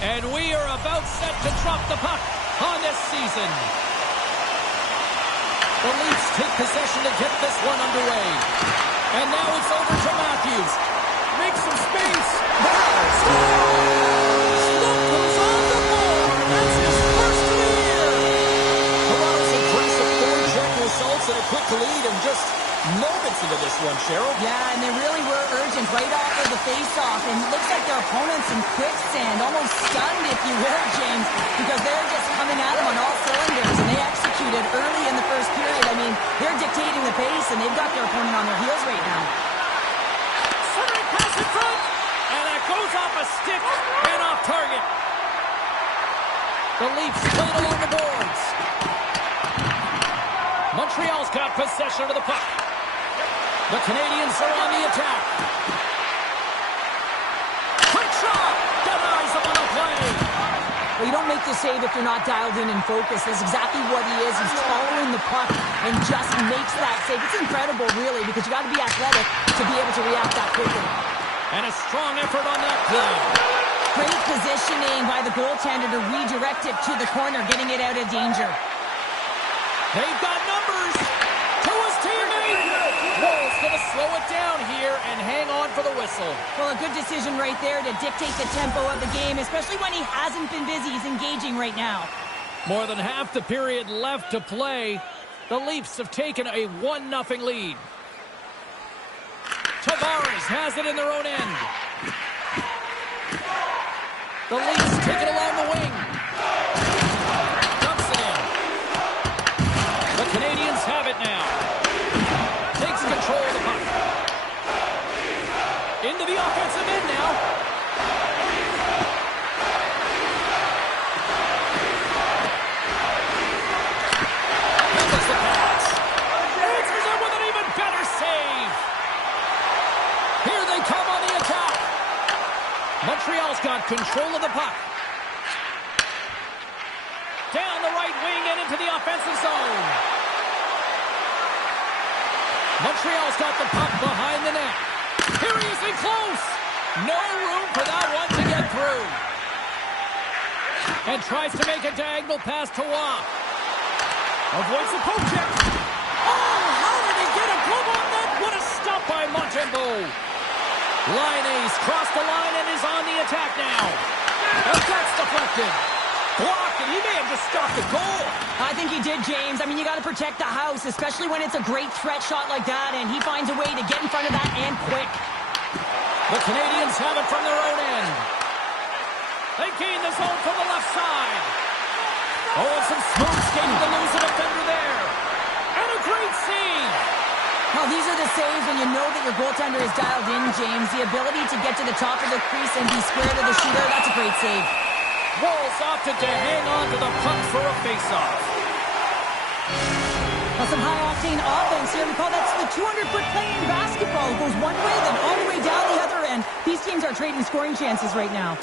And we are about set to drop the puck on this season. The Leafs take possession to get this one underway. And now it's over to Matthews. Make some space. Slope goes on the board. That's his first of the year. Toronto's aggressive four-check results in a quick lead and just moments into this one, Cheryl. Yeah, and they really were urgent right off of the face-off. And it looks like their opponents in quicksand, almost stunned, if you will, James, because they're just coming at them on all cylinders. And they executed early in the first period. I mean, they're dictating the pace, and they've got their opponent on their heels right now. Centering pass in front. And that goes off a stick and off target. The Leafs played along the boards. Montreal's got possession of the puck. The Canadiens are on the attack. Quick shot! Denies them on the play. Well, you don't make the save if you're not dialed in and focused. That's exactly what he is. He's following the puck and just makes that save. It's incredible, really, because you got to be athletic to be able to react that quickly. And a strong effort on that play. Great positioning by the goaltender to redirect it to the corner, getting it out of danger. They've got numbers to his teammate. Woll's going to slow it down here and hang on for the whistle. Well, a good decision right there to dictate the tempo of the game, especially when he hasn't been busy. He's engaging right now. More than half the period left to play. The Leafs have taken a 1-0 lead. Tavares has it in their own end. The Leafs take it along the wing. Dumps it in. The Canadiens have it now. Takes control of the puck. Into the offensive end now. Handles the pass. Answers it with an even better save. Here they come on the attack. Montreal's got control of the puck. Down the right wing and into the offensive zone. Montreal's got the puck behind the net. Here he is in close. No room for that one to get through. And tries to make a diagonal pass to Waugh. Avoids the poke check. Oh, how did he get a glove on that? What a stop by Montembeault. Line ace crossed the line and is on the attack now. And that's deflected. Blocked, and he may have just stopped the goal. I think he did, James. I mean, you got to protect the house, especially when it's a great threat shot like that, and he finds a way to get in front of that and quick. The Canadiens have it from their own end. They gain the zone from the left side. Oh, and some smooth skating to lose a defender there. And a great save. Now, these are the saves when you know that your goaltender is dialed in, James. The ability to get to the top of the crease and be square to the shooter, that's a great save. Woll's opted to hang on to the puck for a face-off. Now, some high-octane offense here. Recall that's the 200-foot play in basketball. It goes one way, then all the way down the other end. These teams are trading scoring chances right now.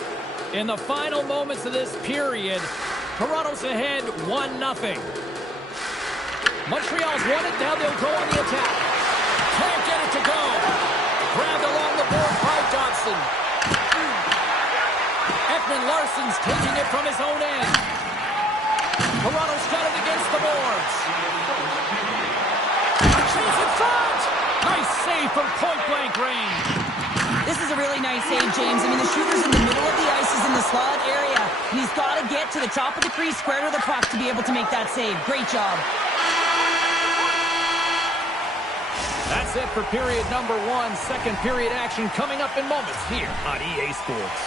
In the final moments of this period, Toronto's ahead 1-0. Montreal's won it, now they'll go on the attack. Can't get it to go. Grabbed along the board by Dodson. Ekman-Larsson's taking it from his own end. Toronto's got it against the boards. A chase in front. Nice save from point-blank range. This is a really nice save, James. I mean, the shooter's in the middle of the ice, is in the slot area, and he's got to get to the top of the crease, square to the puck, to be able to make that save. Great job. That's it for period number 1. Second period action coming up in moments here on EA Sports.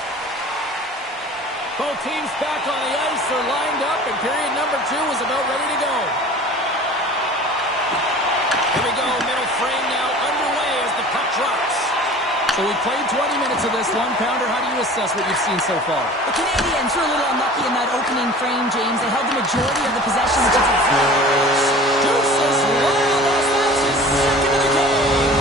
Both teams back on the ice. They're lined up, and period number 2 is about ready to go. Here we go. Middle frame now underway as the puck drops. So we played 20 minutes of this one. Pounder, how do you assess what you've seen so far? The Canadiens were a little unlucky in that opening frame, James. They held the majority of the possession. Deuces Lawless, that's his second of the game.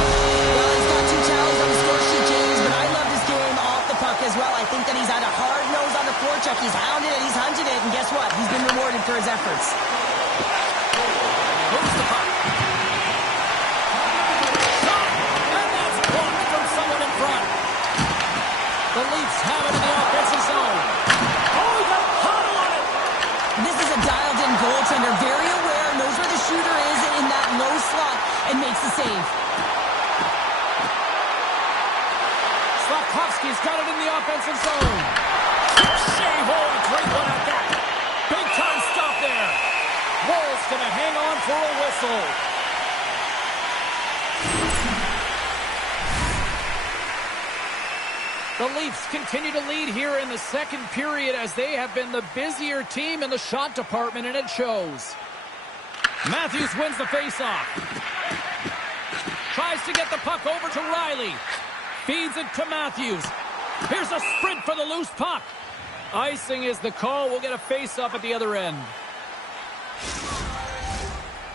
Well, he's got 2 towels on the score sheet, James, but I love his game off the puck as well. I think that he's had a hard nose on the forecheck. He's hounded it, he's hunted it, and guess what? He's been rewarded for his efforts. Moves the puck. The Leafs have it in the offensive zone. the save. Slafkovsky's got it in the offensive zone. Shave, oh, a great one at that. Big time stop there. Woll's going to hang on for a whistle. The Leafs continue to lead here in the second period as they have been the busier team in the shot department, and it shows. Matthews wins the faceoff. Tries to get the puck over to Riley. Feeds it to Matthews. Here's a sprint for the loose puck. Icing is the call. We'll get a faceoff at the other end.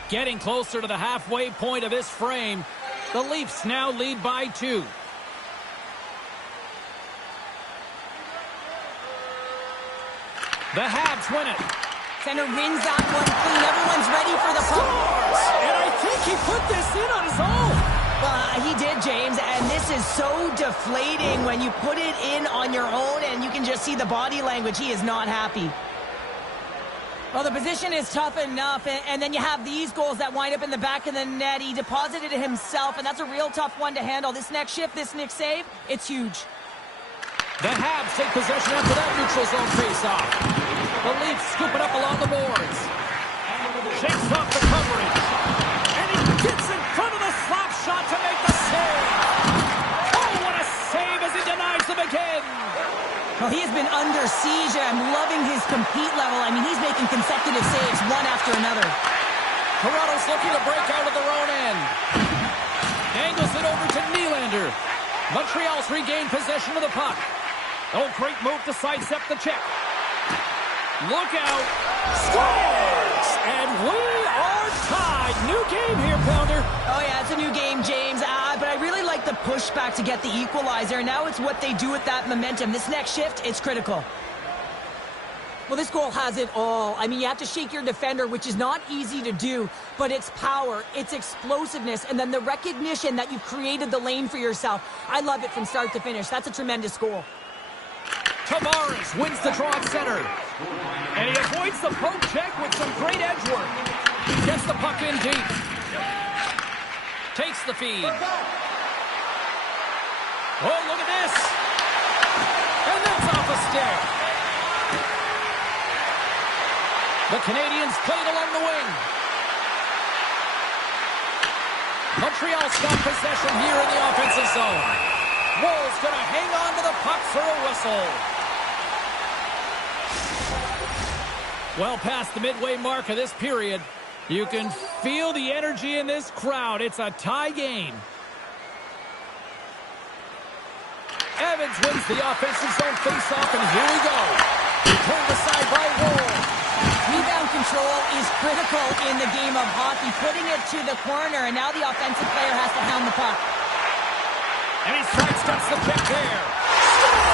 Getting closer to the halfway point of this frame. The Leafs now lead by 2. The Habs win it. Center wins that one clean. Everyone's ready for the puck. Scores! And I think he put this in on his own. He did, James, and this is so deflating when you put it in on your own and you can just see the body language. He is not happy. Well, the position is tough enough, and then you have these goals that wind up in the back of the net. He deposited it himself, and that's a real tough one to handle. This next shift, this next save, it's huge. The Habs take possession after that neutral zone faceoff. The Leafs scoop it up along the boards. Shakes off the coverage. And he gets in front of the slap shot to make the save. Oh, what a save as he denies them again. Well, he has been under siege. I'm loving his compete level. I mean, he's making consecutive saves one after another. Toronto's looking to break out of their own end. Angles it over to Nylander. Montreal's regained possession of the puck. Oh, great move to sidestep the check. Look out. Scores! And we are tied. New game here, Pounder. Oh, yeah, it's a new game, James. But I really like the pushback to get the equalizer. Now it's what they do with that momentum. This next shift, it's critical. Well, this goal has it all. I mean, you have to shake your defender, which is not easy to do, but it's power, it's explosiveness, and then the recognition that you've created the lane for yourself. I love it from start to finish. That's a tremendous goal. Tavares wins the draw at center. And he avoids the poke check with some great edge work. Gets the puck in deep. Takes the feed. Oh, look at this. And that's off a stick. The Canadians played along the wing. Montreal's got possession here in the offensive zone. Woll's going to hang on to the puck for a whistle. Well past the midway mark of this period, you can feel the energy in this crowd. It's a tie game. Evans wins the offensive zone faceoff, and here we go. Turned aside by Woll. Rebound control is critical in the game of hockey, putting it to the corner, and now the offensive player has to hound the puck. And he sidesteps the pick there.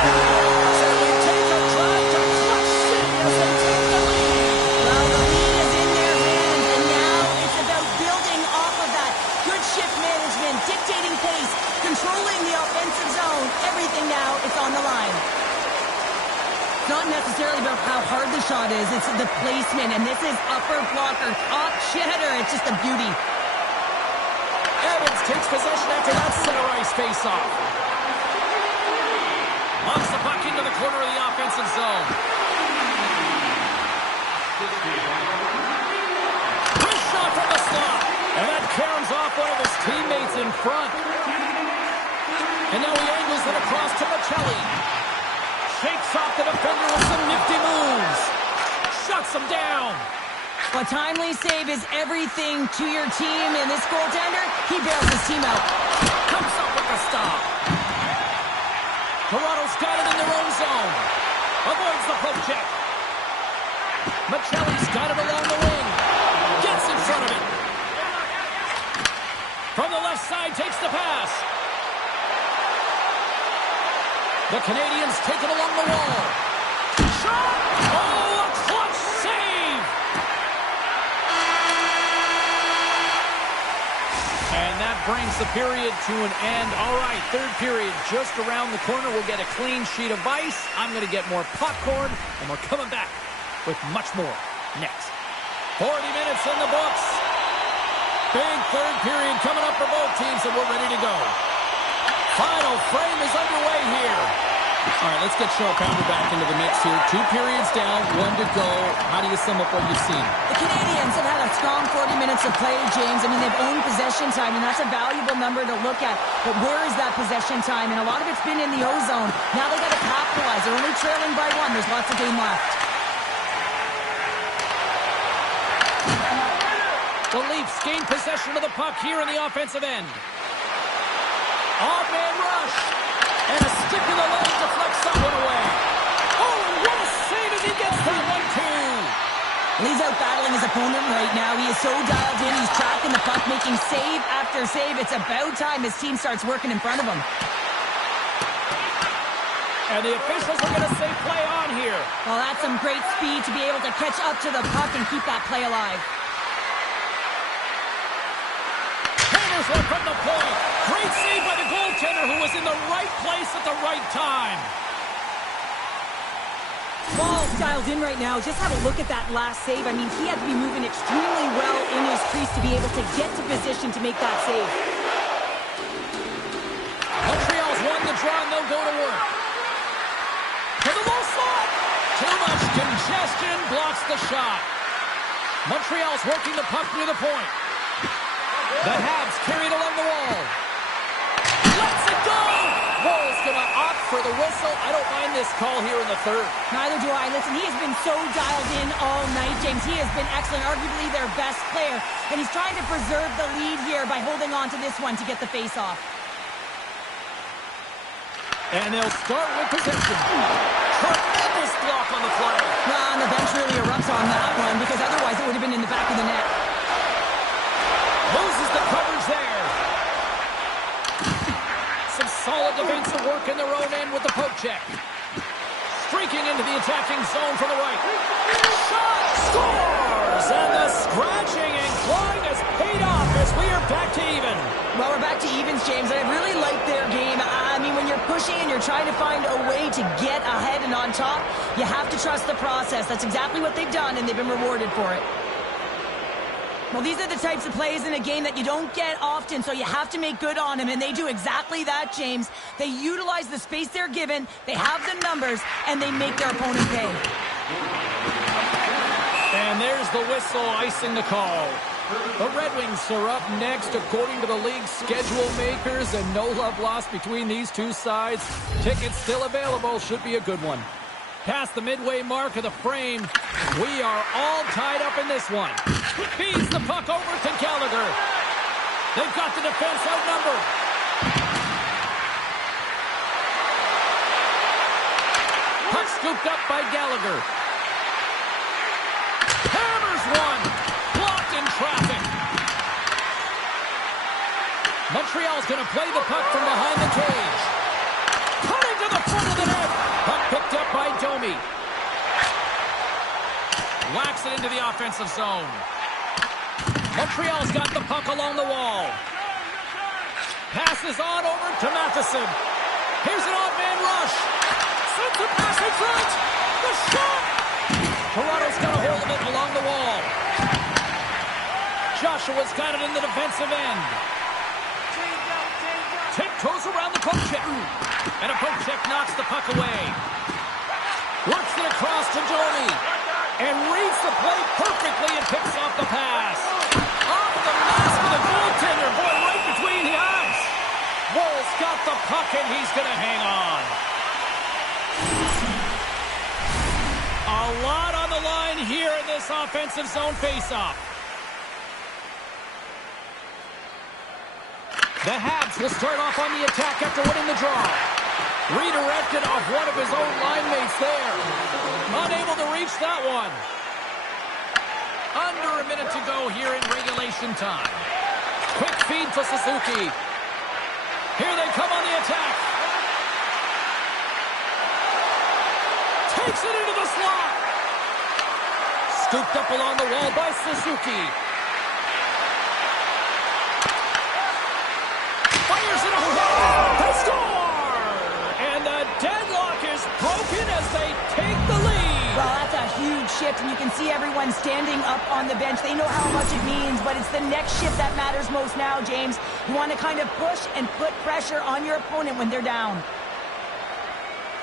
Scores! And we take a drive to Clutch City as they take the lead. Well, the lead is in their hands, and now it's about building off of that. Good shift management, dictating pace, controlling the offensive zone. Everything now, it's on the line. It's not necessarily about how hard the shot is, it's the placement, and this is upper blocker, top shitter. It's just a beauty. Evans takes possession after that center ice face-off. Lobs the puck into the corner of the offensive zone. Wrist shot from the slot. And that caroms off one of his teammates in front. And now he angles it across to Maccelli. Shakes off the defender with some nifty moves. Shuts him down. A timely save is everything to your team, and this goaltender, he bails his team out. Comes up with the stop. Toronto's got it in their own zone. Avoids the poke check. Maccelli's got it along the wing. Gets in front of it. From the left side, takes the pass. The Canadians take it along the wall. Shot! Oh, a clutch save! And that brings the period to an end. All right, third period just around the corner. We'll get a clean sheet of ice. I'm going to get more popcorn, and we're coming back with much more next. 40 minutes in the books. Big third period coming up for both teams, and we're ready to go. Final frame is underway here. All right, let's get Cheryl Pounder back into the mix here. 2 periods down, 1 to go. How do you sum up what you've seen? The Canadians have had a strong 40 minutes of play, James. I mean, they've owned possession time, and that's a valuable number to look at. But where is that possession time? And a lot of it's been in the O-zone. Now they got to capitalize. They're only trailing by 1. There's lots of game left. The Leafs gain possession of the puck here in the offensive end. Odd man rush. And a stick in the leg deflects that one away. Oh, what a save as he gets that one, too. Well, he's out battling his opponent right now. He is so dialed in. He's tracking the puck, making save after save. It's about time his team starts working in front of him. And the officials are going to say play on here. Well, that's some great speed to be able to catch up to the puck and keep that play alive. Hammers one from the point. Great save by the goaltender who was in the right place at the right time. Ball's dialed in right now. Just have a look at that last save. I mean, he had to be moving extremely well in his crease to be able to get to position to make that save. Montreal's won the draw and they'll go to work. To the low slot. Too much congestion blocks the shot. Montreal's working the puck near the point. The Habs carried along the wall. Let's it go! Wall's going to opt for the whistle. I don't mind this call here in the third. Neither do I. Listen, he has been so dialed in all night, James. He has been excellent, arguably their best player. And he's trying to preserve the lead here by holding on to this one to get the face-off. And they'll start with possession. Tremendous block on the play. Well, and the bench really erupts on that one because otherwise it would have been in the back of the net. Loses the coverage there. Some solid defensive work in their own end with the poke check. Streaking into the attacking zone from the right. Shot! Scores! And the scratching and clawing has paid off as we are back to even. Well, we're back to evens, James. I really like their game. I mean, when you're pushing and you're trying to find a way to get ahead and on top, you have to trust the process. That's exactly what they've done, and they've been rewarded for it. Well, these are the types of plays in a game that you don't get often, so you have to make good on them, and they do exactly that, James. They utilize the space they're given, they have the numbers, and they make their opponent pay. And there's the whistle icing the call. The Red Wings are up next according to the league's schedule makers, and no love lost between these two sides. Tickets still available, should be a good one. Past the midway mark of the frame, we are all tied up in this one. Feeds the puck over to Gallagher. They've got the defense outnumbered. Puck scooped up by Gallagher. Hammers one. Blocked in traffic. Montreal's going to play the puck from behind the cage. Cutting to the front of the net. Puck picked up by Domi. Whacks it into the offensive zone. Montreal's got the puck along the wall. Passes on over to Matheson. Here's an odd man rush. Sends a pass in front. The shot. Toronto's got a hold of it along the wall. Joshua's got it in the defensive end. Tiptoes around the poke check. And a poke check knocks the puck away. Works it across to Domi. And reads the play perfectly and picks off the pass. Off the mask of the goaltender. Boy, right between the eyes. Wall's got the puck and he's going to hang on. A lot on the line here in this offensive zone faceoff. The Habs will start off on the attack after winning the draw. Redirected off one of his own line mates there. Unable to reach that one. Under a minute to go here in regulation time. Quick feed to Suzuki. Here they come on the attack. Takes it into the slot. Scooped up along the wall by Suzuki. Fires it away. They score! And the deadlock is broken as they take the lead. Well, that's a huge shift shift, and you can see everyone standing up on the bench. They know how much it means, but it's the next shift that matters most now, James. You want to kind of push and put pressure on your opponent when they're down.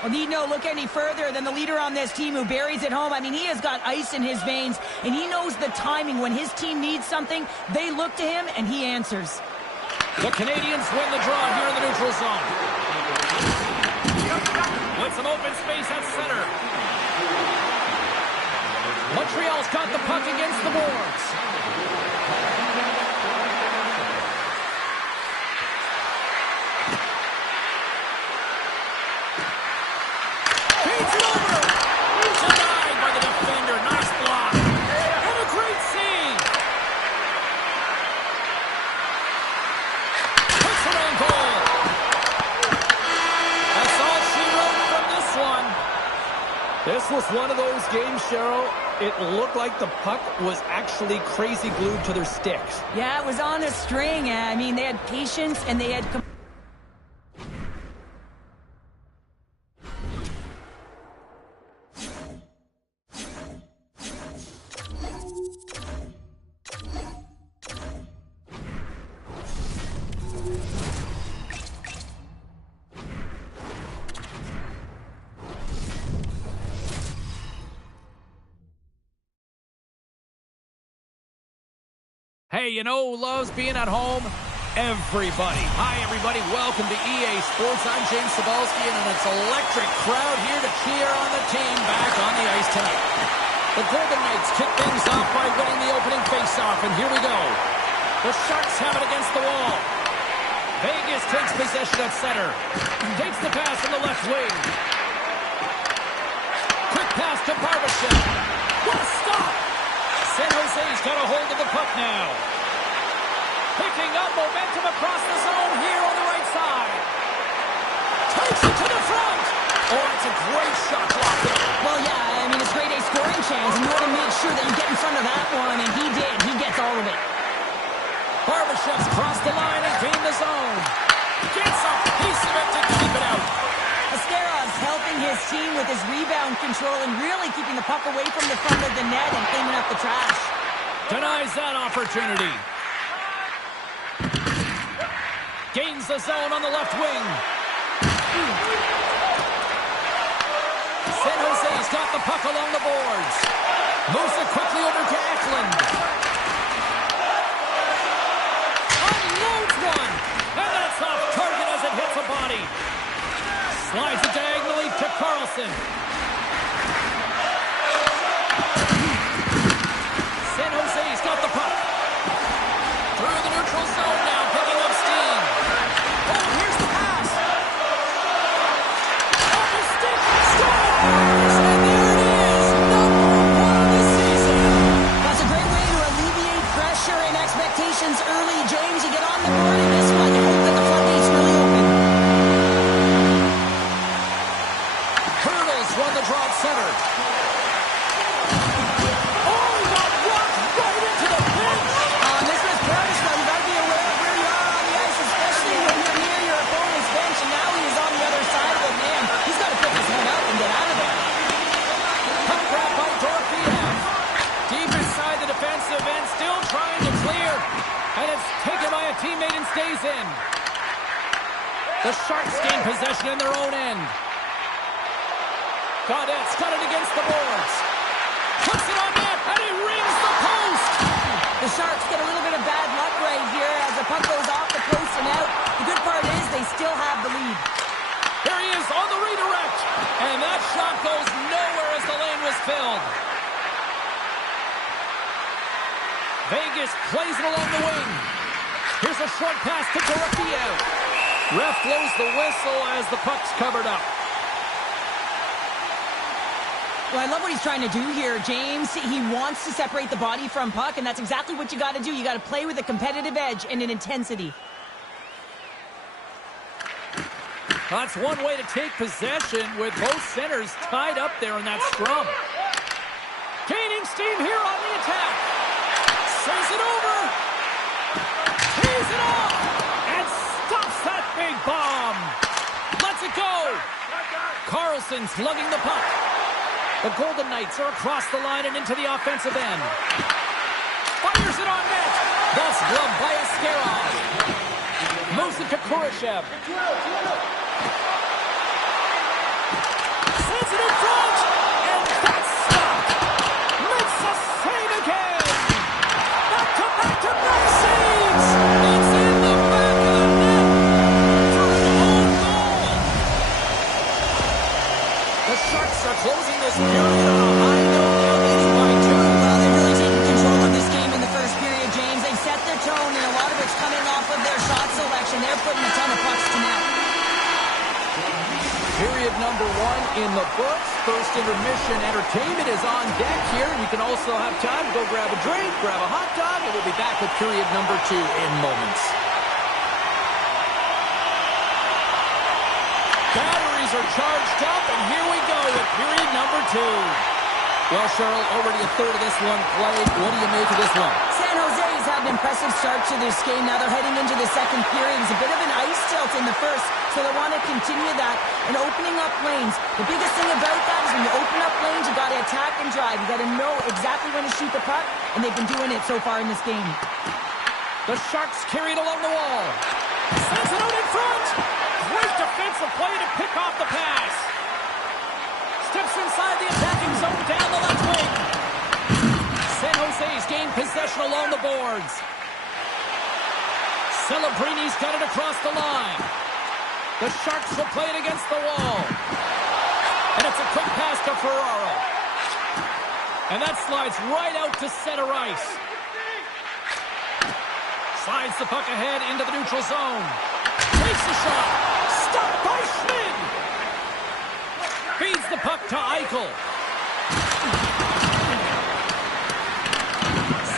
Well, need no look any further than the leader on this team who buries it home. I mean, he has got ice in his veins, and he knows the timing. When his team needs something, they look to him, and he answers. The Canadians win the draw here in the neutral zone. With some open space at center. Montreal's got the puck against the boards. Feeds it over. Denied by the defender. Nice block. And a great save. Puts it on goal. That's all she wrote from this one. This was one of those games, Cheryl. It looked like the puck was actually crazy glued to their sticks. Yeah, it was on a string. I mean, they had patience and they had... Hey, you know who loves being at home? Everybody. Hi, everybody. Welcome to EA Sports. I'm James Cybulski, and it's an electric crowd here to cheer on the team back on the ice tonight. The Golden Knights kick things off by winning the opening faceoff, and here we go. The Sharks have it against the wall. Vegas takes possession at center. Takes the pass from the left wing. Quick pass to Barbashev. What a stop! San Jose's got a hold of the puck now. Picking up momentum across the zone here on the right side. Takes it to the front. Oh, it's a great shot block there. Well, yeah, I mean, it's grade A scoring chance, and you want to make sure that you get in front of that one, and he did. He gets all of it. Barbashev's crossed the line and gained the zone. Gets a piece of it to keep it out. Ascarov's helping his team with his rebound control and really keeping the puck away from the front of the net and cleaning up the trash. Denies that opportunity. Gains the zone on the left wing. San Jose's got the puck along the boards. Moves it quickly over to Eklund. Unloads one. And that's off target as it hits a body. Slides it diagonally to Carlson. San Jose's got the puck. Through the neutral zone now, picking up steam. Oh, here's the pass. Off his stick. Scores! And there it is. #1 of the season. That's a great way to alleviate pressure and expectations early, James. You get on the board in this one. You hope that the floodgates really open. Hurdles run the draw at center. Oh, he got rocked right into the bench. This was Paris, though. You got to be aware of where you are on the ice, especially when you're near your opponent's bench, and now he is on the other side of it. Man, he's got to pick his head up and get out of there. Puck grab by Dorofeev. Deep inside the defensive end, still trying to clear. And it's taken by a teammate and stays in. The Sharks gain possession in their own end. Gaudette's got it against the boards. Puts it on net, and he rings the post. The Sharks get a little bit of bad luck right here as the puck goes off the post and out. The good part is they still have the lead. Here he is on the redirect. And that shot goes nowhere as the lane was filled. Vegas plays it along the wing. Here's a short pass to Dorofeev. Ref blows the whistle as the puck's covered up. Well, I love what he's trying to do here, James. He wants to separate the body from puck, and that's exactly what you got to do. You got to play with a competitive edge and an intensity. That's one way to take possession with both centers tied up there in that scrum. Gaining steam here on the attack. Sends it over. Tees it off. And stops that big bomb. Lets it go. Carlson's lugging the puck. The Golden Knights are across the line and into the offensive end. Fires it on net. That's gloved by Askarov. Moves it to Kurashev. Sends it in front. And that's stopped. Makes a save again. Back-to-back-to-back saves. It's in the back of the net for an own goal. The Sharks are closing this period on a high note now, leading by 2. Well, they've really taken control of this game in the first period, James. They've set their tone, and a lot of it's coming off of their shot selection. They're putting a ton of pucks to net. Period number 1 in the books. First intermission entertainment is on deck here. You can also have time to go grab a drink, grab a hot dog, and we'll be back with period number 2 in moments. Batteries are charged up, and here we go with period number 2. Well, Cheryl, already a third of this one played. What do you make of this one? San Jose's had an impressive start to this game. Now they're heading into the second period. It's a bit of an ice tilt in the first, so they want to continue that and opening up lanes. The biggest thing about that is when you open up lanes, you got to attack and drive. You got to know exactly when to shoot the puck, and they've been doing it so far in this game. The Sharks carry it along the wall. Sends it out in front. Great defensive play to pick off the pass. Steps inside the attacking zone down the left wing. San Jose's gained possession along the boards. Celebrini's got it across the line. The Sharks will play it against the wall. And it's a quick pass to Ferraro. And that slides right out to center ice. Slides the puck ahead into the neutral zone. Takes the shot. Stopped by Schmid. Feeds the puck to Eichel.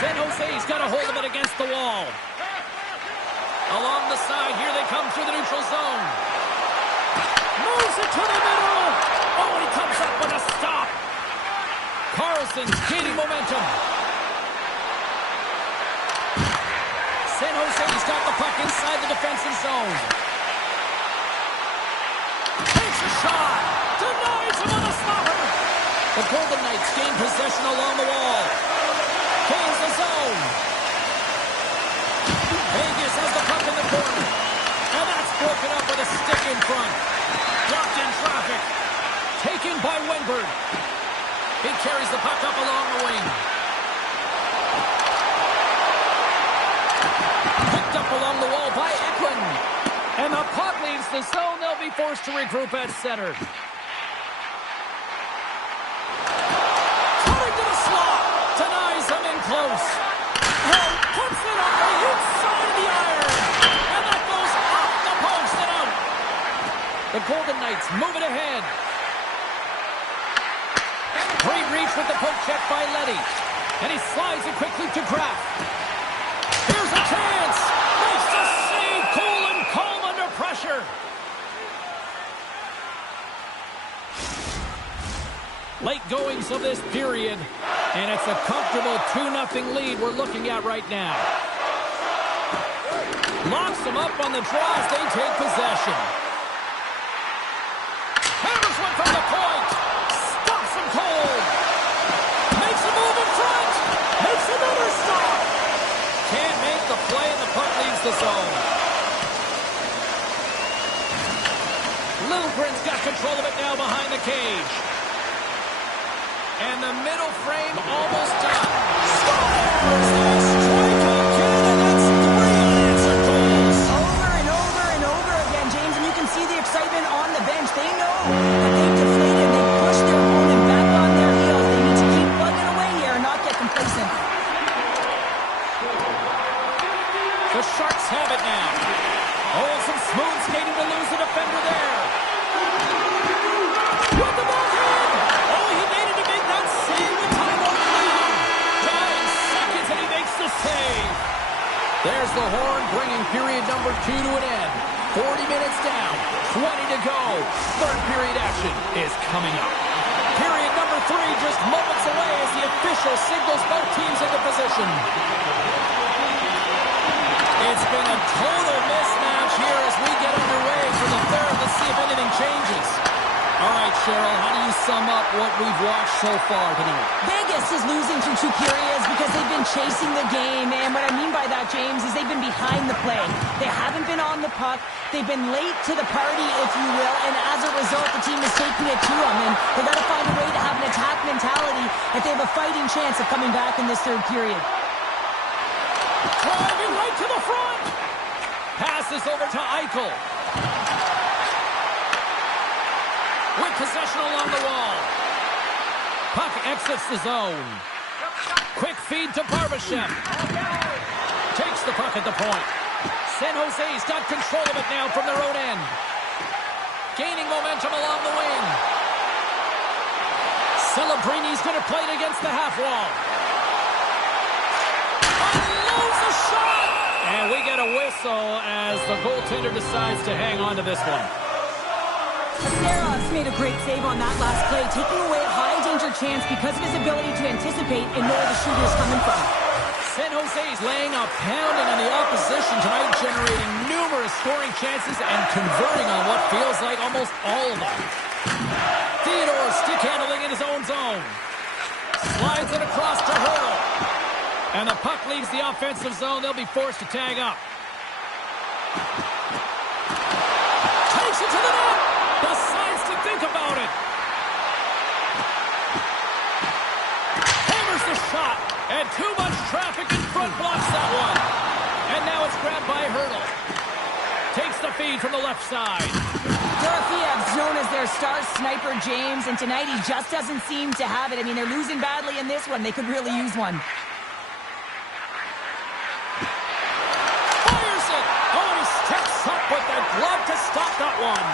San Jose's got a hold of it against the wall. Along the side, here they come through the neutral zone. Moves it to the middle. Oh, and he comes up with a stop. Carlson's gaining momentum. San Jose's got the puck inside the defensive zone. Takes a shot. Denies him on a stopper. The Golden Knights gain possession along the wall. Gains the zone. Vegas has the puck in the corner. And that's broken up with a stick in front. Blocked in traffic. Taken by Wenberg. He carries the puck up along the wing. Picked up along the wall by Eklund. And the puck leaves the zone. They'll be forced to regroup at center. Cutting to the slot. Denies him in close. And puts it on the inside of the iron. And that goes off the post and out. The Golden Knights move it ahead. Great reach with the poke check by Leddy. And he slides it quickly to Graf. Here's a chance. Makes the save. Cool and calm under pressure. Late goings of this period. And it's a comfortable 2-0 lead we're looking at right now. Locks them up on the draw as they take possession. Hammers one from the point. Stops him cold. Makes a move in front. Makes another stop. Can't make the play and the puck leaves the zone. Liljegren's got control of it now behind the cage. And the middle frame almost done. Scores! They strike again, and that's 3 unanswered goals. Over and over and over again, James, and you can see the excitement on the bench. They know that they've deflated. They've pushed their opponent back on their heels. They need to keep plugging away here and not get complacent. The Sharks have it now. Oh, some smooth skating to lose the defender there. With the ball in. Oh, he made it to make that save with time on the lead. 9 seconds and he makes the save. There's the horn bringing period number 2 to an end. 40 minutes down, 20 to go. Third period action is coming up. Period number 3 just moments away as the official signals both teams into position. It's been a total mismatch here as we get underway for the third. Let's see if anything changes. All right, Cheryl, how do you sum up what we've watched so far tonight? Vegas is losing through two periods because they've been chasing the game, and what I mean by that, James, is they've been behind the play. They haven't been on the puck. They've been late to the party, if you will, and as a result, the team is taking it to them, and they've got to find a way to have an attack mentality if they have a fighting chance of coming back in this third period. Driving right to the front. Passes over to Eichel. With possession along the wall. Puck exits the zone. Quick feed to Barbashev. Takes the puck at the point. San Jose's got control of it now from their own end. Gaining momentum along the wing. Celebrini's going to play it against the half wall. Unloads a shot! And we get a whistle as the goaltender decides to hang on to this one. Asterov's made a great save on that last play, taking away a high-danger chance because of his ability to anticipate and know where the shooter's coming from. San Jose's laying a pounding on the opposition tonight, generating numerous scoring chances and converting on what feels like almost all of them. Theodore stick handling in his own zone. Slides it across to Hurdle. And the puck leaves the offensive zone. They'll be forced to tag up. Takes it to the net. Decides to think about it. Hammers the shot. And too much traffic in front blocks that one. And now it's grabbed by Hurdle. Takes the feed from the left side. Dorofiev's known as their star sniper, James, and tonight he just doesn't seem to have it. I mean, they're losing badly in this one. They could really use one. Fires it. Oh, and he steps up with the glove to stop that one.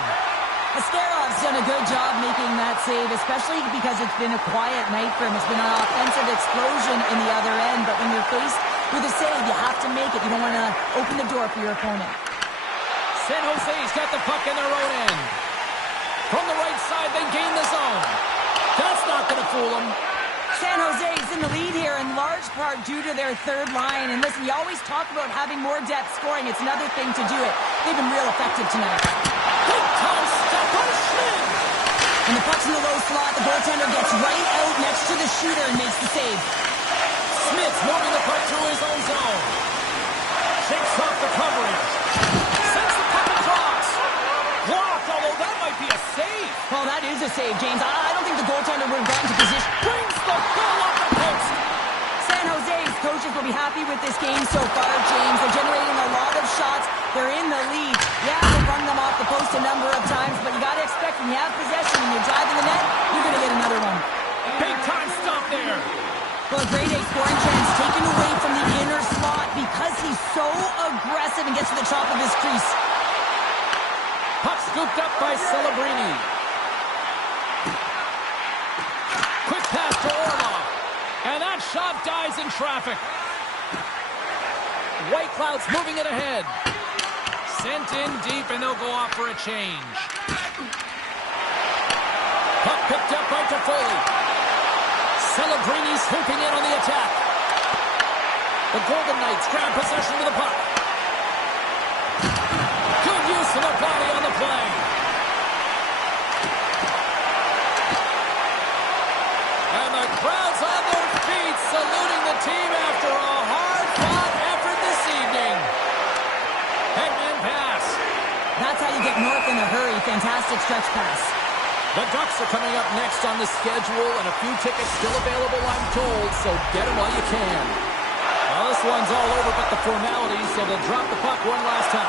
Asterov's done a good job making that save, especially because it's been a quiet night for him. It's been an offensive explosion in the other end, but when you're faced with a save, you have to make it. You don't want to open the door for your opponent. San Jose's got the puck in their own end. From the right side, they gain the zone. That's not going to fool them. San Jose's in the lead here in large part due to their third line. And listen, you always talk about having more depth scoring. It's another thing to do it. They've been real effective tonight. Big time step on Schmidt. And the puck's in the low slot. The goaltender gets right out next to the shooter and makes the save. Smith's moving the puck through his own zone. Shakes off the coverage. Sends the puck across. Blocked, although that might be a save. Oh, that is a save, James. I don't think the goaltender would have gotten to position. Brings the ball off the post. San Jose's coaches will be happy with this game so far, James. They're generating a lot of shots. They're in the lead. Yeah, they've run them off the post a number of times, but you got to expect when you have possession and you're driving the net, you're going to get another one. Big time stop there. Well, a grade A scoring chance taken away from the inner slot because he's so aggressive and gets to the top of his crease. Puck scooped up by Celebrini. Quick pass to Orlov. And that shot dies in traffic. Whitecloud's moving it ahead. Sent in deep, and they'll go off for a change. Puck picked up by Toffoli. Celebrini's swooping in on the attack. The Golden Knights grab possession of the puck. Good use of the body on the play. And the crowd's on their feet, saluting the team after a hard-fought effort this evening. Headman pass. That's how you get north in a hurry. Fantastic stretch pass. The Ducks are coming up next on the schedule, and a few tickets still available, I'm told, so get them while you can. Well, this one's all over but the formalities, so they'll drop the puck one last time.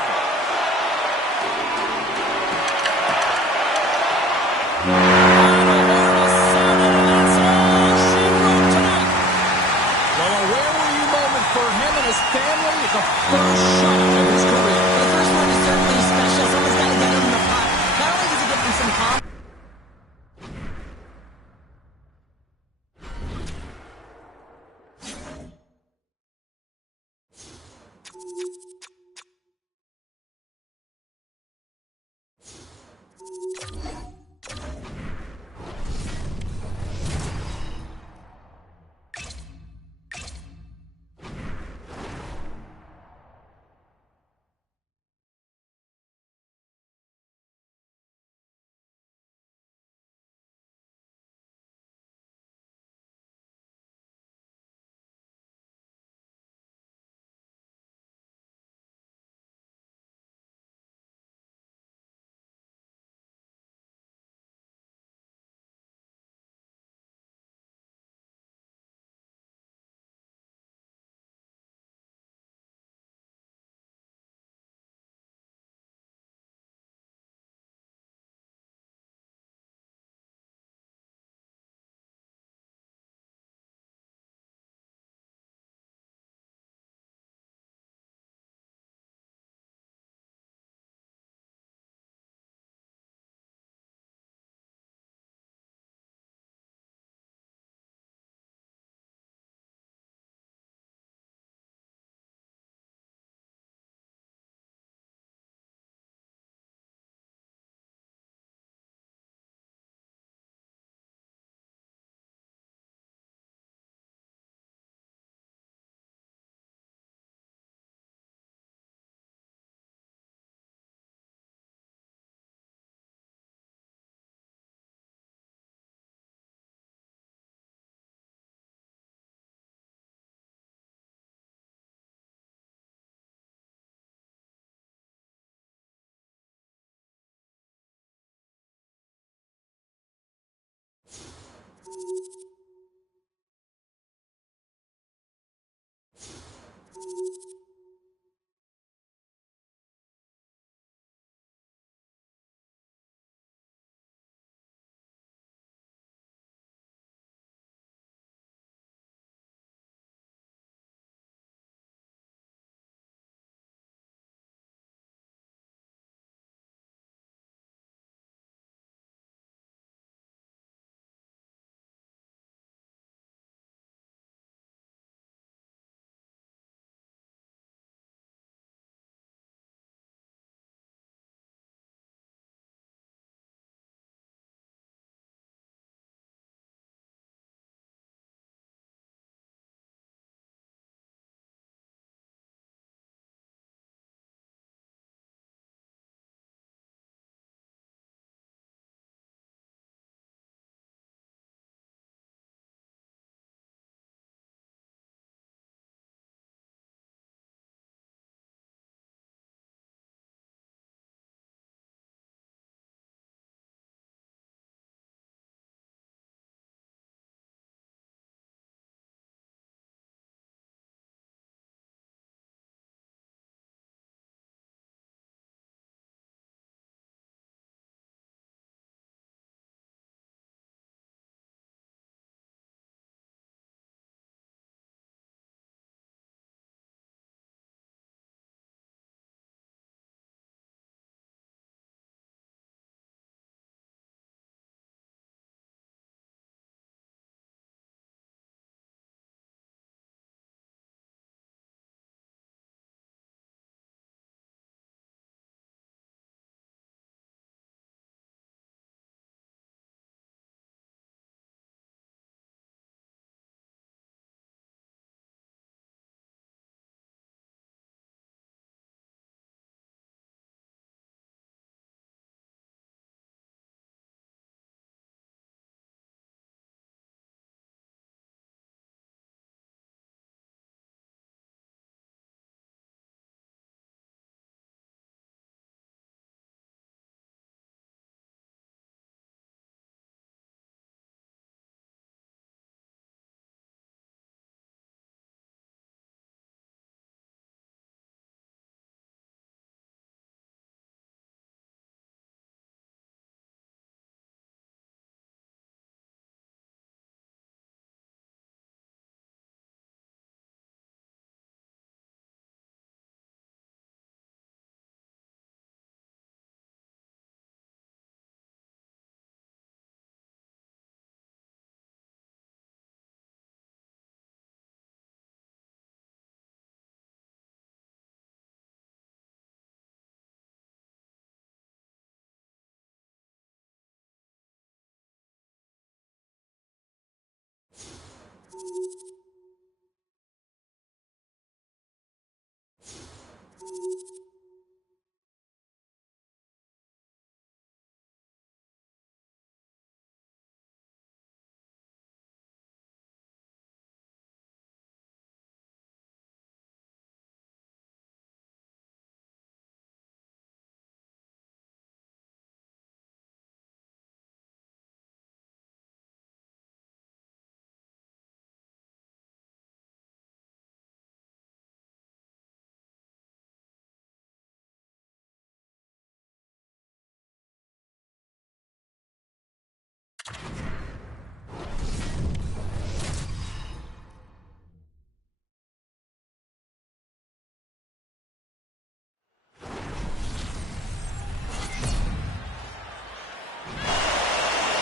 Well, a where were you moment for him and his family. The first shot of his career. The first one is certainly special. Someone's got to get him the puck. Not only does it give him some confidence,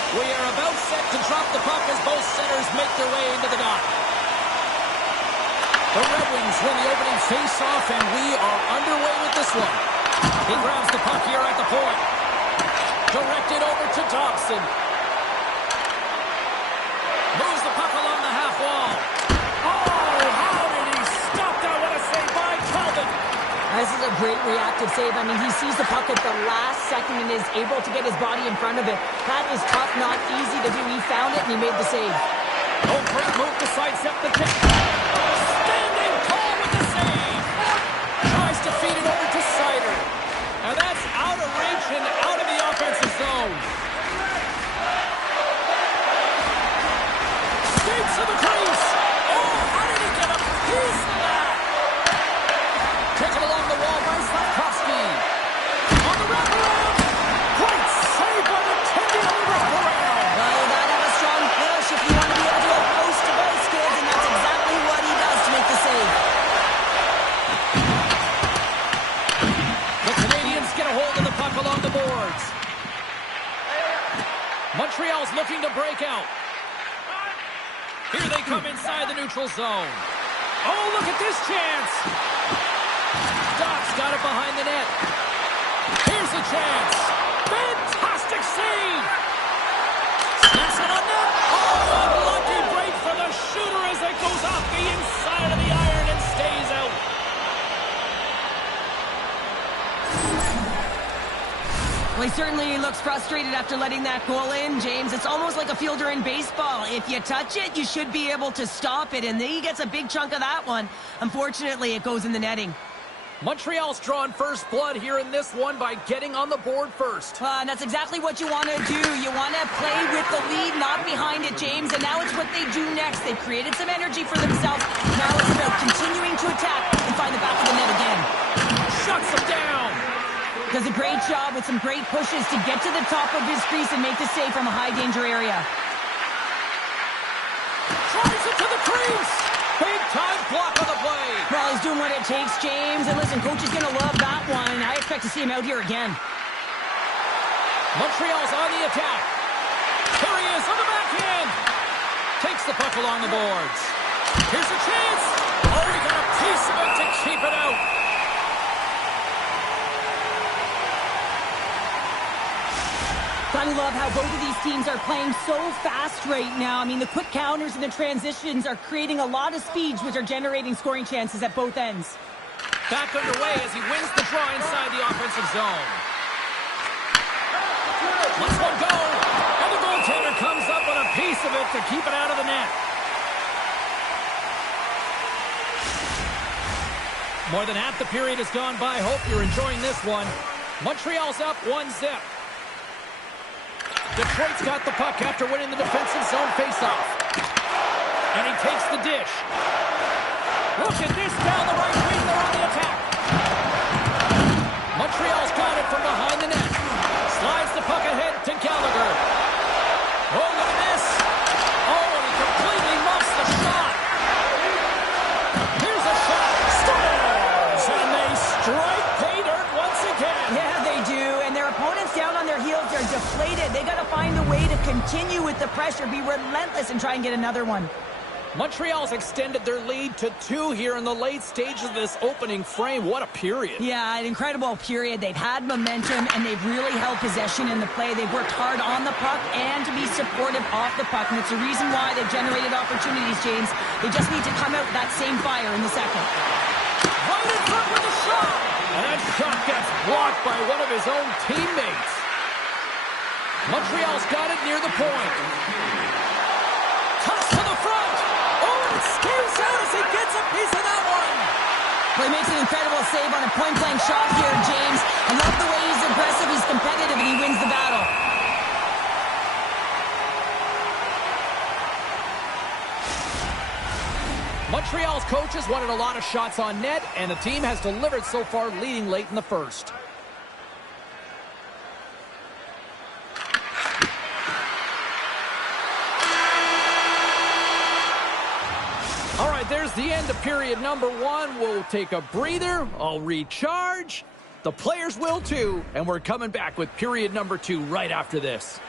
We are about set to drop the puck as both centers make their way into the dot. The Red Wings win the opening face-off, and we are underway with this one. He grabs the puck here at the point. Directed over to Dobson. Moves the puck along the half wall. Oh, how did he stop that? What a save by Calvin. This is a great reactive save. I mean, he sees the puck at the last second and is able to get his body in front of it. That is tough, not easy to do. He found it and he made the save. Oh, great move to sidestep the kick. Standing tall with the save. Tries to feed it over to Seider. And that's out of reach and out of the offensive zone. Montreal's looking to break out. Here they come inside the neutral zone. Oh, look at this chance. Doc's got it behind the net. Here's a chance. Fantastic save. Snaps it on net. Oh, unlucky break for the shooter as it goes off the inside of the iron and stays out. Well, he certainly looks frustrated after letting that goal in, James. It's almost like a fielder in baseball. If you touch it, you should be able to stop it, and he gets a big chunk of that one. Unfortunately, it goes in the netting. Montreal's drawn first blood here in this one by getting on the board first. And that's exactly what you want to do. You want to play with the lead, not behind it, James. And now it's what they do next. They've created some energy for themselves. Now it's about continuing to attack and find the back of the net again. Shuts them down. Does a great job with some great pushes to get to the top of his crease and make the save from a high-danger area. Tries it to the crease. Big-time block on the play. Well, he's doing what it takes, James. And listen, coach is going to love that one. I expect to see him out here again. Montreal's on the attack. Here he is on the backhand. Takes the puck along the boards. Here's a chance. Oh, he got a piece of it to keep it out. I love how both of these teams are playing so fast right now. I mean, the quick counters and the transitions are creating a lot of speeds, which are generating scoring chances at both ends. Back underway as he wins the draw inside the offensive zone. Let's one go. And the goaltender comes up with a piece of it to keep it out of the net. More than half the period has gone by. Hope you're enjoying this one. Montreal's up 1-0. Detroit's got the puck after winning the defensive zone faceoff. And he takes the dish. Look at this down the right wing. They're on the attack. Montreal's got it from behind the net. Slides the puck ahead to Gallagher. Oh, look at this. Oh, and he completely muffs the shot. Here's a shot. Scores! And they strike pay dirt once again. Yeah, they do. And their opponents down on their heels, they're deflated. They got to find a way to continue with the pressure, be relentless, and try and get another one. Montreal's extended their lead to 2 here in the late stages of this opening frame. What a period. Yeah, an incredible period. They've had momentum, and they've really held possession in the play. They've worked hard on the puck and to be supportive off the puck, and it's the reason why they've generated opportunities, James. They just need to come out with that same fire in the second. Right in front with a shot. And that shot gets blocked by one of his own teammates. Montreal's got it near the point. Toss to the front. Oh, it skims out as he gets a piece of that one. Well, he makes an incredible save on a point-blank shot here, James. I love the way he's aggressive, he's competitive, and he wins the battle. Montreal's coaches wanted a lot of shots on net, and the team has delivered so far, leading late in the first. All right, there's the end of period number 1. We'll take a breather. I'll recharge. The players will too, and we're coming back with period number 2 right after this.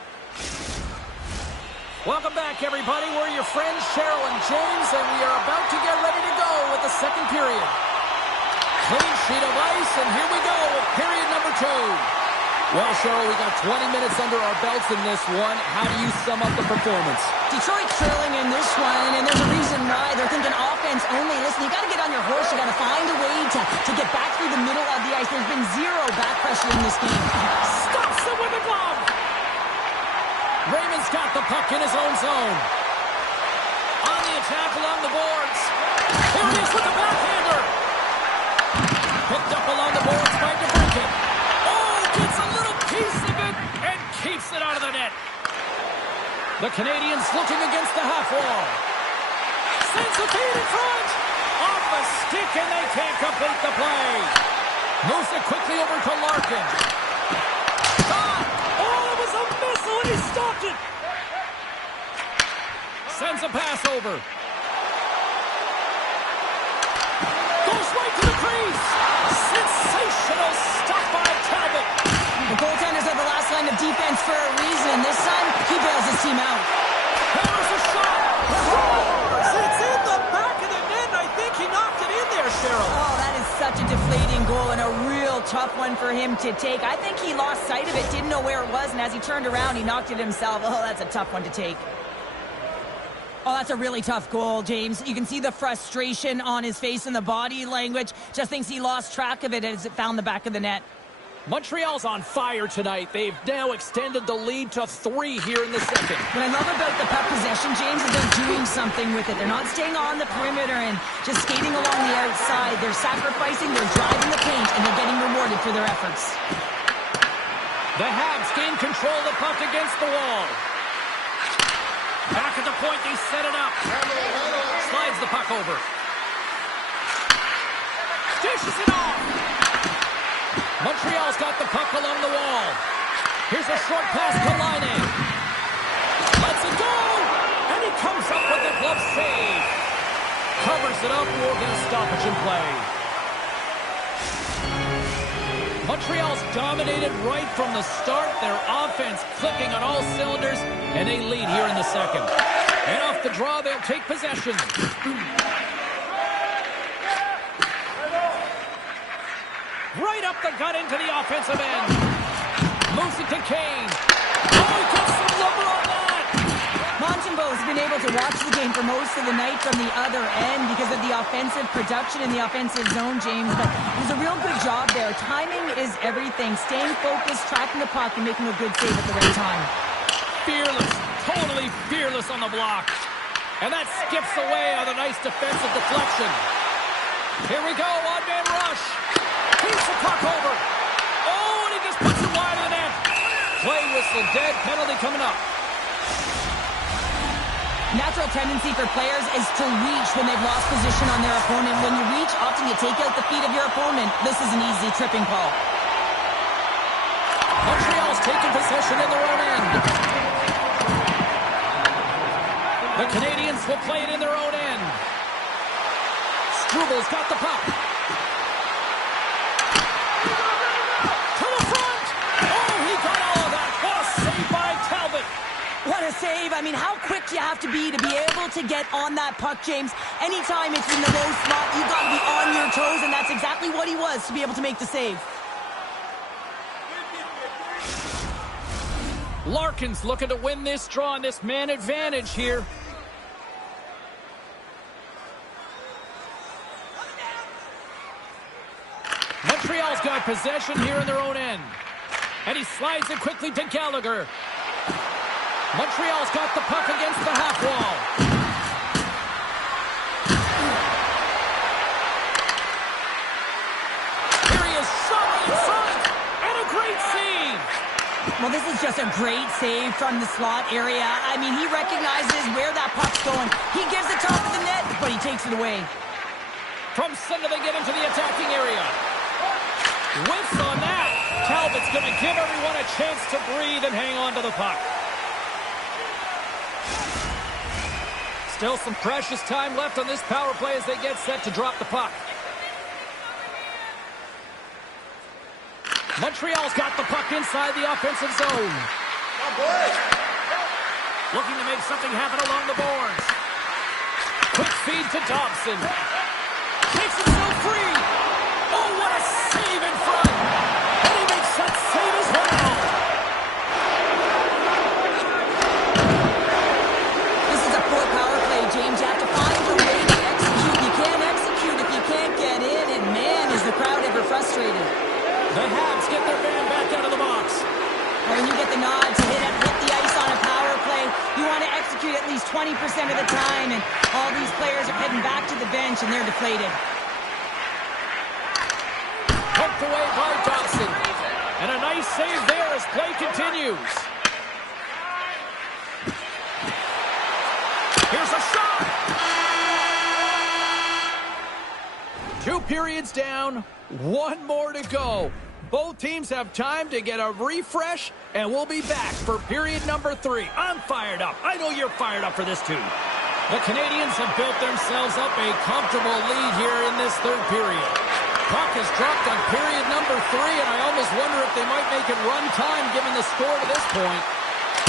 Welcome back, everybody. We're your friends, Cheryl and James, and we are about to get ready to go with the second period. Clean sheet of ice, and here we go with period number 2. Well, Cheryl, we got 20 minutes under our belts in this one. How do you sum up the performance? Detroit's trailing in this one, and there's a reason why. They're thinking offense only. Listen, you got to get on your horse. You got to find a way to get back through the middle of the ice. There's been zero back pressure in this game. Stops it with a glove. Raymond's got the puck in his own zone. On the attack along the boards. Here it is with the backhander. Picked up along the boards by DeBrincat. Oh, gets a little piece of it and keeps it out of the net. The Canadians looking against the half wall. Sends a feed in front. Off a stick and they can't complete the play. Moves it quickly over to Larkin. Shot. Oh, it was a missile and he stopped it. Sends a pass over. Goes right to the crease. Sensational stop by Talbot. The goaltenders are the last line of defense for a reason. This time, he bails team out. Hammers a shot. Scores! It's in the back of the net. I think he knocked it in there, Cheryl. Oh, that is such a deflating goal and a real tough one for him to take. I think he lost sight of it, didn't know where it was, and as he turned around, he knocked it himself. Oh, that's a tough one to take. Oh, that's a really tough goal, James. You can see the frustration on his face and the body language. Just thinks he lost track of it as it found the back of the net. Montreal's on fire tonight. They've now extended the lead to 3 here in the second. What I love about the puck possession, James, is they're doing something with it. They're not staying on the perimeter and just skating along the outside. They're sacrificing, they're driving the paint, and they're getting rewarded for their efforts. The Habs gain control of the puck against the wall. Back at the point, they set it up. Slides the puck over. Dishes it off. Montreal's got the puck along the wall. Here's a short pass to Laine. Lets it go! And he comes up with a glove save. Covers it up, we'll get a stoppage in play. Montreal's dominated right from the start. Their offense clicking on all cylinders, and they lead here in the second. And off the draw, they'll take possession. Right up the gut into the offensive end. Moves it to Kane. Oh, he gets some rubber on that. Montembeault's been able to watch the game for most of the night from the other end because of the offensive production in the offensive zone, James. But it was a real good job there. Timing is everything. Staying focused, tracking the puck, and making a good save at the right time. Fearless, totally fearless on the block. And that skips away on a nice defensive deflection. Here we go, one-man rush. Keeps the puck over. Oh, and he just puts it wide of the net. Play whistle dead, penalty coming up. Natural tendency for players is to reach when they've lost position on their opponent. When you reach, often you take out the feet of your opponent. This is an easy tripping call. Montreal's taking possession in their own end. The Canadiens will play it in their own end. Strubal's got the puck. To the front! Oh, he got all of that. What a save by Talbot. What a save. I mean, how quick you have to be able to get on that puck, James. Anytime it's in the low slot, you've got to be on your toes, and that's exactly what he was to be able to make the save. Larkin's looking to win this draw on this man advantage here. Montreal's got possession here in their own end. And he slides it quickly to Gallagher. Montreal's got the puck against the half wall. Here he is, shot in front, and a great save. Well, this is just a great save from the slot area. I mean, he recognizes where that puck's going. He gives it top of the net, but he takes it away. From center, they get into the attacking area. Whiffs on that. Talbot's going to give everyone a chance to breathe and hang on to the puck. Still some precious time left on this power play as they get set to drop the puck. Montreal's got the puck inside the offensive zone. Looking to make something happen along the boards. Quick feed to Dobson. Takes himself free. Oh, what a save in front. And he makes that save as well. This is a poor power play, James. You have to find a way to execute. You can't execute if you can't get in. And man, is the crowd ever frustrated. The Habs get their man back out of the box. When you get the nod to hit the ice on a power play, you want to execute at least 20% of the time. And all these players are heading back to the bench, and they're deflated. Poked away by Dobson. And a nice save there as play continues. Here's a shot. 2 periods down, 1 more to go. Both teams have time to get a refresh, and we'll be back for period number 3. I'm fired up. I know you're fired up for this too. The Canadiens have built themselves up a comfortable lead here in this 3rd period. Puck has dropped on period number 3, and I almost wonder if they might make it run time given the score to this point.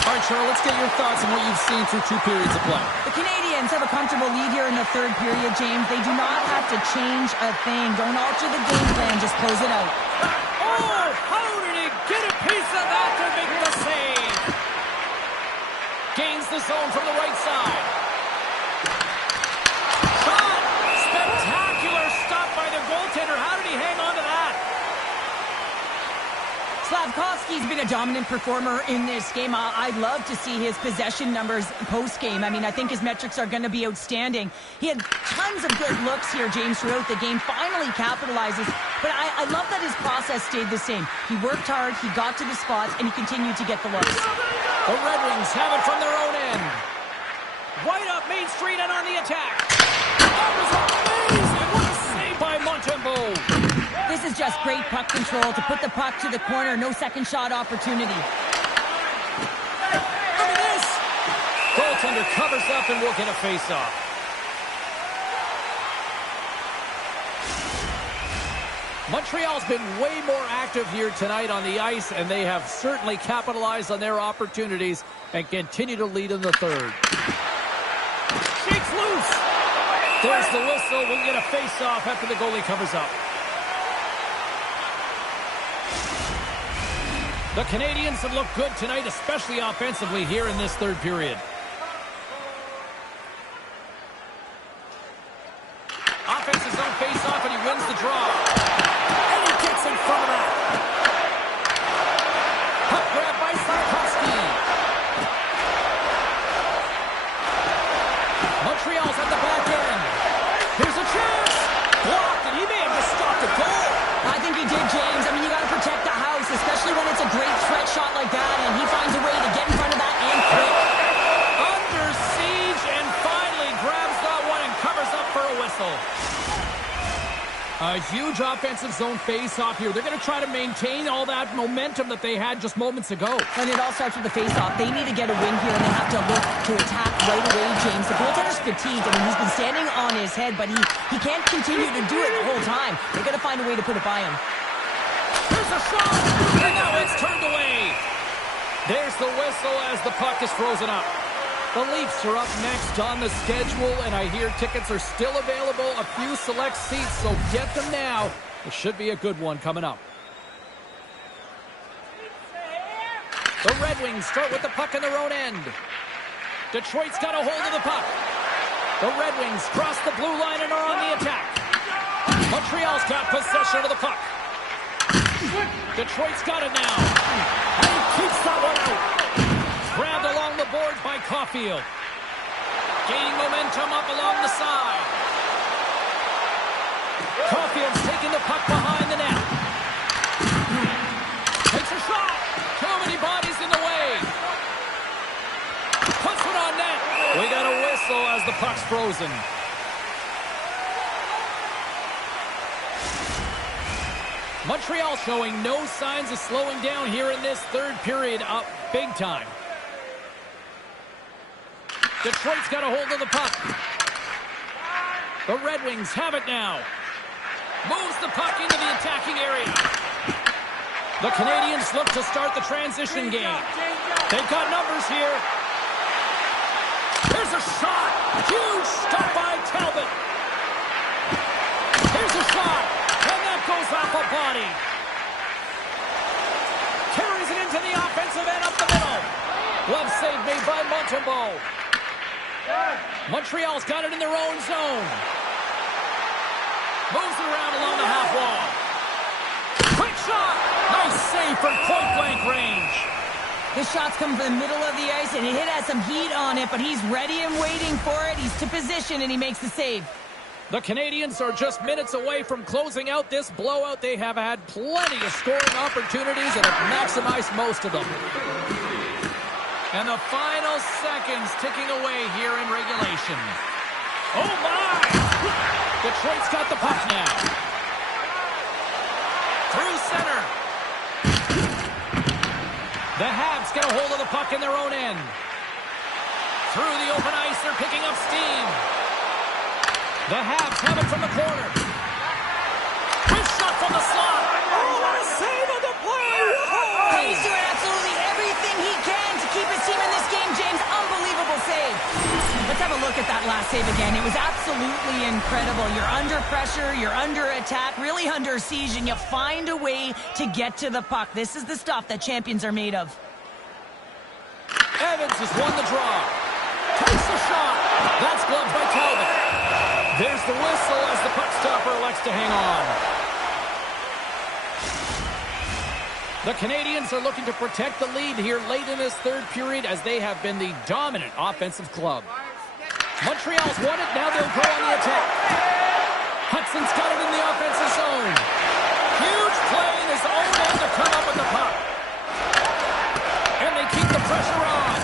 All right, Cheryl, let's get your thoughts on what you've seen through 2 periods of play. The Canadians have a comfortable lead here in the third period, James. They do not have to change a thing. Don't alter the game plan. Just close it out. Oh, how did he get a piece of that to make the save? Gains the zone from the right side. Shot! Spectacular stop by the goaltender. How did he hang on to that? Slafkovsky's been a dominant performer in this game. I'd love to see his possession numbers post-game. I mean, I think his metrics are going to be outstanding. He had tons of good looks here, James, throughout the game. Finally capitalizes. But I love that his process stayed the same. He worked hard, he got to the spots, and he continued to get the looks. The Red Wings have it from their own end. Right up Main Street and on the attack. That was amazing. What a save by Montembeault. This is just great puck control to put the puck to the corner. No second shot opportunity. Look at this. Goaltender covers up and will get a face-off. Montreal's been way more active here tonight on the ice, and they have certainly capitalized on their opportunities and continue to lead in the third. Shakes loose. There's the whistle. We'll get a face-off after the goalie covers up. The Canadians have looked good tonight, especially offensively here in this third period. Offensive zone face-off, and he wins the draw. And he gets in front of that. Puck grab by Slafkovsky. Montreal's at the back end. Here's a chance. Blocked, and he may have just stopped a goal. I think he did, James. I mean, you got to protect the house, especially when it's a great threat shot like that, and he finds a way to get in front of that and quick. Under siege, and finally grabs that one and covers up for a whistle. A huge offensive zone face-off here. They're going to try to maintain all that momentum that they had just moments ago. And it all starts with the face-off. They need to get a win here, and they have to look to attack right away, James. The goaltender's fatigued. I mean, he's been standing on his head, but he can't continue to do it the whole time. They've got to find a way to put it by him. There's a shot, and now it's turned away. There's the whistle as the puck is frozen up. The Leafs are up next on the schedule, and I hear tickets are still available, a few select seats, so get them now. It should be a good one coming up. The Red Wings start with the puck in their own end. Detroit's got a hold of the puck. The Red Wings cross the blue line and are on the attack. Montreal's got possession of the puck. Detroit's got it now. And he keeps that one out. Grabbed along the boards by Caulfield. Gaining momentum up along the side. Caulfield's taking the puck behind the net. Takes a shot. Too many bodies in the way. Puts it on net. We got a whistle as the puck's frozen. Montreal showing no signs of slowing down here in this third period, up big time. Detroit's got a hold of the puck. The Red Wings have it now. Moves the puck into the attacking area. The Canadians look to start the transition game. They've got numbers here. Here's a shot. Huge stop by Talbot. Here's a shot. And that goes off a body. Carries it into the offensive end up the middle. Glove save made by Montembeault. Montreal's got it in their own zone. Moves it around along the half wall. Quick shot! Nice save from point-blank range. This shot's come from the middle of the ice, and it has some heat on it, but he's ready and waiting for it. He's to position, and he makes the save. The Canadians are just minutes away from closing out this blowout. They have had plenty of scoring opportunities and have maximized most of them. And the final seconds ticking away here in regulation. Oh, my! Detroit's got the puck now. Through center. The Habs get a hold of the puck in their own end. Through the open ice, they're picking up steam. The Habs have it from the corner. Good shot from the slot. Oh, what a save on the play! He's doing absolutely everything he can to keep his team save again. It was absolutely incredible. You're under pressure, you're under attack, really under siege, and you find a way to get to the puck. This is the stuff that champions are made of. Evans has won the draw. Takes a shot. That's gloved by Talbot. There's the whistle as the puck stopper elects to hang on. The Canadians are looking to protect the lead here late in this third period as they have been the dominant offensive club. Montreal's won it. Now they'll go on the attack. Hudson's got it in the offensive zone. Huge play in his own end to come up with the puck. And they keep the pressure on.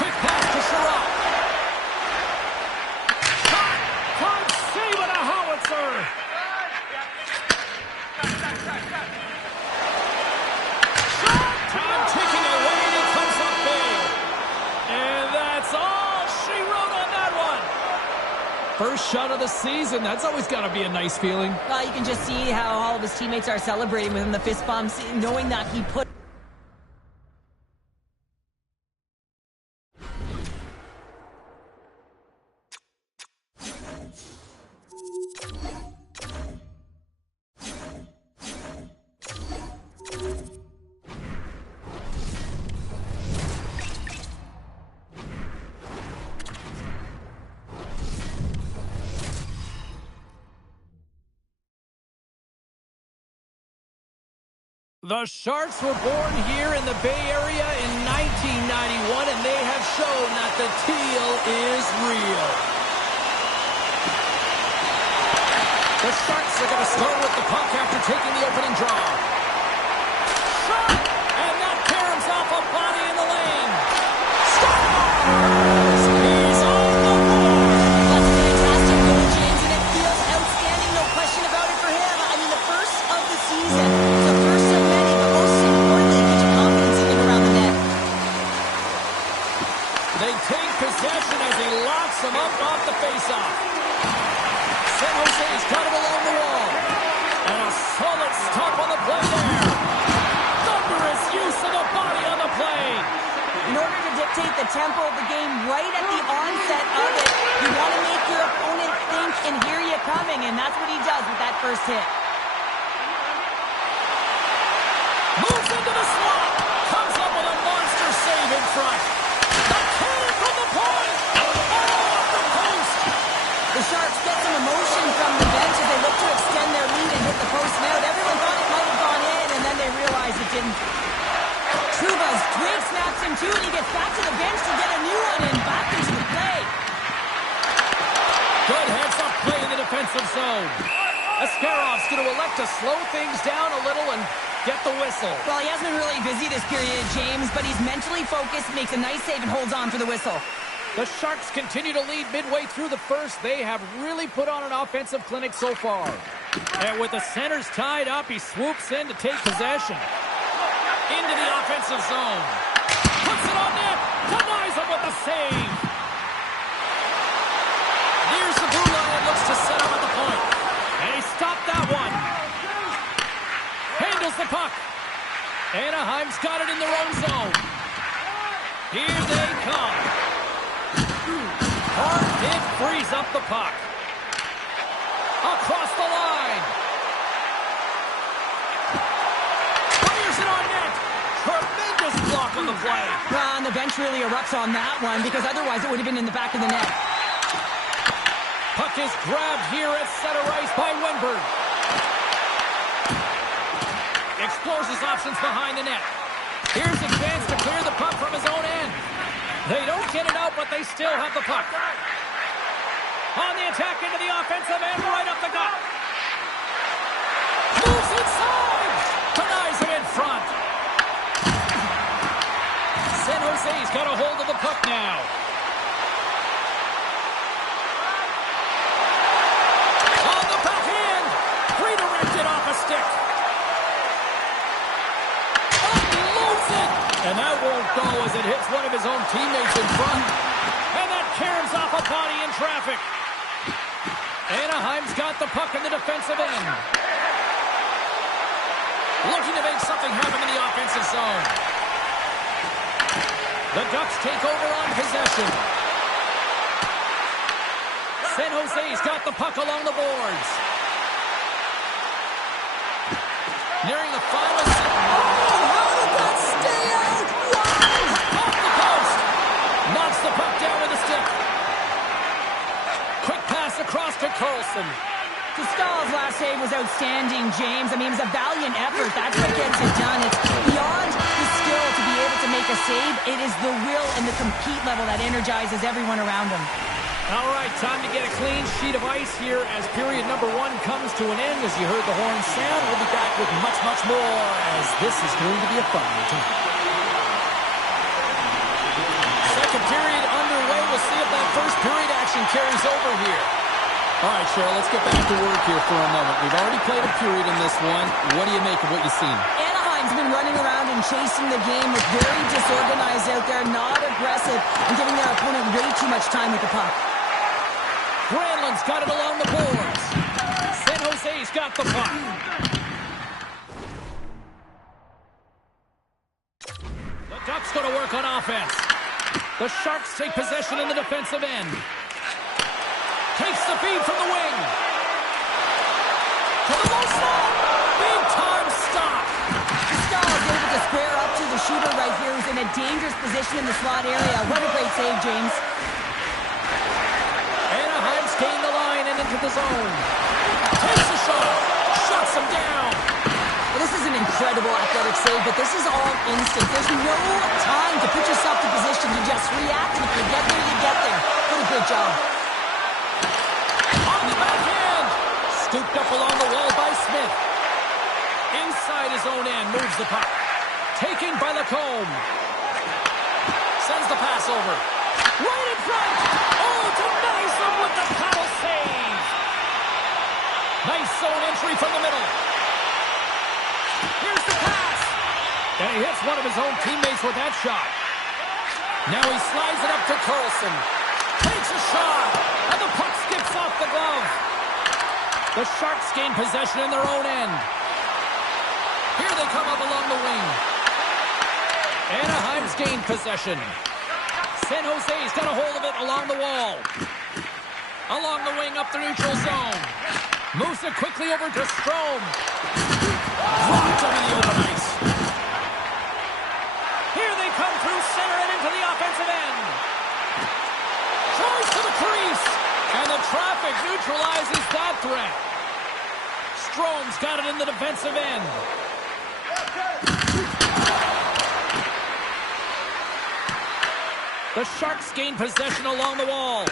Quick pass to Sherratt. Shot! Can't save it, a howitzer! Shot! Time ticking away, and it comes up big. And that's all she wrote on that one. First shot of the season. That's always got to be a nice feeling. You can just see how all of his teammates are celebrating with him, the fist bumps, knowing that he put... The Sharks were born here in the Bay Area in 1991, and they have shown that the teal is real. The Sharks are going to start with the puck after taking the opening draw. Shot! And that caroms off a body in the lane. Scores! He's on the board! That's a fantastic goal, James, and it feels outstanding, no question about it for him. I mean, the first of the season. The first of many, but most importantly, it gives you confidence in and around the net. They take possession as he locks them up off the faceoff. San Jose's got it along the wall. And a solid stop on the play there. Thunderous use of the body on the play. In order to dictate the tempo of the game right at the onset of it, you want to make your opponent think and hear you coming, and that's what he does with that first hit. Moves into the slot. Comes up with a monster save in front. The cannon from the point. Oh, off the post. The Sharks get some emotion from the bench as they look to extend their lead and hit the post now. Everyone thought it might have gone in, and then they realized it didn't. Trouba's twig snaps him too, and he gets back to the bench to get a new one and back into the play. Good heads-up play in the defensive zone. Ascarov's going to elect to slow things down a little and get the whistle. Well, he hasn't been really busy this period, James, but he's mentally focused, makes a nice save, and holds on for the whistle. The Sharks continue to lead midway through the first. They have really put on an offensive clinic so far. And with the centers tied up, he swoops in to take possession. Into the offensive zone. Puts it on net. Denies him with the save. Here's the blue line and looks to set up at the point. And he stopped that one. Handles the puck. Anaheim's got it in their own zone. Here they come. Hard hit frees up the puck. Across the line. Fires it on net. Tremendous block on the play. And the bench really erupts on that one because otherwise it would have been in the back of the net. Puck is grabbed here at center ice by Wenberg. Explores his options behind the net. Here's a chance to clear the puck from his own end. They don't get it out, but they still have the puck. On the attack into the offensive end, right up the gut. Moves inside. Denies him in front. San Jose's got a hold of the puck now. On the backhand. Redirected off a stick. Unloads it. And that won't go as it hits one of his own teammates in front. And that caroms off a body in traffic. Anaheim's got the puck in the defensive end. Looking to make something happen in the offensive zone. The Ducks take over on possession. San Jose's got the puck along the boards. Nearing the final second. Oh, how did that stay out? Wow! Off the post. Knocks the puck down with a stick. Quick pass across to Carlson. Stahl's last save was outstanding, James. I mean, it was a valiant effort. That's what gets it done. It's beyond the skill to be able to make a save. It is the will and the compete level that energizes everyone around him. All right, time to get a clean sheet of ice here as period number 1 comes to an end. As you heard the horn sound, we'll be back with much, much more as this is going to be a fun one tonight. Second period underway. We'll see if that first period action carries over here. All right, Cheryl, let's get back to work here for a moment. We've already played a period in this one. What do you make of what you've seen? Anaheim's been running around and chasing the game, with very disorganized out there, not aggressive, and giving their opponent way too much time with the puck. Granlund's got it along the boards. San Jose's got the puck. The Ducks going to work on offense. The Sharks take possession in the defensive end. Takes the feed from the wing. To the low slot. Big time stop. Stahl is able to square up to the shooter right here, who's in a dangerous position in the slot area. What a great save, James. Anaheim's gained the line and into the zone. Takes a shot. Shuts him down. Well, this is an incredible athletic save, but this is all instinct. There's no time to put yourself in position. You just react, and if you get there, you get there. What a great job. On the backhand. Scooped up along the wall by Smith. Inside his own end, moves the puck. Taken by Lacombe. Sends the pass over. Right in front. Oh, denies him with the paddle save. Nice zone entry from the middle. Here's the pass. And he hits one of his own teammates with that shot. Now he slides it up to Carlson. Takes a shot. And the puck skips off the glove. The Sharks gain possession in their own end. Here they come up along the wing. Anaheim's gained possession. San Jose's got a hold of it along the wall. Along the wing up the neutral zone. Moves it quickly over to Strome. Dropped over the open ice. Here they come through center and into the offensive end. Tries to the crease. And the traffic neutralizes that threat. Strome's got it in the defensive end. The Sharks gain possession along the wall.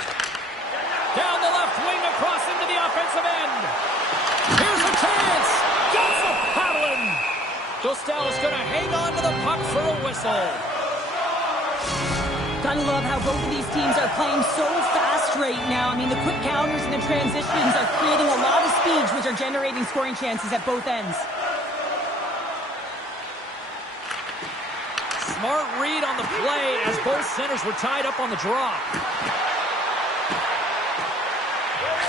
Down the left wing across into the offensive end. Here's a chance. Gets the paddling. Dostal's going to hang on to the puck for a whistle. Kind of love how both of these teams are playing so fast right now. I mean, the quick counters and the transitions are creating a lot of speeds, which are generating scoring chances at both ends. Smart read on the play as both centers were tied up on the draw.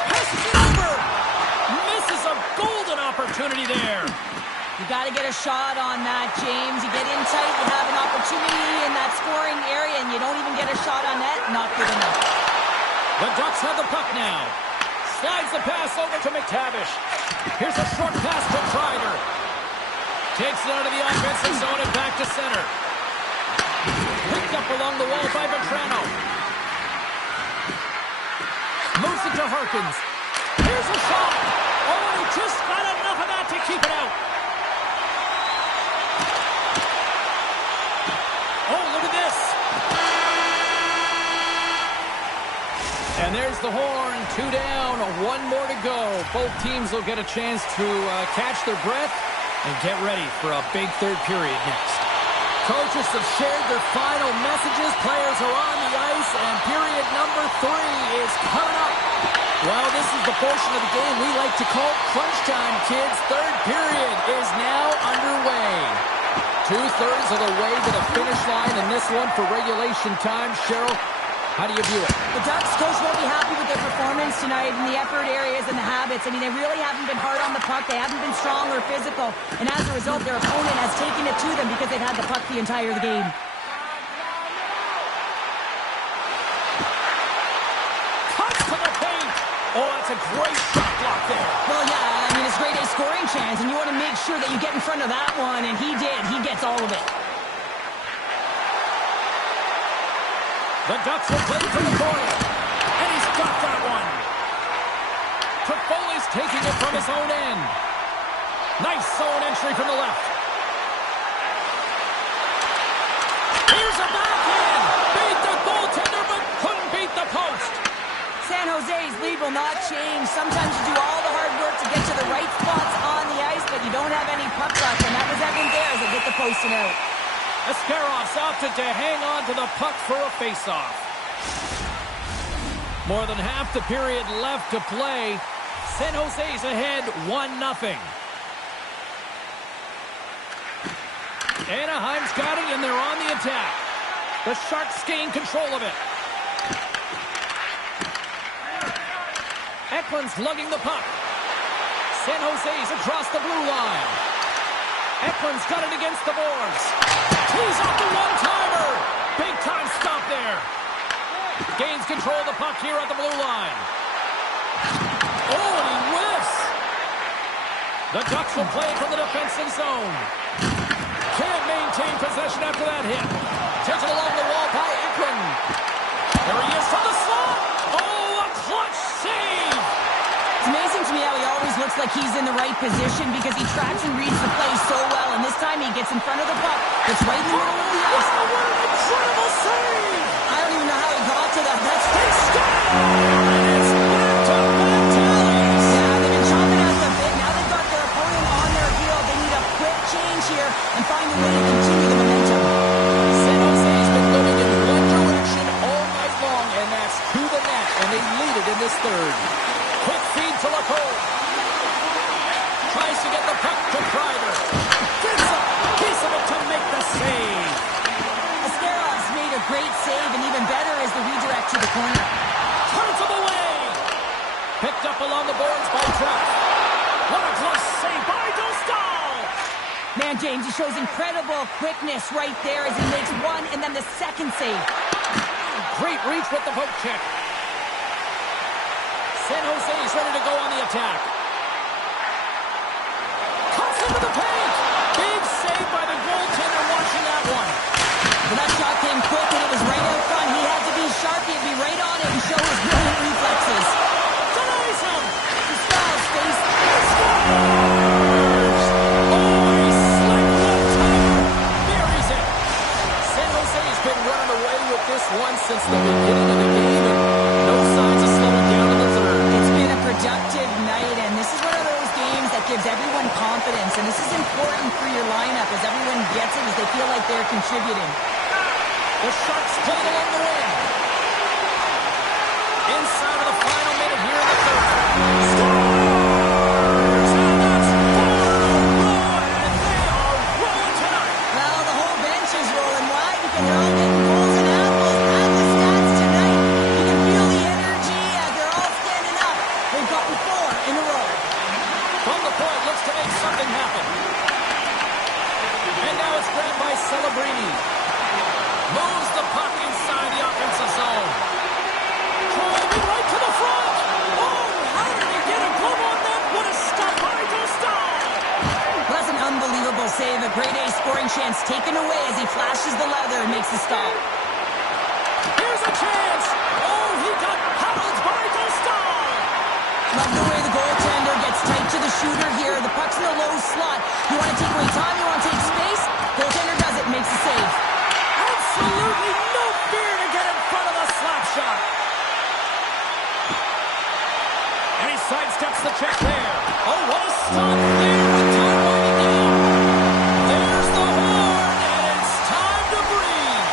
Passes it over. Misses a golden opportunity there. You got to get a shot on that, James. You get in tight, you have an opportunity in that scoring area, and you don't even get a shot on net. Not good enough. The Ducks have the puck now. Slides the pass over to McTavish. Here's a short pass to Kreider. Takes it out of the offensive zone and back to center. Picked up along the wall by Vetrano. Moves it to Harkins. Here's a shot. Oh, he just got enough of that to keep it out. Oh, look at this. And there's the horn. 2 down, 1 more to go. Both teams will get a chance to catch their breath and get ready for a big third period next. Coaches have shared their final messages. Players are on the ice, and period number 3 is coming up. Well, this is the portion of the game we like to call crunch time, kids. Third period is now underway. 2/3 of the way to the finish line in this one for regulation time. Cheryl, how do you view it? The Ducks coach won't be happy with their performance tonight in the effort areas and the habits. I mean, they really haven't been hard on the puck. They haven't been strong or physical. And as a result, their opponent has taken it to them because they've had the puck the entire game. Cuts to the paint. Oh, that's a great shot block there. Well, yeah, I mean, it's grade A scoring chance, and you want to make sure that you get in front of that one, and he did. He gets all of it. The Ducks will play for the corner. And he's got that one. Toffoli's taking it from his own end. Nice zone entry from the left. Here's a backhand. Beat the goaltender, but couldn't beat the post. San Jose's lead will not change. Sometimes you do all the hard work to get to the right spots on the ice, but you don't have any puck luck, and that was Evan there as it hit the post and out. Ascarov's opted to hang on to the puck for a faceoff. More than half the period left to play. San Jose's ahead 1-0. Anaheim's got it, and they're on the attack. The Sharks gain control of it. Eklund's lugging the puck. San Jose's across the blue line. Eklund's got it against the boards. He's off the one-timer. Big time stop there. Gains control of the puck here at the blue line. Oh, and he whiffs. The Ducks will play from the defensive zone. Can't maintain possession after that hit. Taken along the wall by Eklund. There he is from the slot. Oh, a clutch save. It's amazing to me how he always looks like he's in the right position because he tracks and reads the play so well, and this time he gets in front of the puck. It's right in the middle of the ice. Wow, what an incredible save! I don't even know how he got to that. That's It's back-to-back tallies. Yeah, they've been chopping at the bit. Now they've got their opponent on their heel. They need a quick change here and find a way to continue the momentum. San Jose's been going in one direction all night long, and that's to the net, and they lead it in this third. Quick feed to Lacombe. Tries to get the puck to Kreider. Gets a piece of it to make the save. Ascarov's made a great save, and even better is the redirect to the corner. Turns him away. Picked up along the boards by Trout. What a close save by Dostal. Man, James, he shows incredible quickness right there as he makes one and then the second save. Great reach with the poke check. San Jose's ready to go on the attack. Cuts into the paint. Big save by the goaltender watching that one. Well, that shot came quick and it was right out front. He had to be sharp. He had to be right on it and show his brilliant reflexes. Denies him. He styles face. Scores! Oh, he slipped left timer. Buries it. San Jose's been running away with this one since the beginning of the game, and no signs of slowing down in the third. It's been a productive night, and this is one of those games that gives everyone confidence, and this is important for your lineup as everyone gets it as they feel like they're contributing. The Sharks play it along the wing. Inside of the final minute here in the third. Scores! And that's 4 in a row, and they are rolling tonight. Well, the whole bench is rolling. Why? Because they're all getting goals and apples. Add the stats tonight. You can feel the energy as they're all standing up. They've gotten 4 in a row. From the point, looks to make something happen. And now it's grabbed by Celebrini. Moves the puck inside the offensive zone. Driving right to the front. Oh, how did he get a glove on that? What a stop by Dostal. Well, that's an unbelievable save. A grade A scoring chance taken away as he flashes the leather and makes the stop. Here's a chance. Oh, he got paddled by Dostal. Love the way the goaltender gets tight to the shooter here. The puck's in a low slot. You want to take away time, you want to take space. Goaltender does it, makes the save. Absolutely no fear to get in front of the slap shot. And he sidesteps the check there. Oh, what a stop there with time winding down. There's the horn, and it's time to breathe.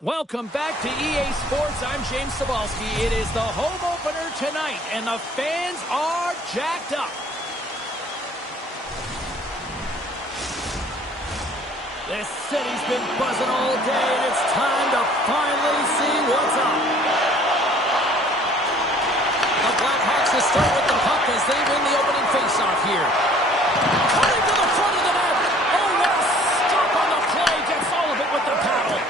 Welcome back to EA Sports. I'm James Cebulski. It is the home opener tonight, and the fans are jacked up. This city's been buzzing all day, and it's time to finally see what's up. The Blackhawks will start with the puck as they win the opening faceoff here. Cutting to the front of the net. Oh, what a stop on the play. Gets all of it with the paddle.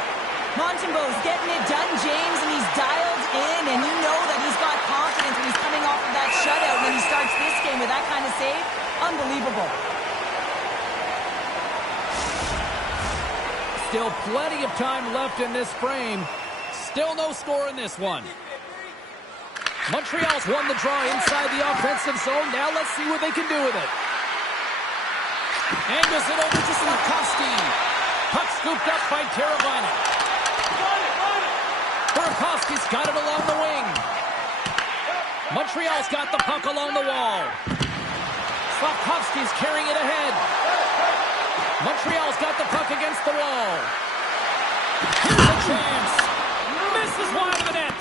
Montembeau's getting it done, James, and he's dialed in, and you know that he's got confidence when he's coming off of that shutout when he starts this game with that kind of save. Unbelievable. Still plenty of time left in this frame. Still no score in this one. Montreal's won the draw inside the offensive zone. Now let's see what they can do with it. Angles it over to Slafkovsky. Puck scooped up by Teravainen. Burakovsky's got it along the wing. Montreal's got the puck along the wall. Slafkovsky's carrying it ahead. Montreal's got the puck against the wall. Here's a chance. Misses wide of the net.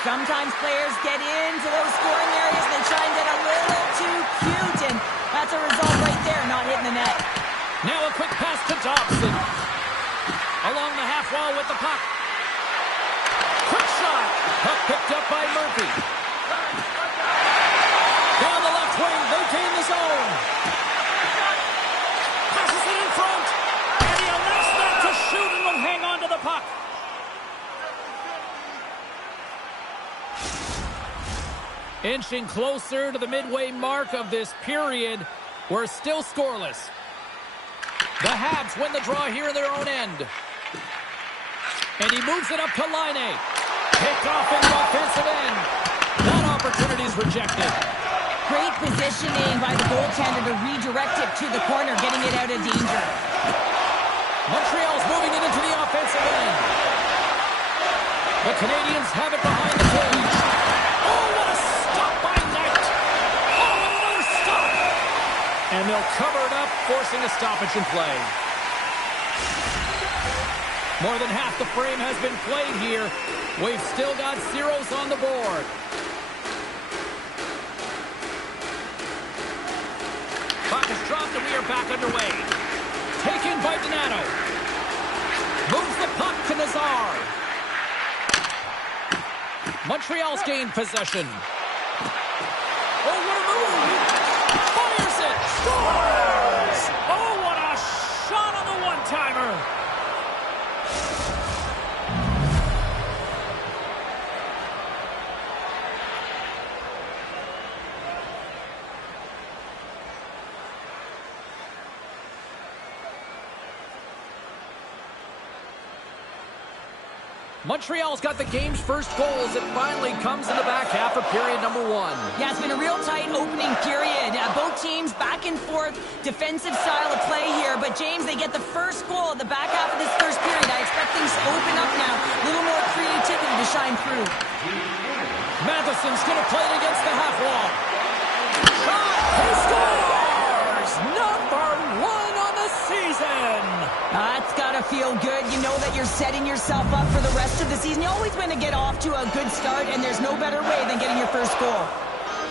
Sometimes players get into those scoring areas and they try and get a little too cute, and that's a result right there, not hitting the net. Now a quick pass to Dobson. Along the half wall with the puck. Quick shot. Puck picked up by Murphy. Down the left wing, they gain the zone. Passes it in front. And he allows that to shoot and will hang on to the puck. Inching closer to the midway mark of this period. We're still scoreless. The Habs win the draw here in their own end. And he moves it up to Laine. Picked off in the offensive end. That opportunity's rejected. Great positioning by the goaltender to redirect it to the corner, getting it out of danger. Montreal's moving it into the offensive end. The Canadians have it behind the cage. Oh, what a stop by net. Oh, another stop. And they'll cover it up, forcing a stoppage in play. More than half the frame has been played here. We've still got zeros on the board. Puck is dropped and we are back underway. Taken by Donato. Moves the puck to Nazar. Montreal's gained possession. Oh, what a move! Fires it! Scores! Oh, what a shot on the one-timer! Montreal's got the game's first goal as it finally comes in the back half of period number one. Yeah, it's been a real tight opening period. Both teams back and forth, defensive style of play here. But, James, they get the first goal at the back half of this first period. I expect things to open up now. A little more creativity to shine through. Matheson's going to play it against the half wall. Shot! He scores! Number one on the season! That's got to feel good. You know that you're setting yourself up for the rest of the season. You always want to get off to a good start, and there's no better way than getting your first goal.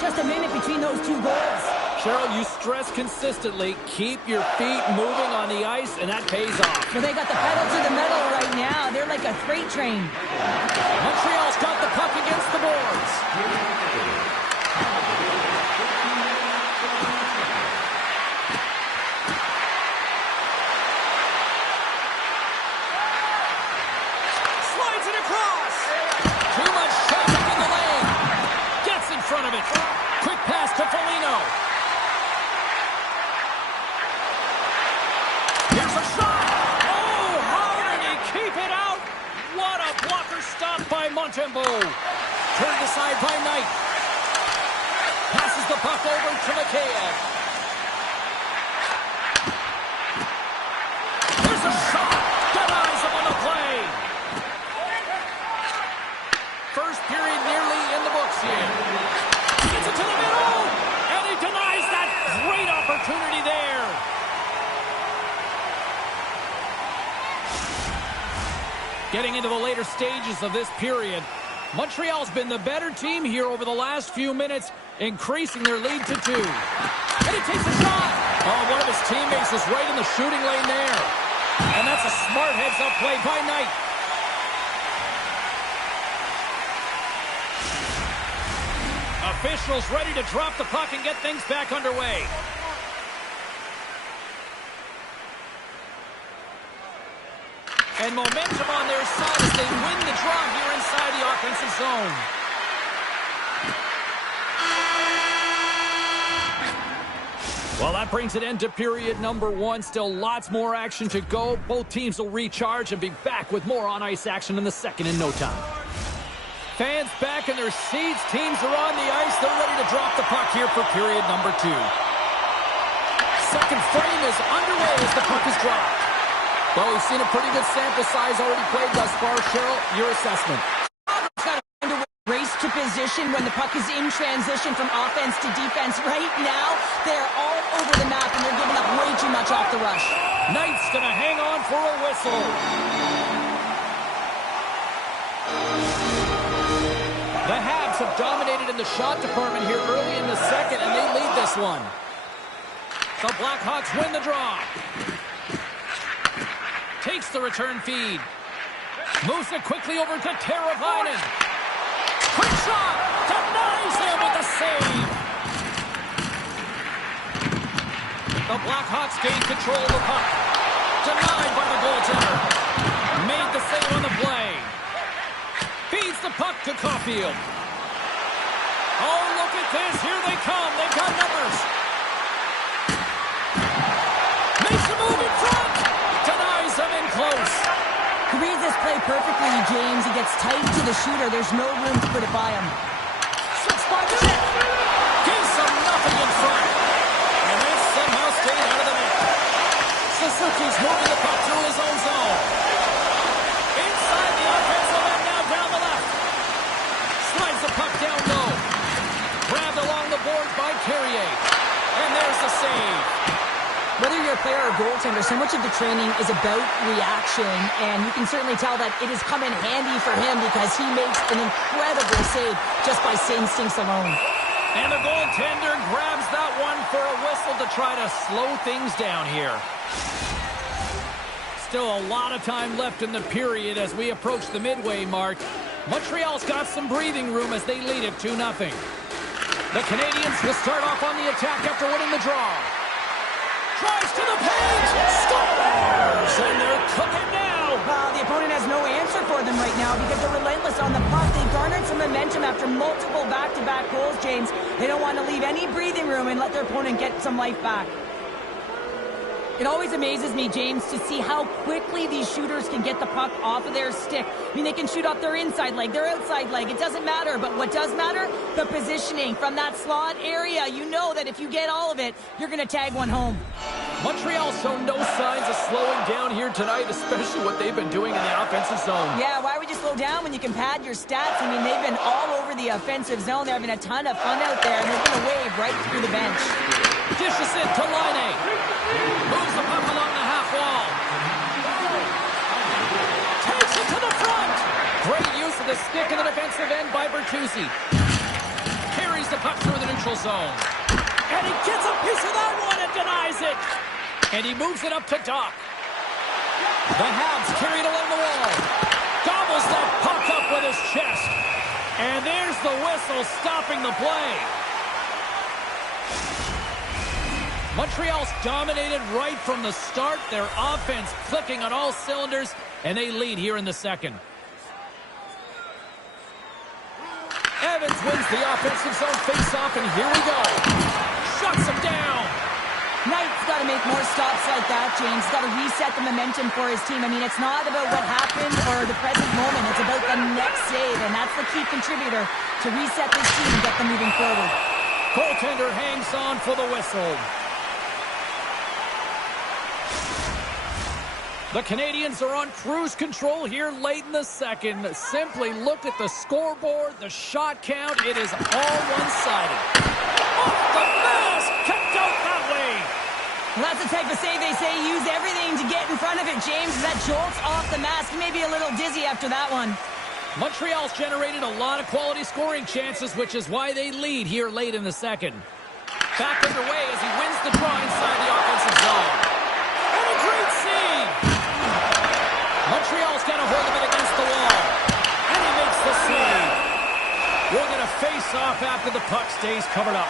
Just a minute between those two goals. Cheryl, you stress consistently, keep your feet moving on the ice, and that pays off. Well, they got the pedal to the metal right now. They're like a freight train. Montreal's got the puck against the boards. Slides it across. Too much traffic in the lane. Gets in front of it. Quick pass to Foligno. Here's a shot. Oh, how did he keep it out? What a blocker stop by Montembeau. Turned aside by Knight. Passes the puck over to Mikheyev. Here's a shot. Denies him on the play. First period nearly in the books here. Gets it to the middle. And he denies that great opportunity there. Getting into the later stages of this period, Montreal's been the better team here over the last few minutes, increasing their lead to 2. And he takes a shot. Oh, one of his teammates is right in the shooting lane there. That's a smart heads-up play by Knight. Officials ready to drop the puck and get things back underway. And momentum on their side as they win the draw here inside the offensive zone. Well, that brings an end to period number 1. Still lots more action to go. Both teams will recharge and be back with more on-ice action in the second in no time. Fans back in their seats. Teams are on the ice. They're ready to drop the puck here for period number 2. Second frame is underway as the puck is dropped. Well, we've seen a pretty good sample size already played thus far. Cheryl, your assessment. Race to position when the puck is in transition from offense to defense. Right now, they're all over the map, and they're giving up way too much off the rush. Knight's going to hang on for a whistle. The Habs have dominated in the shot department here early in the second, and they lead this one. The Blackhawks win the draw. Takes the return feed. Moves it quickly over to Teravainen. Quick shot! Denies him with a save! The Blackhawks gain control of the puck. Denied by the goaltender. Made the save on the play. Feeds the puck to Caulfield. Oh, look at this. Here they come. They've got numbers. Makes a move in front. Denies him in close. He reads this play perfectly, James. He gets tight to the shooter. There's no room to put it by him. 6-5 check. Gives him nothing in front. And this somehow stayed out of the net. Suzuki's moving the puck through his own zone. Inside the offensive end, now down the left. Slides the puck down low. Grabbed along the boards by Carrier. And there's the save. Whether you're a player or goaltender, so much of the training is about reaction, and you can certainly tell that it has come in handy for him because he makes an incredible save just by instincts alone. And the goaltender grabs that one for a whistle to try to slow things down here. Still a lot of time left in the period as we approach the midway mark. Montreal's got some breathing room as they lead it 2-0. The Canadiens will start off on the attack after winning the draw. Drives to the paint, scores, and they're cooking now. The opponent has no answer for them right now because they're relentless on the puck. They garnered some momentum after multiple back-to-back goals, James. They don't want to leave any breathing room and let their opponent get some life back. It always amazes me, James, to see how quickly these shooters can get the puck off of their stick. I mean, they can shoot off their inside leg, their outside leg. It doesn't matter. But what does matter? The positioning from that slot area. You know that if you get all of it, you're going to tag one home. Montreal show no signs of slowing down here tonight, especially what they've been doing in the offensive zone. Yeah, why would you slow down when you can pad your stats? I mean, they've been all over the offensive zone. They're having a ton of fun out there, and they're going to wave right through the bench. Dishes it to Laine. Moves the puck along the half wall. Takes it to the front. Great use of the stick in the defensive end by Bertuzzi. Carries the puck through the neutral zone. And he gets a piece of that one and denies it. And he moves it up to Doc. The Habs carry it along the wall. Gobbles that puck up with his chest. And there's the whistle stopping the play. Montreal's dominated right from the start. Their offense clicking on all cylinders, and they lead here in the second. Evans wins the offensive zone faceoff, and here we go. Shuts him down. Knight's got to make more stops like that, James. Got to reset the momentum for his team. I mean, it's not about what happened or the present moment. It's about the next save, and that's the key contributor to reset this team and get them moving forward. Goaltender hangs on for the whistle. The Canadiens are on cruise control here late in the second. Simply look at the scoreboard, the shot count. It is all one-sided. Off the mask! Kept out that way! Well, that's the type of save they say use everything to get in front of it, James. That jolts off the mask. He may be a little dizzy after that one. Montreal's generated a lot of quality scoring chances, which is why they lead here late in the second. Back underway as he wins the draw inside the offensive zone. And a great save! off after the puck stays covered up.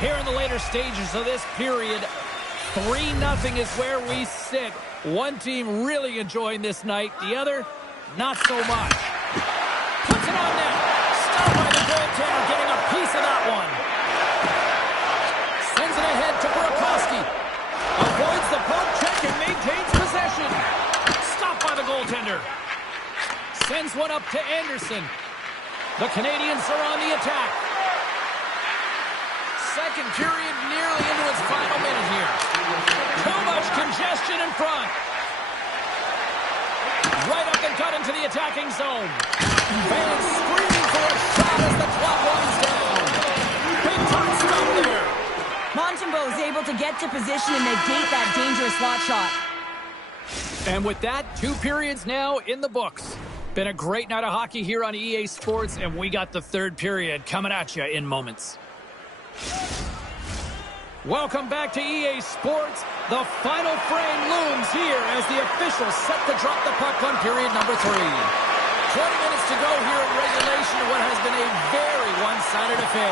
Here in the later stages of this period, 3-0 is where we sit. One team really enjoying this night, the other, not so much. Puts it on net. Stopped by the goaltender, getting a piece of that one. Sends it ahead to Burakovsky. Avoids the poke check and maintains possession. Stopped by the goaltender. Sends one up to Anderson. The Canadians are on the attack. Second period nearly into its final minute here. Too much congestion in front. Right up and cut into the attacking zone. Fans screaming for a shot as the clock runs down. Big time stop there. Montembeault is able to get to position and negate that dangerous slot shot. And with that, 2 periods now in the books. Been a great night of hockey here on EA Sports, and we got the third period coming at you in moments. Welcome back to EA Sports. The final frame looms here as the officials set to drop the puck on period number 3. 20 minutes to go here in regulation of what has been a very one-sided affair.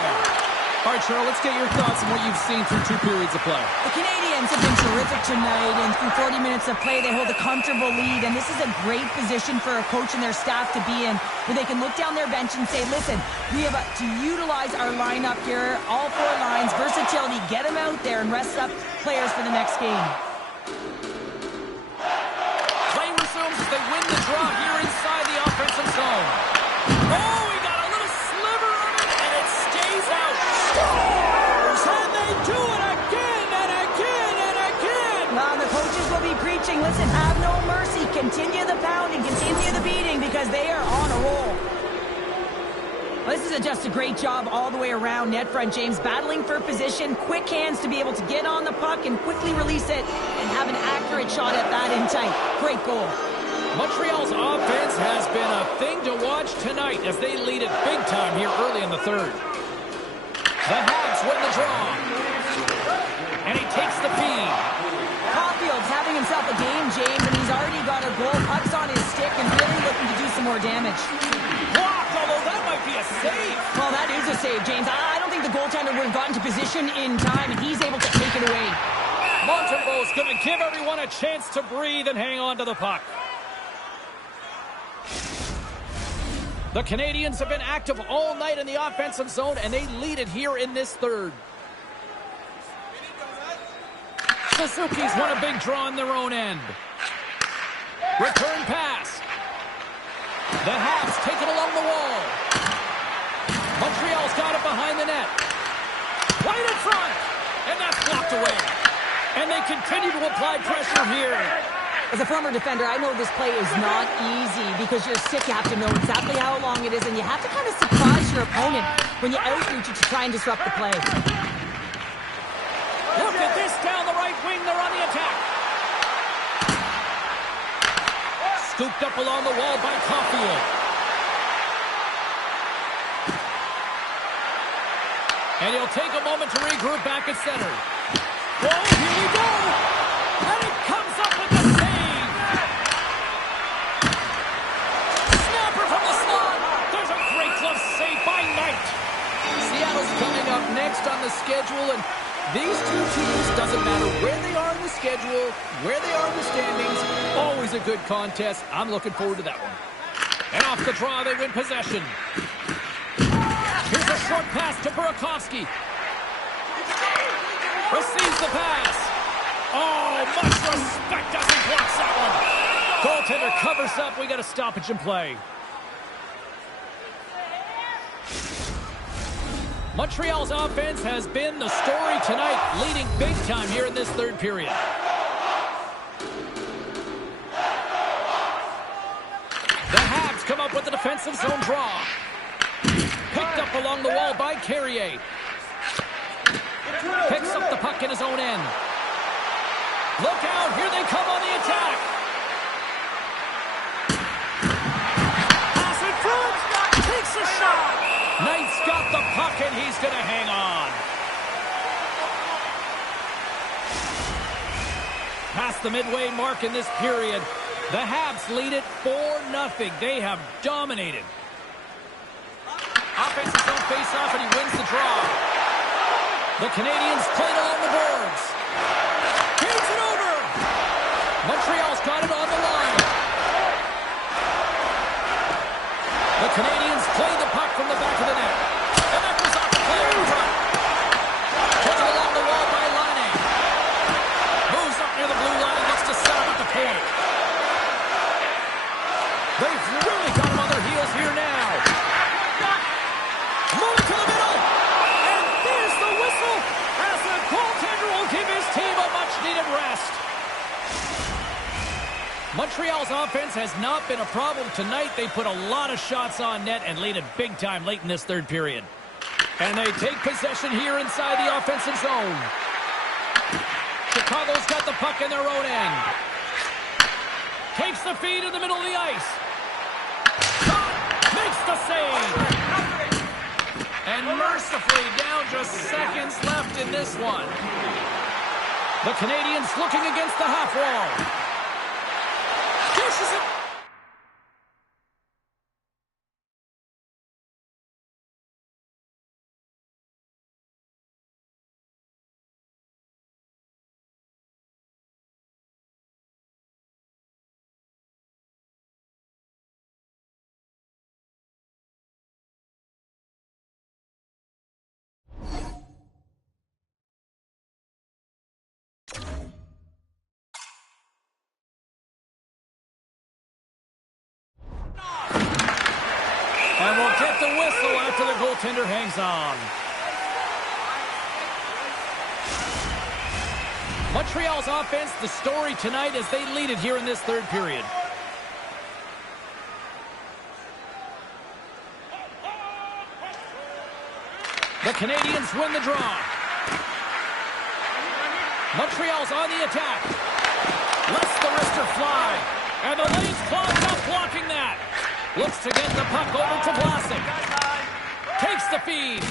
All right, Cheryl, let's get your thoughts on what you've seen through 2 periods of play. The Canadians have been terrific tonight, and through 40 minutes of play, they hold a comfortable lead, and this is a great position for a coach and their staff to be in, where they can look down their bench and say, listen, we have to utilize our lineup here, all 4 lines, versatility, get them out there and rest up players for the next game. Play resumes as they win the draw here inside the offensive zone. Oh, he got a little sliver of it, and it stays out. Scores! And they do it again and again and again! Well, the coaches will be preaching, listen, have no mercy, continue the pounding, continue the beating, because they are on a roll. Well, this is just a great job all the way around net front, James, battling for position, quick hands to be able to get on the puck and quickly release it and have an accurate shot at that in tight. Great goal. Montreal's offense has been a thing to watch tonight as they lead it big time here early in the third. The Habs win the draw. And he takes the feed. Caulfield's having himself a game, James, and he's already got a goal. Puck's on his stick and really looking to do some more damage. Blocked, although that might be a save. Well, that is a save, James. I don't think the goaltender would have gotten to position in time, and he's able to take it away. Montembeault's going to give everyone a chance to breathe and hang on to the puck. The Canadians have been active all night in the offensive zone, and they lead it here in this third. Suzuki's won a big draw in their own end. Return pass. The Habs take it along the wall. Montreal's got it behind the net. Right in front. And that's blocked away. And they continue to apply pressure here. As a former defender, I know this play is not easy because you're sick. You have to know exactly how long it is, and you have to kind of surprise your opponent when you outreach it to try and disrupt the play. Look at this down the right wing. They're on the attack. Scooped up along the wall by Caulfield. And he'll take a moment to regroup back at center. Oh, here we go. And he comes up with the save. Snapper from the slot. There's a great glove save by Knight. Seattle's coming up next on the schedule, and these 2 teams, doesn't matter where they are in the schedule, where they are in the standings, always a good contest. I'm looking forward to that one. And off the draw, they win possession. Here's a short pass to Burakovsky. Receives the pass. Oh, much respect as he blocks that one. Goaltender covers up. We got a stoppage in play. Montreal's offense has been the story tonight, leading big time here in this third period. The Habs come up with the defensive zone draw. Picked up along the wall by Carrier. Picks up the puck in his own end. Look out, here they come on the attack. Pass in front, takes a shot. Knight's got the puck and he's going to hang on. Past the midway mark in this period, the Habs lead it 4-0. They have dominated. Offensive zone face-off, and he wins the draw. The Canadians played along the boards. Feeds it over. Montreal's got it on the line. The Canadians play the puck from the back of the net. And that goes off the player in front. Taken along the wall by Laine. Moves up near the blue line, looks to set up at the point. They've really got him on their heels here now. Moving to the middle. And there's the whistle as the goaltender will give his team a much-needed rest. Montreal's offense has not been a problem tonight. They put a lot of shots on net and lead it big time late in this third period. And they take possession here inside the offensive zone. Chicago's got the puck in their own end. Takes the feed in the middle of the ice. Makes the save. And mercifully down just seconds left in this one. The Canadians looking against the half wall. Pushes it. And we'll get the whistle after the goaltender hangs on. Montreal's offense, the story tonight as they lead it here in this third period. The Canadians win the draw. Montreal's on the attack. Lets the wrister fly. And the lane's clogged up blocking that. Looks to get the puck over to Vlasic. Takes the feed.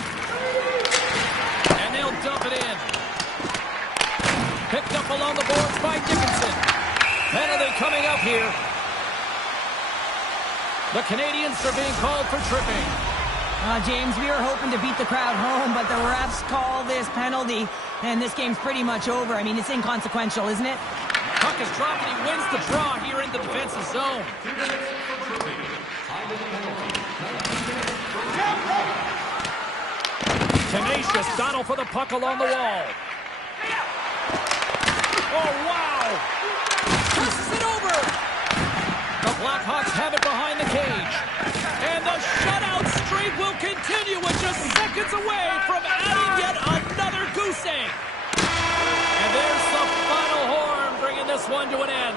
And they'll dump it in. Picked up along the boards by Dickinson. Penalty coming up here. The Canadians are being called for tripping. James, we were hoping to beat the crowd home, but the refs call this penalty, and this game's pretty much over. I mean, it's inconsequential, isn't it? Puck is dropped, and he wins the draw here in the defensive zone. Tenacious battle for the puck along the wall. Oh, wow! Pushes it over! The Blackhawks have it behind the cage. And the shutout streak will continue with just seconds away from adding yet another goose egg. And there's the final horn, bringing this one to an end.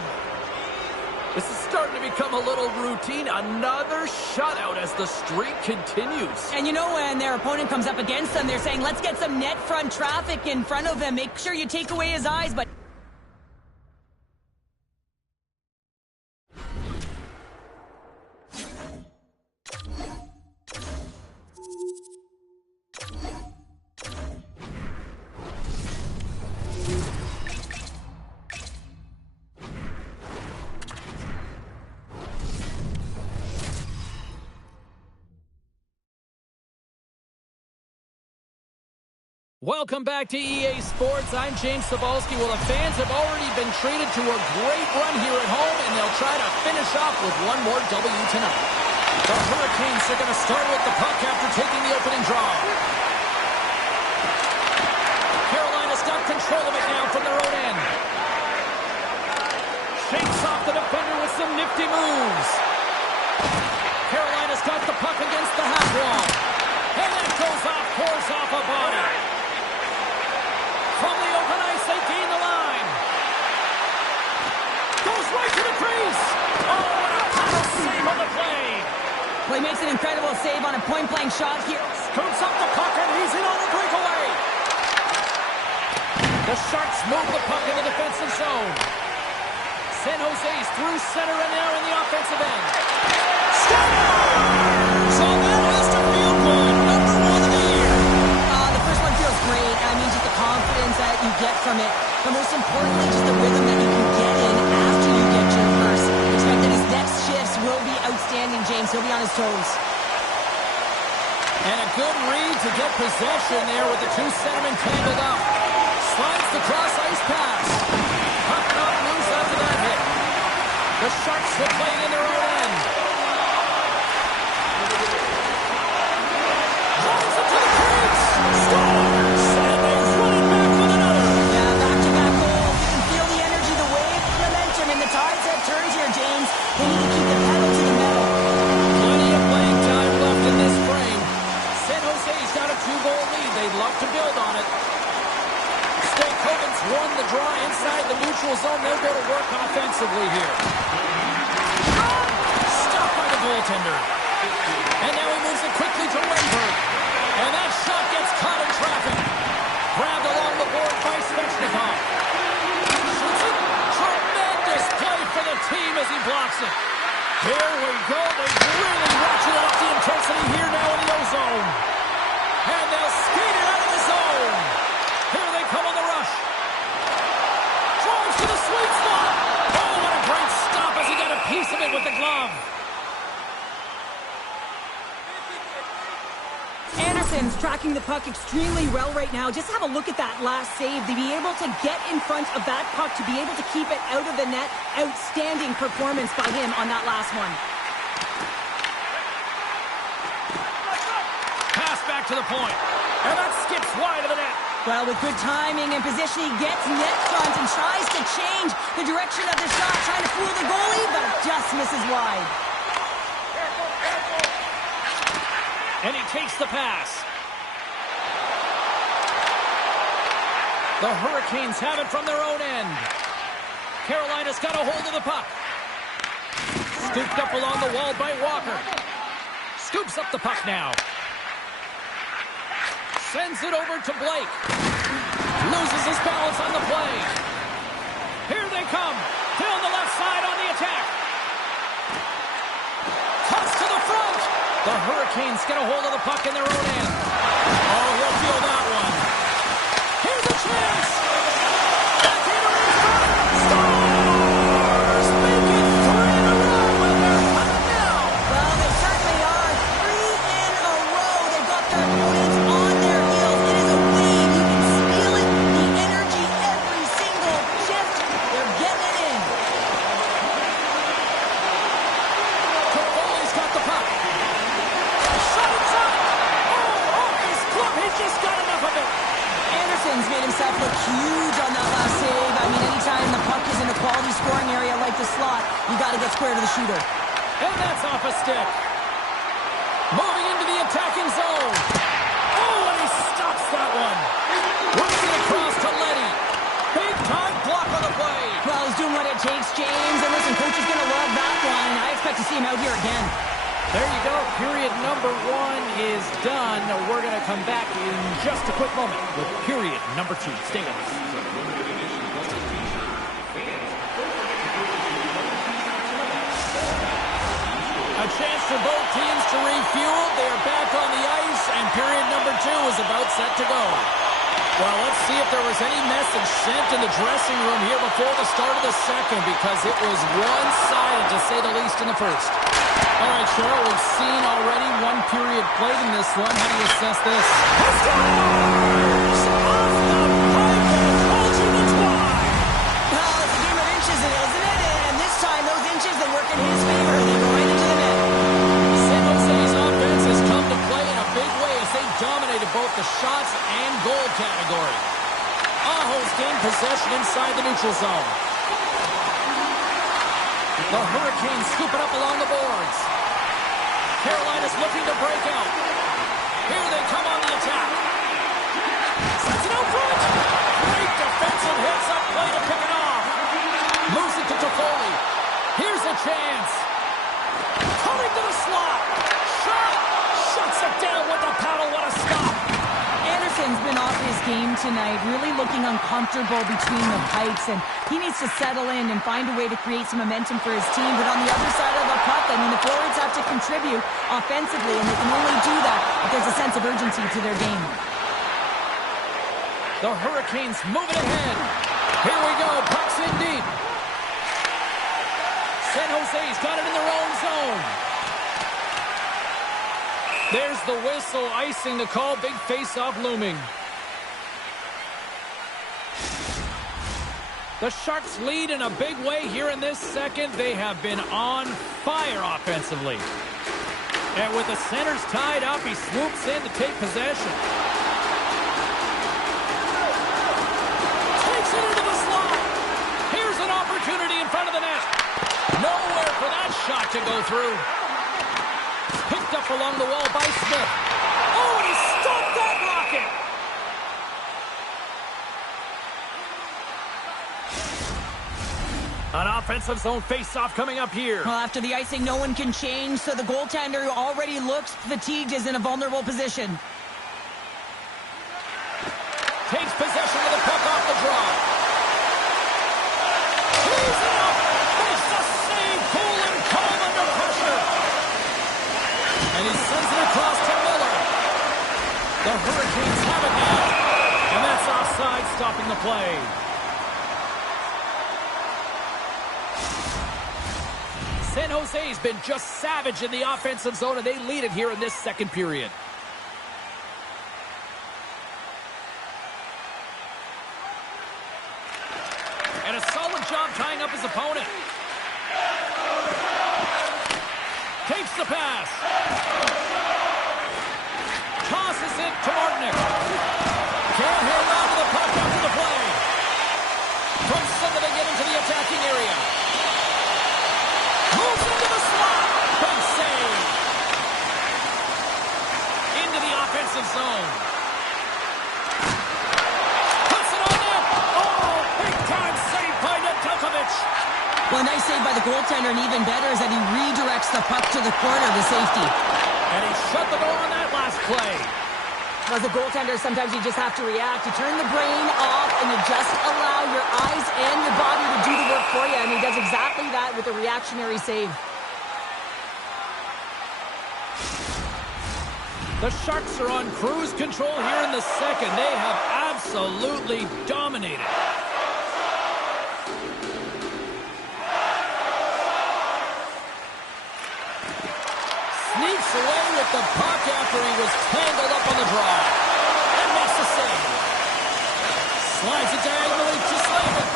This is starting to become a little routine. Another shutout as the streak continues. And you know, when their opponent comes up against them, they're saying, let's get some net front traffic in front of him. Make sure you take away his eyes, but... Welcome back to EA Sports. I'm James Cebulski. Well, the fans have already been treated to a great run here at home, and they'll try to finish off with one more W tonight. The Hurricanes are going to start with the puck after taking the opening draw. Carolina's got control of it now from their own end. Shakes off the defender with some nifty moves. Carolina's got the puck against the half wall. And that goes off, pours off a body. From the open ice, they gain the line. Goes right to the crease. Oh, what a total save on the play. Well, he makes an incredible save on a point-blank shot here. Scoops up the puck, and he's in on the breakaway. The Sharks move the puck in the defensive zone. San Jose's through center and now in the offensive end. So that has to feel good. Number one of the year. The first one feels great. I mean, just the confidence that you get from it. But most importantly, just the rhythm that you can get in after you get your first. Expect that his next shifts will be outstanding, James. He'll be on his toes. And a good read to get possession there with the two centermen tangled up. Slides the cross-ice pass. Puck not loose after that hit. The Sharks will play it in their own end. Drives it to the crease. Scores! And they run it back with another. Yeah, back-to-back goals. You can feel the energy, the wave, the momentum, and the tides have turned here, James. They need to keep the pedal to the metal. Plenty of playing time left in this frame. San Jose's got a 2-goal lead. They'd love to build on it. Staykovic's won the draw inside the neutral zone. They'll go to work offensively here. Stopped by the goaltender. And now he moves it quickly to Wenberg. And that shot gets caught in traffic. Grabbed along the board by Svechnikov. Shoots it. Tremendous play for the team as he blocks it. Here we go. They've really ratcheted up the intensity here now in the O-zone. And they'll skate it out of the zone. Here they come on the rush. Drives to the sweet spot. Oh, what a great stop as he got a piece of it with the glove. Anderson's tracking the puck extremely well right now. Just have a look at that last save. To be able to get in front of that puck, to be able to keep it out of the net. Outstanding performance by him on that last one. Pass back to the point. And that skips wide of the net. Well, with good timing and position, he gets net front and tries to change the direction of the shot, trying to fool the goalie, but just misses wide. And he takes the pass. The Hurricanes have it from their own end. Carolina's got a hold of the puck. Scooped up along the wall by Walker. Scoops up the puck now. Sends it over to Blake. Loses his balance on the play. Here they come. Down the left side on the attack. Cuts to the front. The Hurricanes get a hold of the puck in their own end. Oh, he'll feel that one. Here's a chance. Backhand in front. Scores! Make it 3 in a row, and they're coming now. Well, they certainly are. 3 in a row. They've got their opponents on their heels. It is a wave. You can feel it. The energy every single shift. They're getting it in. Toffoli's got the puck. Shot inside. Oh, off his glove. He's just got enough of it. Anderson's made himself look huge on that last save. I mean, anytime the puck is in a quality scoring area like the slot, you got to get square to the shooter. And that's off a stick. Moving into the attacking zone. Oh, and he stops that one. Works it across to Leddy. Big time block on the play. Well, he's doing what it takes, James. And listen, coach is going to love that one. I expect to see him out here again. There you go. Period number 1 is done. We're going to come back in just a quick moment with period number 2. Stay with us. A chance for both teams to refuel. They are back on the ice, and period number 2 is about set to go. Well, let's see if there was any message sent in the dressing room here before the start of the second, because it was one-sided, to say the least, in the first. All right, Cheryl, we've seen already 1 period played in this one. How do you assess this? He scores! Off the pipe, and told you that's why. Well, it's a game of inches, isn't it? And this time, those inches, they work in his favor. They go right into the net. San Jose's offense has come to play in a big way as they dominated both the shots and goal category. Aho's gained possession inside the neutral zone. The Hurricanes scoop it up along the boards. Carolina's looking to break out. Here they come on the attack. Sets it out front. Great defensive hits up play to pick it off. Moves it to Toffoli. Here's a chance. Coming to the slot. Shot. Shuts it down with the paddle. What a stop. Anderson's been off his game tonight, really looking uncomfortable between the pipes, and he needs to settle in and find a way to create some momentum for his team. But on the other side of the puck, I mean, the forwards have to contribute offensively, and they can only do that if there's a sense of urgency to their game. The Hurricanes moving ahead. Here we go. Puck's in deep. San Jose's got it in their own zone. There's the whistle, icing the call, big face-off looming. The Sharks lead in a big way here in this second. They have been on fire offensively. And with the centers tied up, he swoops in to take possession. Takes it into the slot. Here's an opportunity in front of the net. Nowhere for that shot to go through. Picked up along the wall by Smith. Oh, and he stopped that rocket! An offensive zone face-off coming up here. Well, after the icing, no one can change, so the goaltender, who already looks fatigued, is in a vulnerable position. Takes possession of the puck off the draw. He's it up! Makes the save, cool and calm under pressure. And he sends it across to Miller. The Hurricanes have it now. And that's offside, stopping the play. San Jose's been just savage in the offensive zone, and they lead it here in this second period. And a solid job tying up his opponent. Takes the pass. Tosses it to Martinic. Can't hang on to the puck after the play. From center they get into the attacking area. Moves into the slot. Big save. Into the offensive zone. Puts it on net. Oh, big time save by Nedeljkovic. Well, a nice save by the goaltender, and even better is that he redirects the puck to the corner to safety. And he shut the door on that last play. As a goaltender, sometimes you just have to react. You turn the brain off, and you just allow your eyes and your body to do the work for you, and he does exactly that with a reactionary save. The Sharks are on cruise control here in the second. They have absolutely dominated. Sneaks away with the puck after he was tangled up on the draw. And makes the save. Slides it diagonally to Slavin.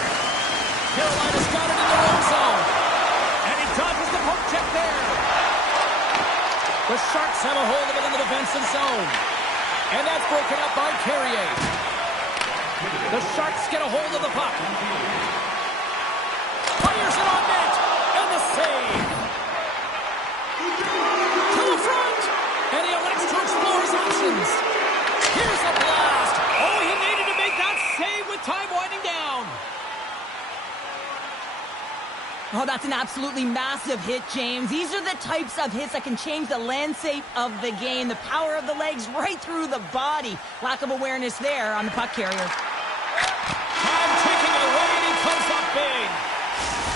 Carolina's got it in their own zone. And he dodges the poke check there. The Sharks have a hold of it in the defensive zone. And that's broken up by Carrier. The Sharks get a hold of the puck. Fires it on net. And the save. To the front. And he elects to explore his options. Here's a blast. Oh, he needed to make that save with time winding down. Oh, that's an absolutely massive hit, James. These are the types of hits that can change the landscape of the game. The power of the legs right through the body. Lack of awareness there on the puck carrier. Time ticking away, and he comes up big.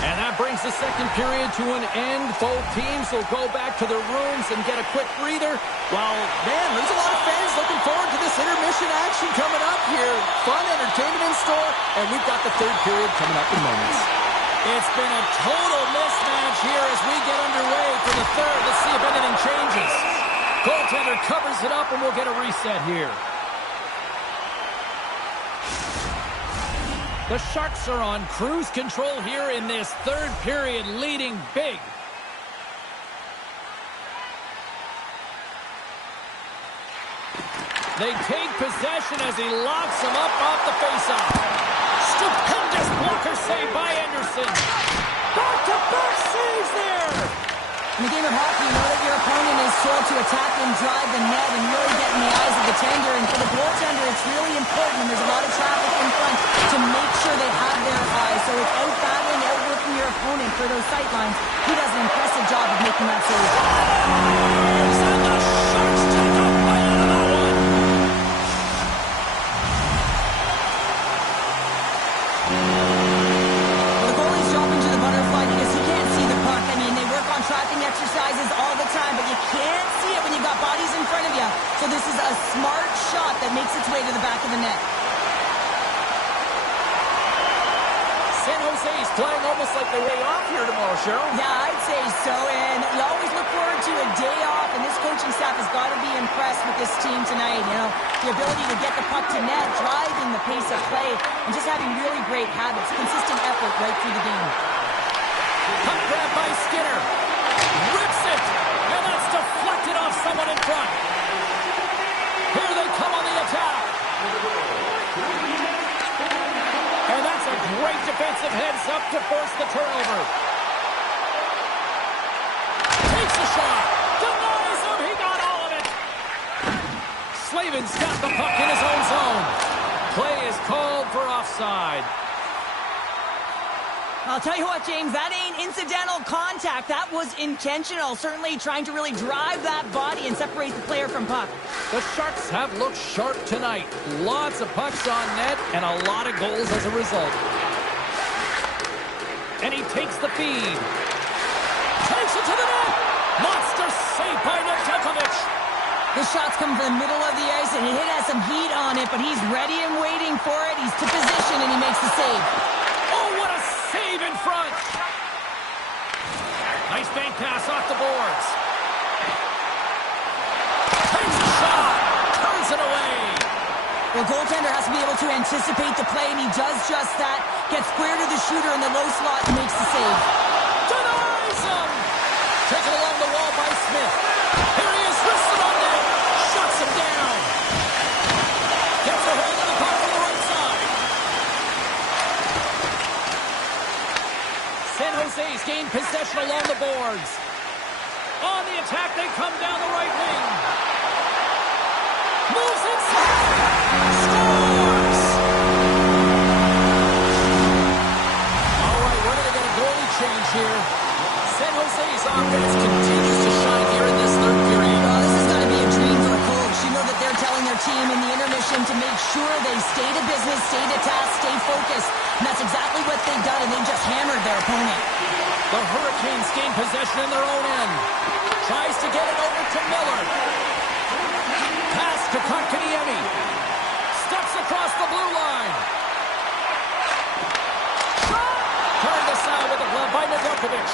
And that brings the second period to an end. Both teams will go back to their rooms and get a quick breather. Well, man, there's a lot of fans looking forward to this intermission action coming up here. Fun entertainment in store, and we've got the third period coming up in moments. It's been a total mismatch here as we get underway for the third. Let's see if anything changes. Goaltender covers it up, and we'll get a reset here. The Sharks are on cruise control here in this third period, leading big. They take possession as he locks him up off the faceoff. Stupendous blocker save by Anderson. Back-to-back saves there. In the game of hockey, you know that your opponent is told to attack and drive the net and really get in the eyes of the tender. And for the goaltender, it's really important when there's a lot of traffic in front to make sure they have their eyes. So it's out-battling, outworking your opponent for those sight lines. He does an impressive job of making that save. And the Sharks take a bite out of that one. The goalie's dropping to the butterfly because he can't see the puck. I mean, they work on tracking exercises all the time, but you can't see it when you got bodies in front of you. So this is a smart shot that makes its way to the back of the net. San Jose's playing almost like their way off here tomorrow, Cheryl. Yeah, I'd say so, and you always look forward to a day off, and this coaching staff has got to be in this team tonight. You know, the ability to get the puck to net, driving the pace of play, and just having really great habits, consistent effort right through the game. Puck grab by Skinner. Rips it, and that's deflected off someone in front. Here they come on the attack. And that's a great defensive heads-up to force the turnover. Takes a shot. Denies him. He got all of it. Slavin's got the puck in his own zone. Play is called for offside. I'll tell you what, James, that ain't incidental contact. That was intentional, certainly trying to really drive that body and separate the player from puck. The Sharks have looked sharp tonight. Lots of pucks on net and a lot of goals as a result. And he takes the feed. Takes it to the net. Monster save by Nedeljkovic. The shots come from the middle of the ice, and it has some heat on it, but he's ready and waiting for it. He's to position, and he makes the save. Oh, what a save in front. Nice bank pass off the boards. Takes a shot. Turns it away. The goaltender has to be able to anticipate the play, and he does just that. Gets square to the shooter in the low slot and makes the save. Denies him. Taken along the wall by Smith. Here he is, wristed on net. Shuts him down. Gets a hold of the puck from the right side. San Jose's gained possession along the boards. On the attack, they come down the right wing. Moves inside. Scores! All right, we're going to get a goalie change here. San Jose's offense continues to shine here in this third period. Well, this is going to be a dream for a coach. You know that they're telling their team in the intermission to make sure they stay to business, stay to task, stay focused. And that's exactly what they've done, and they've just hammered their opponent. The Hurricanes gain possession in their own end. Tries to get it over to Miller. Pass to Kotkaniemi. Steps across the blue line. Shot! Turned aside with a glove by Nedeljkovic.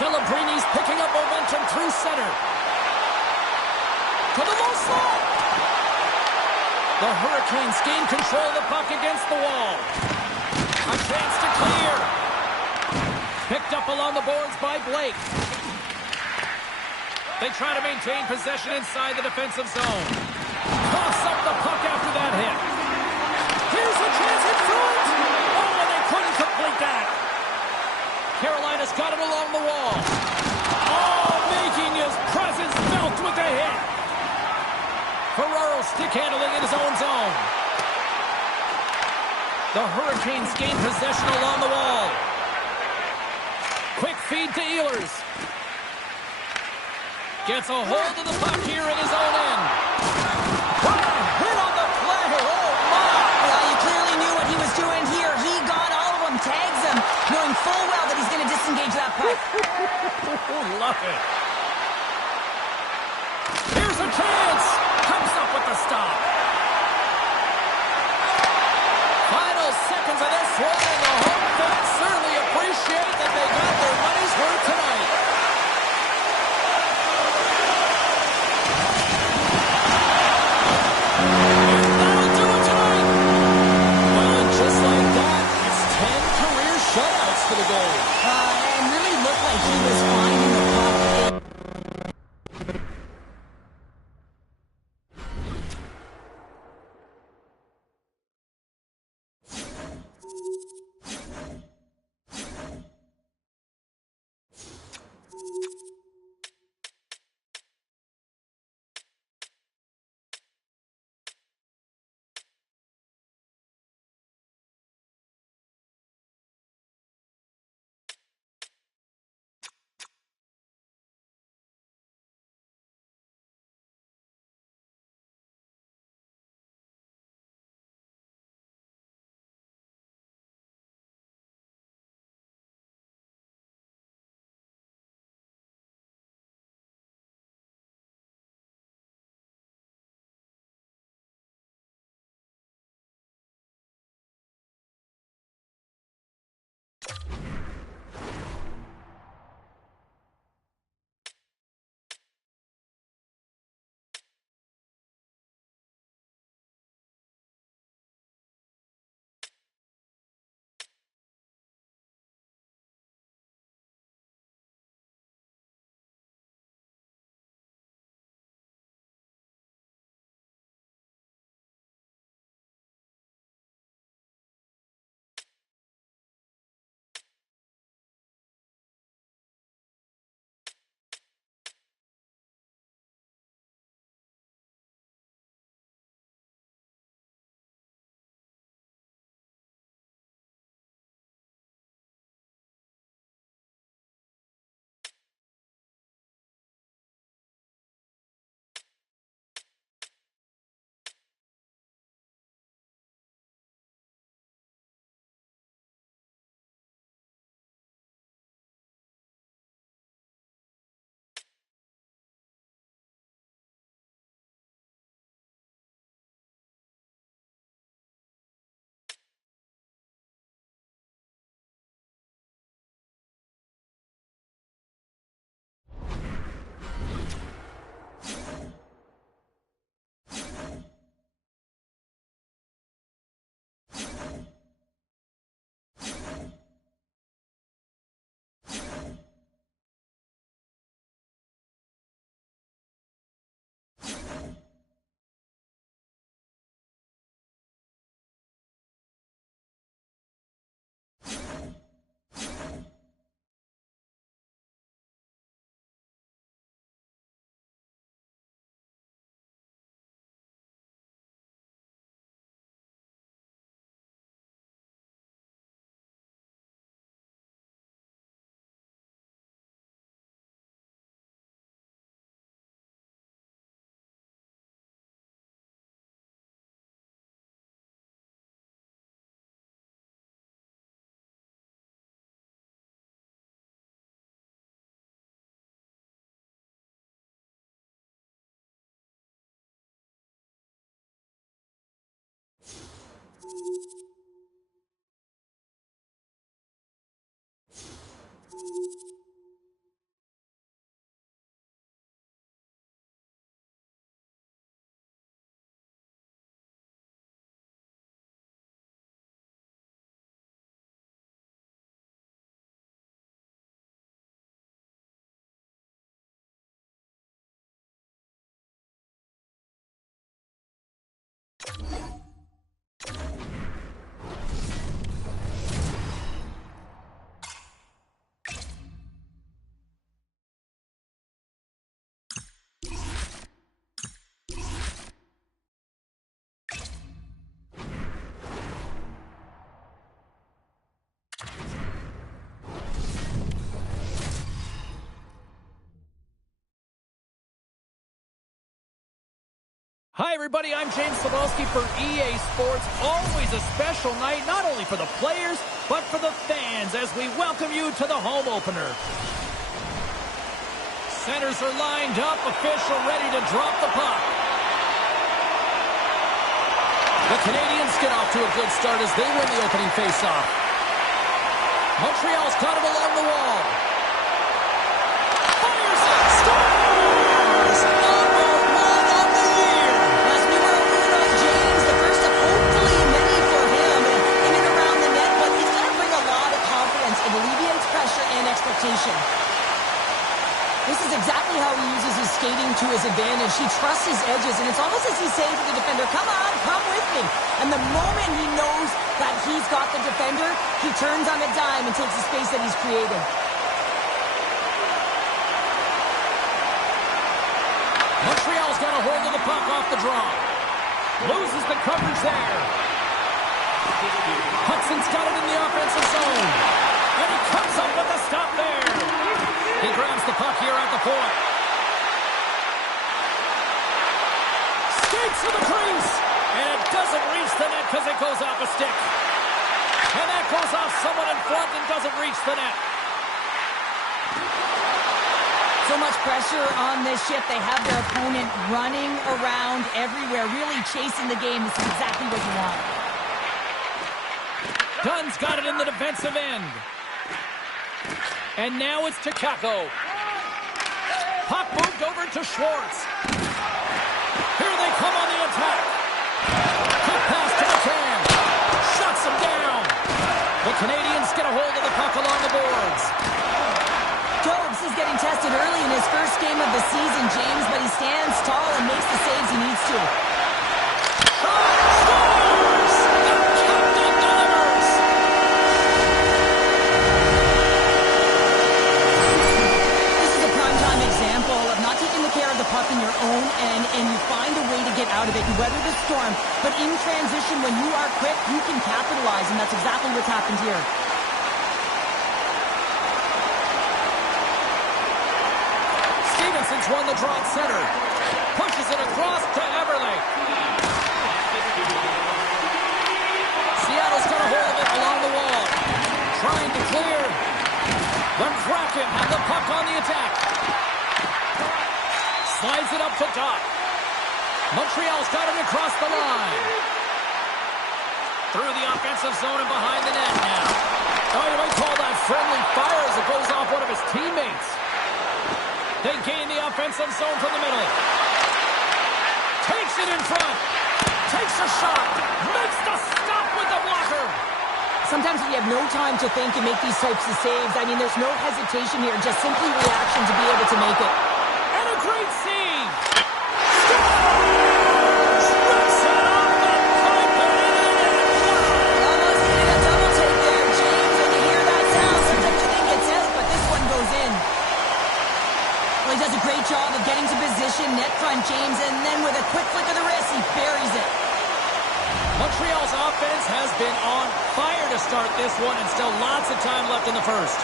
Celebrini's picking up momentum through center. To the low slot. The Hurricanes gain control of the puck against the wall. A chance to clear. Picked up along the boards by Blake. They try to maintain possession inside the defensive zone. Toss up the puck after that hit. Here's a chance in front. Oh, and they couldn't complete that. Carolina's got it along the wall. Oh, making his presence felt with the hit. Ferraro stick handling in his own zone. The Hurricanes gain possession along the wall. Quick feed to Ehlers. Gets a hold of the puck here in his own end. What a hit on the play. Oh, my. Well, you clearly knew what he was doing here. He got all of them, tags them, knowing full well that he's going to disengage that puck. Love it. Here's a chance. Comes up with the stop. Final seconds of this one, and the home fans certainly appreciate that they got their money's worth tonight. And that'll do it tonight. Well, and just like that, it's 10 career shutouts for the goalie. And really looked like he was finding the puck. Hi, everybody. I'm James Cebulski for EA Sports. Always a special night, not only for the players, but for the fans as we welcome you to the home opener. Centers are lined up, official ready to drop the puck. The Canadiens get off to a good start as they win the opening faceoff. Montreal's got it along the wall. Fires it! Scores! Number one on the year! Must be where we're on James, the first of hopefully many for him in and around the net, but he's got to bring a lot of confidence. It alleviates pressure and expectation. This is exactly how he uses his skating to his advantage. He trusts his edges, and it's almost as he's saying to the defender, come on, come with me. And the moment he knows that he's got the defender, he turns on a dime and takes the space that he's created. Montreal's got a hold of the puck off the draw. Loses the coverage there. Hudson's got it in the offensive zone. And he comes up with a stop there. He grabs the puck here at the point. Skates to the crease. And it doesn't reach the net because it goes off a stick. And that goes off someone in front and doesn't reach the net. So much pressure on this shift. They have their opponent running around everywhere, really chasing the game. This is exactly what you want. Dunn's got it in the defensive end. And now it's to Kakko. Puck moved over to Schwartz. Here they come on the attack. Quick pass to McCann. Shuts him down. The Canadiens get a hold of the puck along the boards. Tobes is getting tested early in his first game of the season, James, but he stands tall and makes the saves he needs to. Scores! The captain delivers! This is a primetime example of not taking the care of the puck in your own end, and you find a way to get out of it. You weather the storm, but in transition, when you are quick, you can capitalize, and that's exactly what's happened here. Stevenson's won the draw at center. Pushes it across to Everly. Seattle's got a hold of it along the wall. Trying to clear. The Kraken have the puck on the attack. Slides it up to Doc. Montreal's got it across the line. Through the offensive zone and behind the net now. Oh, you might call that friendly fire as it goes off one of his teammates. They gain the offensive zone from the middle. Takes it in front. Takes a shot. Makes the stop with the blocker. Sometimes when you have no time to think and make these types of saves, I mean, there's no hesitation here, just simply reaction to be able to make it. And a great save. Scores! Rips it off the pipe and into the net. Almost needed a double take there, James. When you hear that sound, sometimes you think it's out, but this one goes in. Well, he does a great job of getting to position, net front, James, and then with a quick flick of the wrist, he buries it. Montreal's offense has been on fire to start this one, and still lots of time left in the first.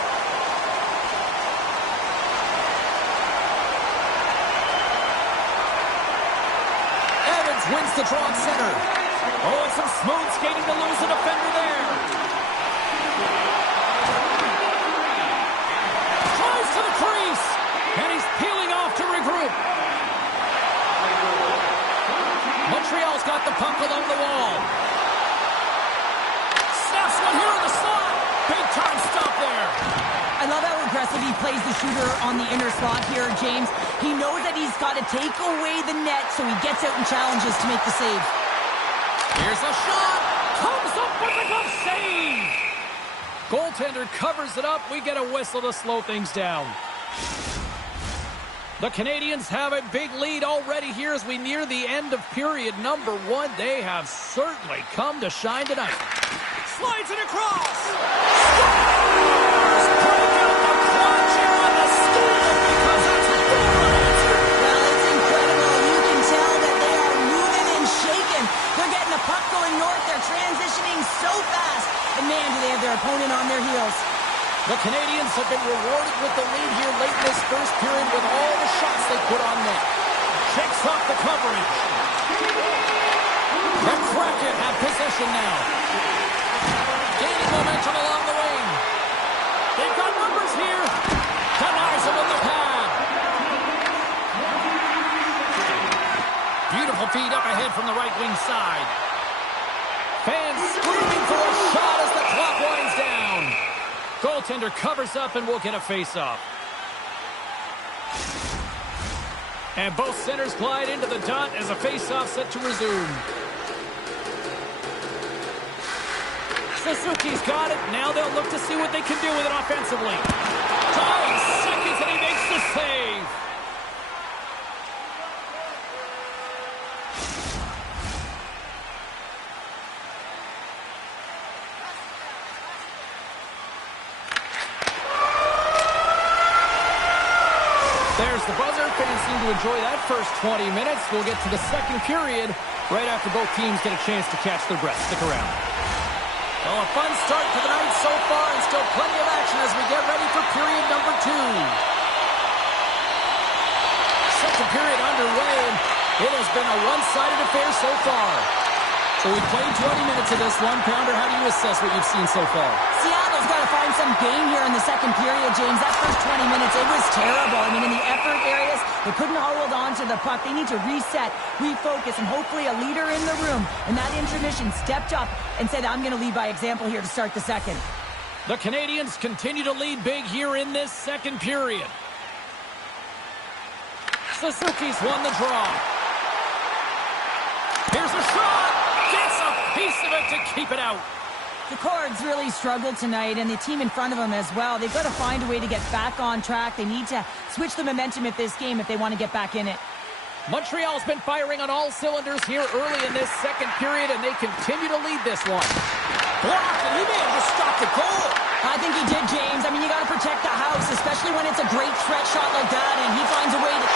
Evans wins the draw at center. Oh, and some smooth skating to lose the defender there. Drives to the crease, and he's peeling off to regroup. Montreal's got the puck along the wall. he plays the shooter on the inner slot here, James. He knows that he's got to take away the net, so he gets out and challenges to make the save. Here's a shot. Comes up with a glove save. Goaltender covers it up. We get a whistle to slow things down. The Canadians have a big lead already here as we near the end of period number 1. They have certainly come to shine tonight. Slides it across. Scores! Break out the clutch here on the steal because that's a good answer. Well, it's incredible. You can tell that they are moving and shaking. They're getting the puck going north. They're transitioning so fast. And man, do they have their opponent on their heels. The Canadians have been rewarded with the lead here late in this first period with all the shots they put on net. Shakes off the coverage. The Kraken have possession now. Gaining momentum along the wing. They've got numbers here. Denies him with the pad. Beautiful feed up ahead from the right wing side. Fans screaming for a shot as the clock winds down. Goaltender covers up and we'll get a face-off. And both centers glide into the dot as a face-off set to resume. Suzuki's got it. Now they'll look to see what they can do with it offensively. 5 seconds and he makes the save. There's the buzzer. Fans seem to enjoy that first 20 minutes. We'll get to the second period right after both teams get a chance to catch their breath. Stick around. Well, a fun start to the night so far and still plenty of action as we get ready for period number 2. Second period underway, and it has been a one-sided affair so far. So we played 20 minutes of this one. Pounder, how do you assess what you've seen so far? Seattle's got to find some game here in the second period, James. That first 20 minutes, it was terrible. I mean, in the effort areas, they couldn't hold on to the puck. They need to reset, refocus, and hopefully a leader in the room in that intermission stepped up and said, I'm going to lead by example here to start the second. The Canadians continue to lead big here in this second period. Suzuki's won the draw. Here's a shot. Gets a piece of it to keep it out. The Cords really struggled tonight, and the team in front of them as well. They've got to find a way to get back on track. They need to switch the momentum of this game if they want to get back in it. Montreal's been firing on all cylinders here early in this second period, and they continue to lead this one. Blocked, and he may have just stopped the goal. I think he did, James. I mean, you got to protect the house, especially when it's a great threat shot like that, and he finds a way to...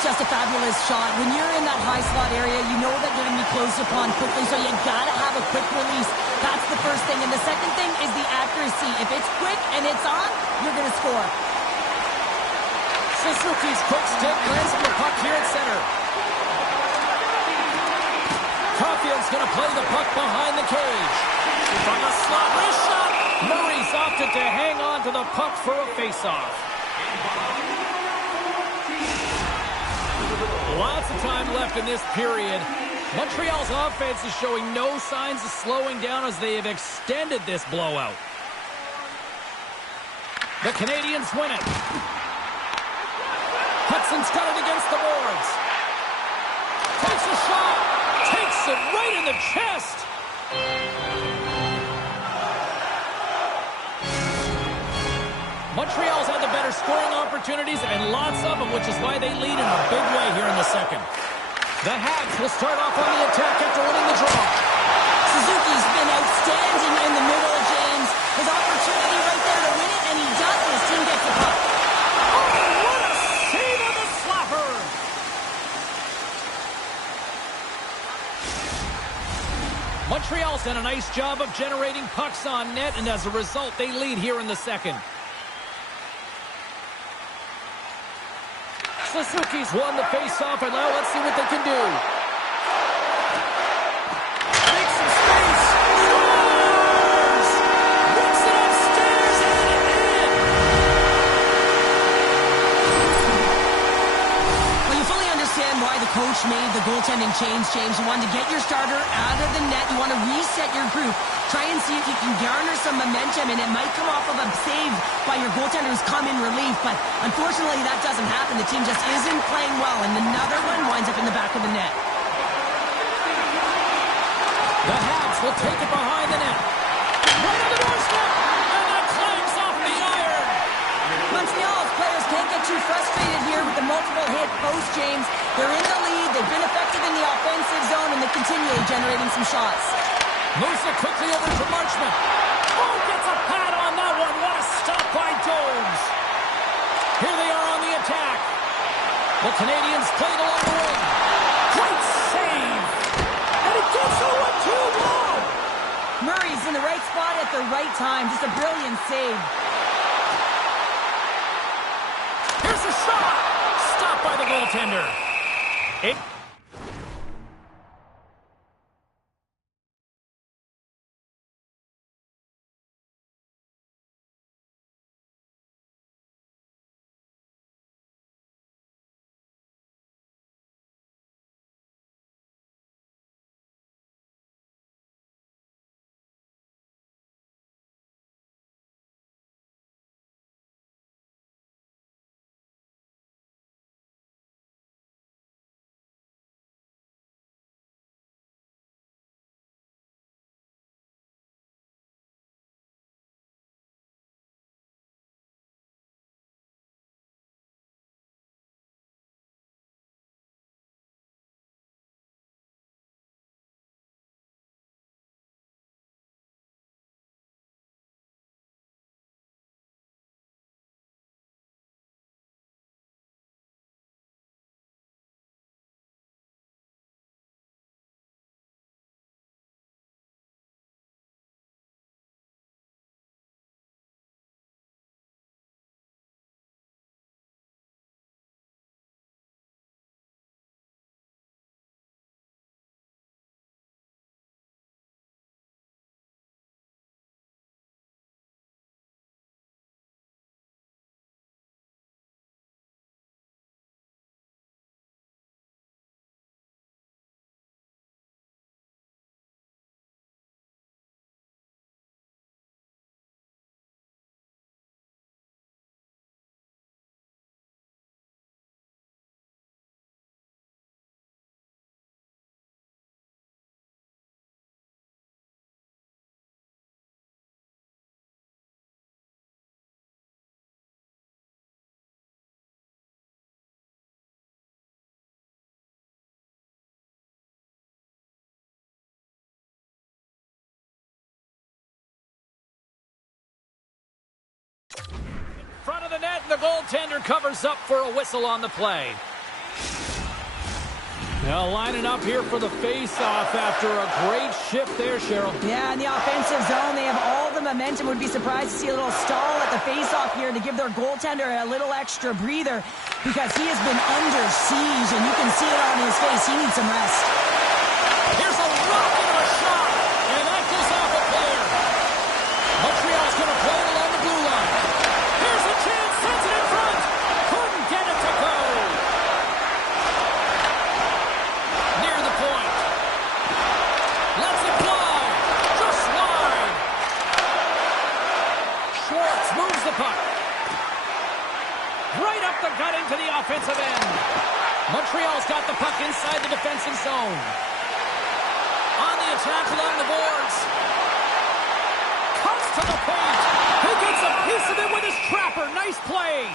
Just a fabulous shot. When you're in that high slot area, you know that you're going to be closed upon quickly, so you got to have a quick release. That's the first thing. And the second thing is the accuracy. If it's quick and it's on, you're going to score. Suzuki's quick stick lands on the puck here at center. Caulfield's going to play the puck behind the cage. From the slot, wrist shot. Murray's opted to hang on to the puck for a face-off. Lots of time left in this period. Montreal's offense is showing no signs of slowing down as they have extended this blowout. The Canadians win it. Hudson's got it against the boards. Takes a shot. Takes it right in the chest. Montreal's had the better scoring opportunities and lots of them, which is why they lead in a big way here in the second. The Habs will start off on the attack after winning the draw. Suzuki's been outstanding in the middle, James. His opportunity right there to win it, and he does, and his team gets the puck. Oh, what a save on the slapper! Montreal's done a nice job of generating pucks on net, and as a result, they lead here in the second. Suzuki's won the face-off, and now let's see what they can do. Makes some space. Scores! Whips it upstairs and in. Well, you fully understand why the coach goaltending change, James. You want to get your starter out of the net. You want to reset your group. Try and see if you can garner some momentum, and it might come off of a save by your goaltender who's come in relief, but unfortunately that doesn't happen. The team just isn't playing well, and another one winds up in the back of the net. The Habs will take it behind the net. Right on the doorstep, and that clanks off the iron. Montreal's players can't get too frustrated here with the multiple hit post, James. They're in the lead, they've been effective in the offensive zone, and they're continually generating some shots. Moves it quickly over to Marchment. Oh, gets a pad on that one. What a stop by Jones. Here they are on the attack. The Canadians played along the wing. Great save. And it gets over too low. Murray's in the right spot at the right time. Just a brilliant save. Here's a shot. Stopped by the goaltender. It front of the net, and the goaltender covers up for a whistle on the play. Now lining up here for the face-off after a great shift there, Cheryl. Yeah, in the offensive zone, they have all the momentum. Would be surprised to see a little stall at the face-off here to give their goaltender a little extra breather because he has been under siege, and you can see it on his face. He needs some rest. Here's a rocket of a shot, and that goes off a player. Montreal's going to play it along the blue line. Here's a chance, sends it in front. Couldn't get it to go. Near the point. Lets it fly. Just wide. Schwartz moves the puck. Right up the gut into the offensive end. Montreal's got the puck inside the defensive zone. On the attack along the boards. Comes to the point. He gets a piece of it with his trapper. Nice play.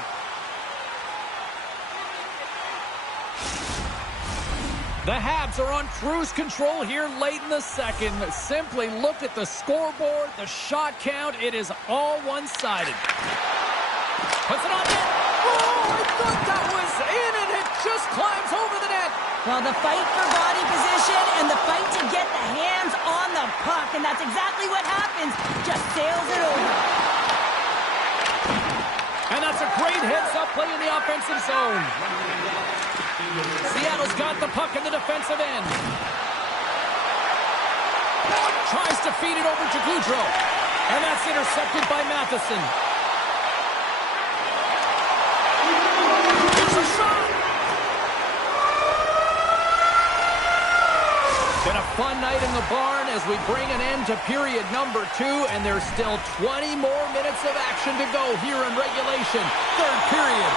The Habs are on cruise control here late in the second. Simply look at the scoreboard, the shot count. It is all one-sided. Puts it on net. Oh, I thought that was in, and it just climbs over the net. Well, the fight for body position and the fight to get the hands on the puck, and that's exactly what happens. Just sails it over. And that's a great heads-up play in the offensive zone. Seattle's got the puck in the defensive end. Tries to feed it over to Gaudreau. And that's intercepted by Matheson. It's a shot! Been a fun night in the barn as we bring an end to period number 2, and there's still 20 more minutes of action to go here in regulation. Third period.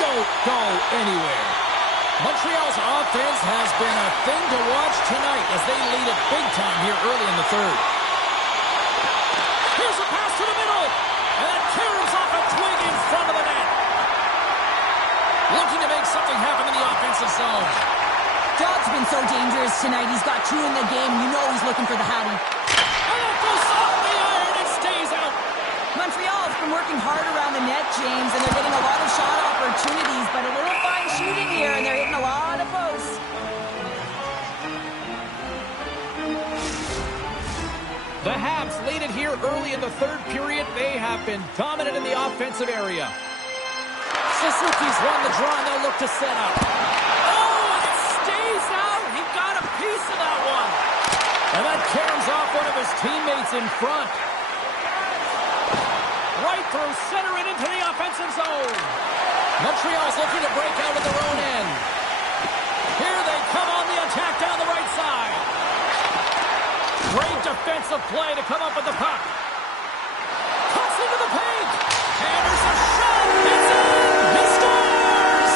Don't go anywhere. Montreal's offense has been a thing to watch tonight as they lead it big time here early in the third. Here's a pass to the middle, and it tears off a twig in front of the net. Looking to make something happen in the offensive zone. Dodd's been so dangerous tonight. He's got 2 in the game. You know he's looking for the Hattie. And it goes off the iron and stays out. Montreal's been working hard around the net, James, and they're getting a lot of shot opportunities, but a little fine shooting here, and they're hitting a lot of posts. The Habs lead it here early in the third period. They have been dominant in the offensive area. Suzuki's won the draw, and they'll look to set up. Oh, it stays out. He got a piece of that one. And that carries off one of his teammates in front. Right through center and into the offensive zone. Montreal's looking to break out of their own end. Here they come on the attack down the right side. Great defensive play to come up with the puck. Cuts into the paint. And there's a shot. It's in. He scores.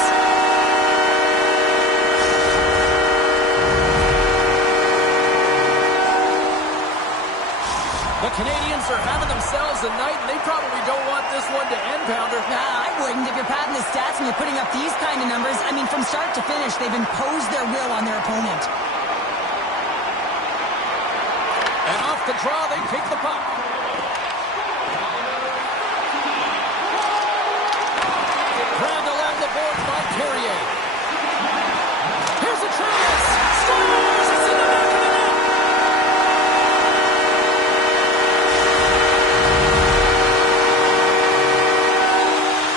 The Canadians are having themselves a night, and they probably don't want this one to end, Pounder. Nah, I wouldn't. If you're padding the stats and you're putting up these kind of numbers, I mean, from start to finish, they've imposed their will on their opponent. And off the draw, they take the puck. Grabbed along the boards by Carrier. Here's a chance. Scores. It's in the back of the net.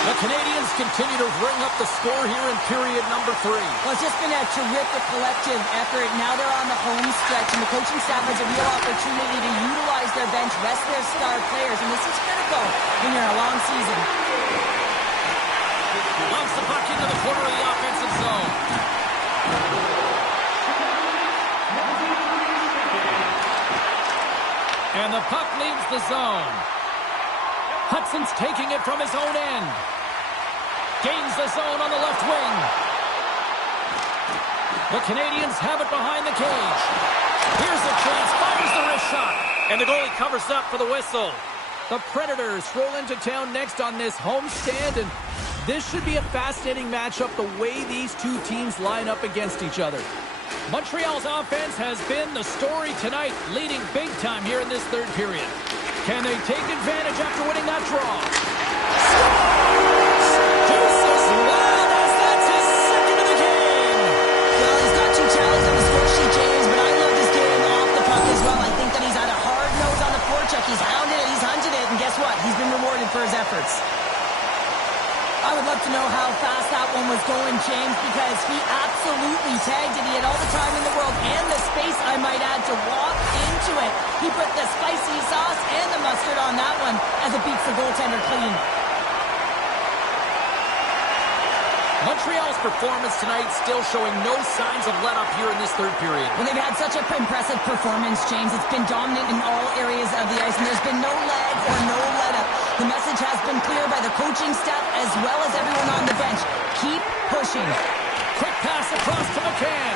The Canadians continue to ring up the score here in period number 3. Well, it's just been a terrific collective effort. Now they're on the home stretch, and the coaching staff has a real opportunity to utilize their bench, rest their star players, and this is critical when you're in a long season. Lumps the puck into the corner of the offensive zone. And the puck leaves the zone. Hudson's taking it from his own end. Gains the zone on the left wing. The Canadians have it behind the cage. Here's a chance. Fires the wrist shot. And the goalie covers up for the whistle. The Predators roll into town next on this homestand, and this should be a fascinating matchup the way these two teams line up against each other. Montreal's offense has been the story tonight, leading big time here in this third period. Can they take advantage after winning that draw? Scores! Deuces Wilders, that's his second of the game! Well, he's got 2 tallies on the score sheet, James, but I love his game off the puck as well. I think that he's had a hard nose on the forecheck. He's hounded it, he's hunted it, and guess what? He's been rewarded for his efforts. I would love to know how fast that one was going, James, because he absolutely tagged it. He had all the time in the world and the space, I might add, to walk into it. He put the spicy sauce and the mustard on that one as it beats the goaltender clean. Montreal's performance tonight still showing no signs of let-up here in this third period. Well, they've had such an impressive performance, James. It's been dominant in all areas of the ice, and there's been no lag or no let-up. The message has been clear by the coaching staff as well as everyone on the bench. Keep pushing. Quick pass across to McCann.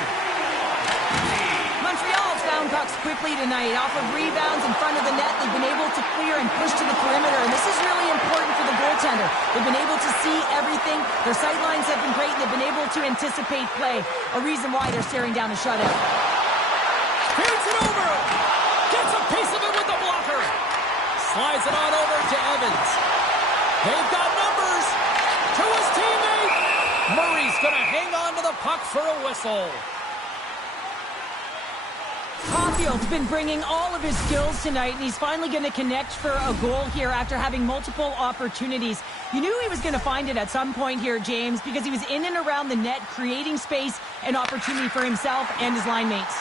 Montreal's found pucks quickly tonight. Off of rebounds in front of the net, they've been able to clear and push to the perimeter, and this is really important for the goaltender. They've been able to see everything. Their sight lines have been great, and they've been able to anticipate play. A reason why they're staring down a shutout. Feeds it over. Gets a piece of it with the blocker. Slides it on over to Evans. They've got numbers to his teammate. Murray's going to hang on to the puck for a whistle. Caulfield's been bringing all of his skills tonight, and he's finally going to connect for a goal here after having multiple opportunities. You knew he was going to find it at some point here, James, because he was in and around the net, creating space and opportunity for himself and his line mates.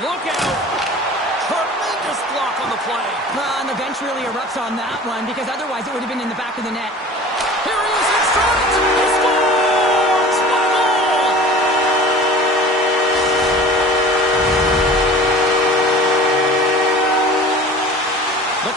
Look out! Tremendous block on the play. And the bench really erupts on that one, because otherwise it would have been in the back of the net. Here he is in front. He scores! What a goal!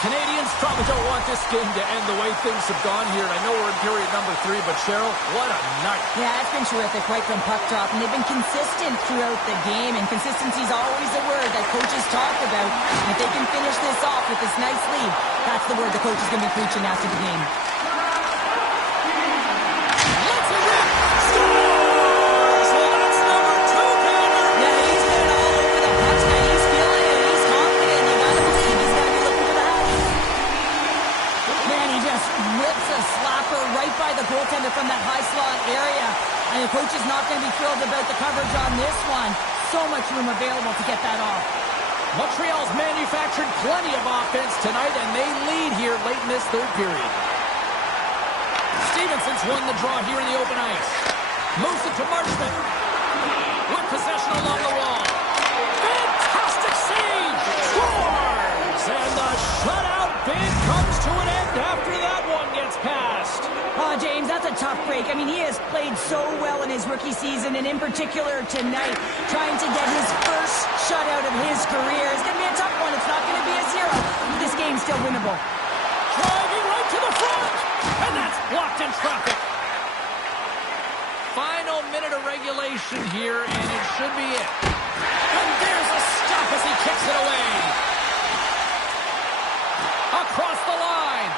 Canadians probably don't want this game to end the way things have gone here. I know we're in period number 3, but Cheryl, what a night. Yeah, it's been terrific right from puck drop, and they've been consistent throughout the game, and consistency is always the word that coaches talk about. And if they can finish this off with this nice lead, that's the word the coach is going to be preaching after the game. Right by the goaltender from that high slot area. And the coach is not going to be thrilled about the coverage on this one. So much room available to get that off. Montreal's manufactured plenty of offense tonight, and they lead here late in this third period. Stevenson's won the draw here in the open ice. Moves it to Marchment. With possession along the wall. Fantastic save! Scores! And the shutout bid comes to an end after that one gets passed. James, that's a tough break. I mean, he has played so well in his rookie season, and in particular tonight, trying to get his first shutout of his career. It's going to be a tough one. It's not going to be a 0, but this game's still winnable. Driving right to the front, and that's blocked in traffic. Final minute of regulation here, and it should be it. And there's a stop as he kicks it away. Across the line.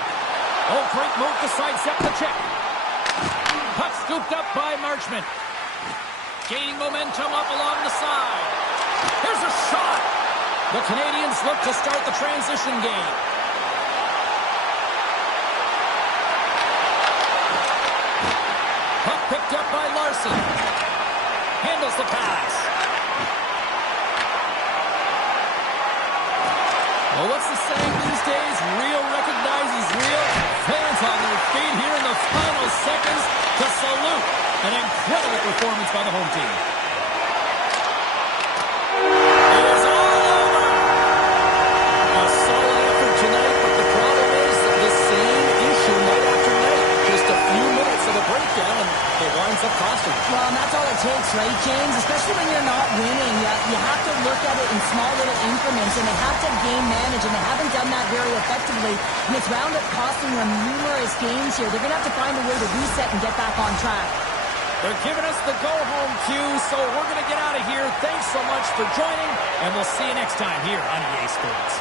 Oh, great move to sidestep the check. Puck scooped up by Marchment. Gaining momentum up along the side. Here's a shot. The Canadians look to start the transition game. Puck picked up by Larson. Handles the pass. Well, what's the saying these days? Real recognizes real. Fans on their feet here in the final seconds to salute an incredible performance by the home team. It is all over. A solid effort tonight, but the problem is the same issue night after night. Just a few minutes of a breakdown, and it winds up costing. Well, and that's all it takes, right, James? Especially when you're not winning. You have to look at it in small little increments, and they have to game manage, and they haven't done that very effectively. And it's wound up costing them numerous games here. They're going to have to find a way to reset and get back on track. They're giving us the go-home cue, so we're going to get out of here. Thanks so much for joining, and we'll see you next time here on EA Sports.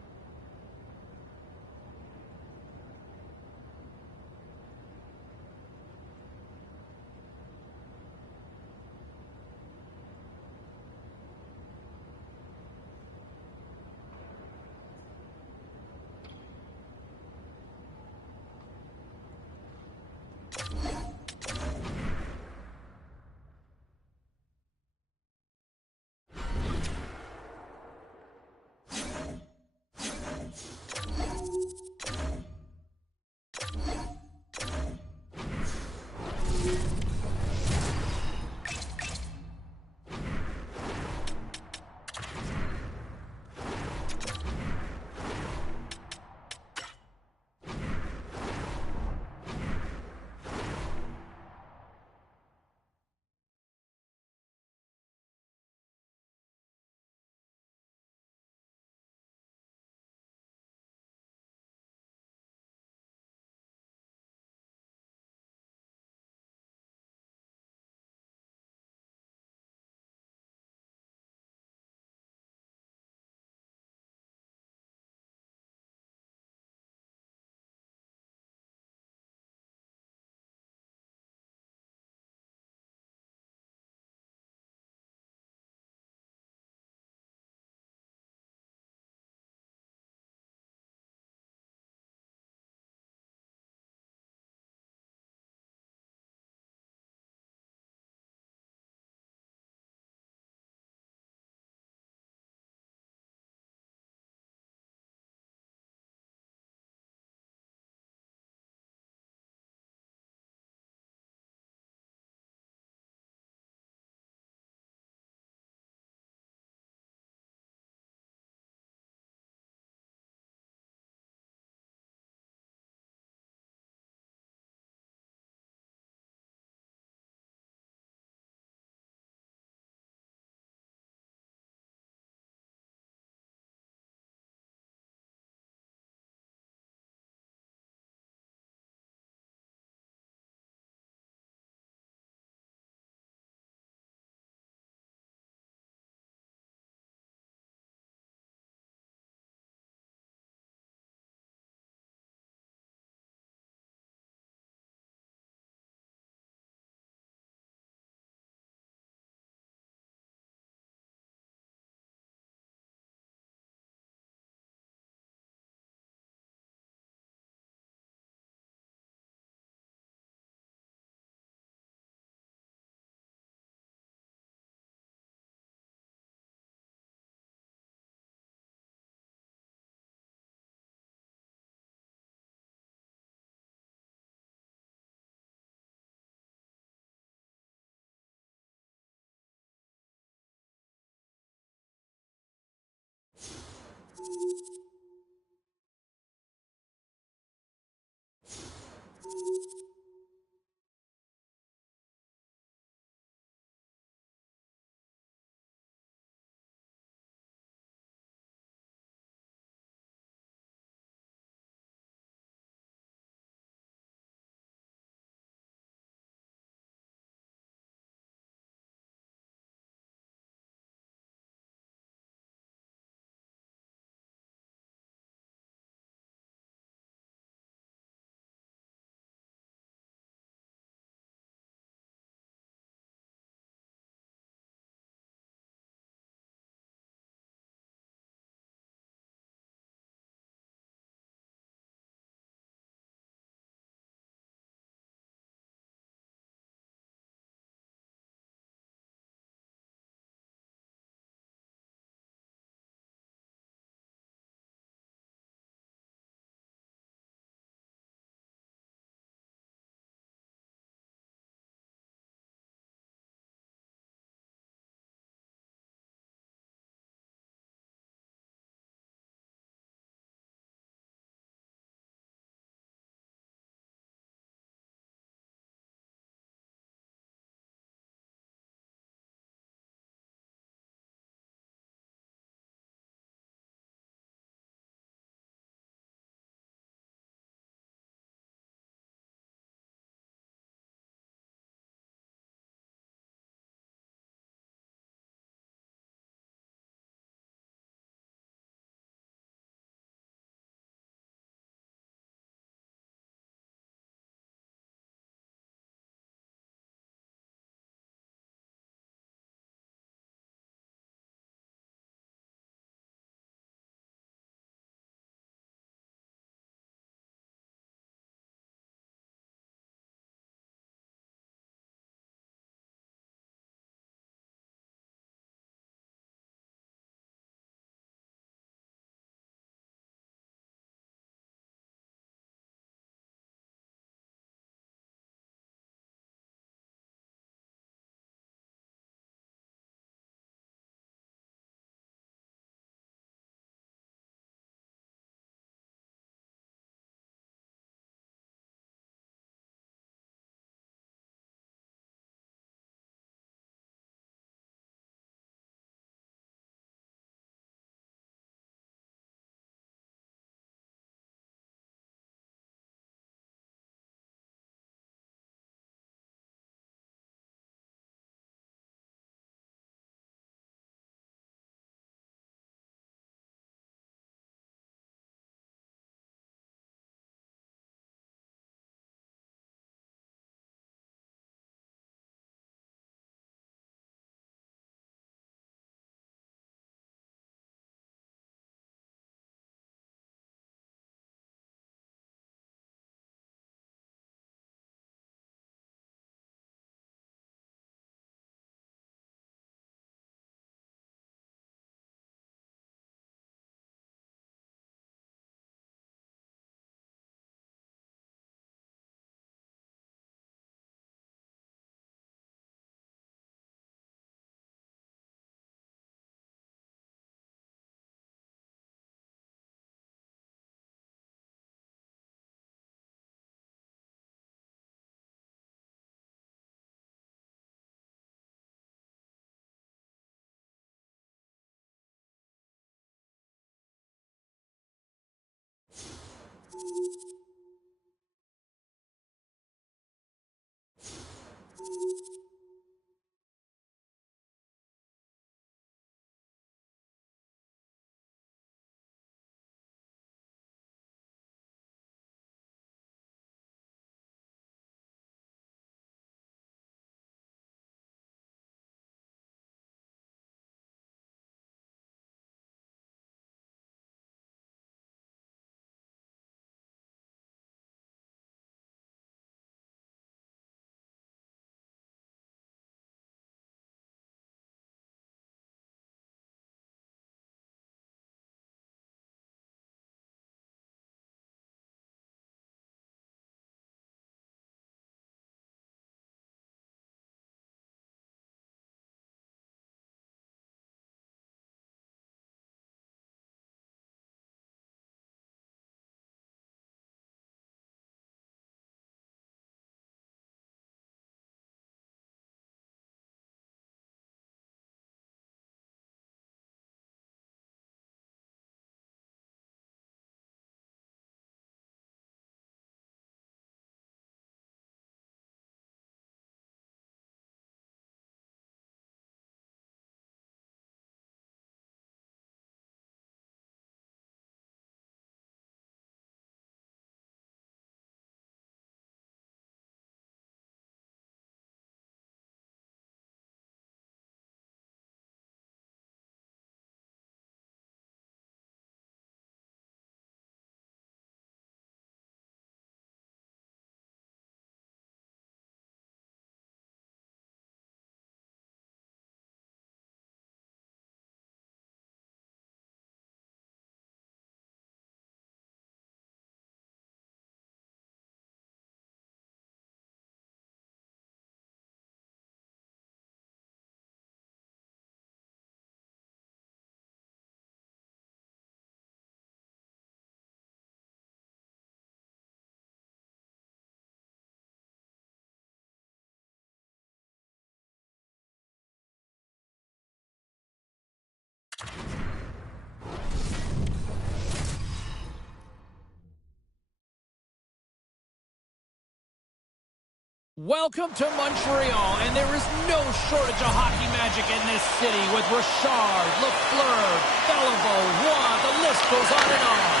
Welcome to Montreal, and there is no shortage of hockey magic in this city with Richard, Lafleur, Beliveau, Roy, the list goes on and on.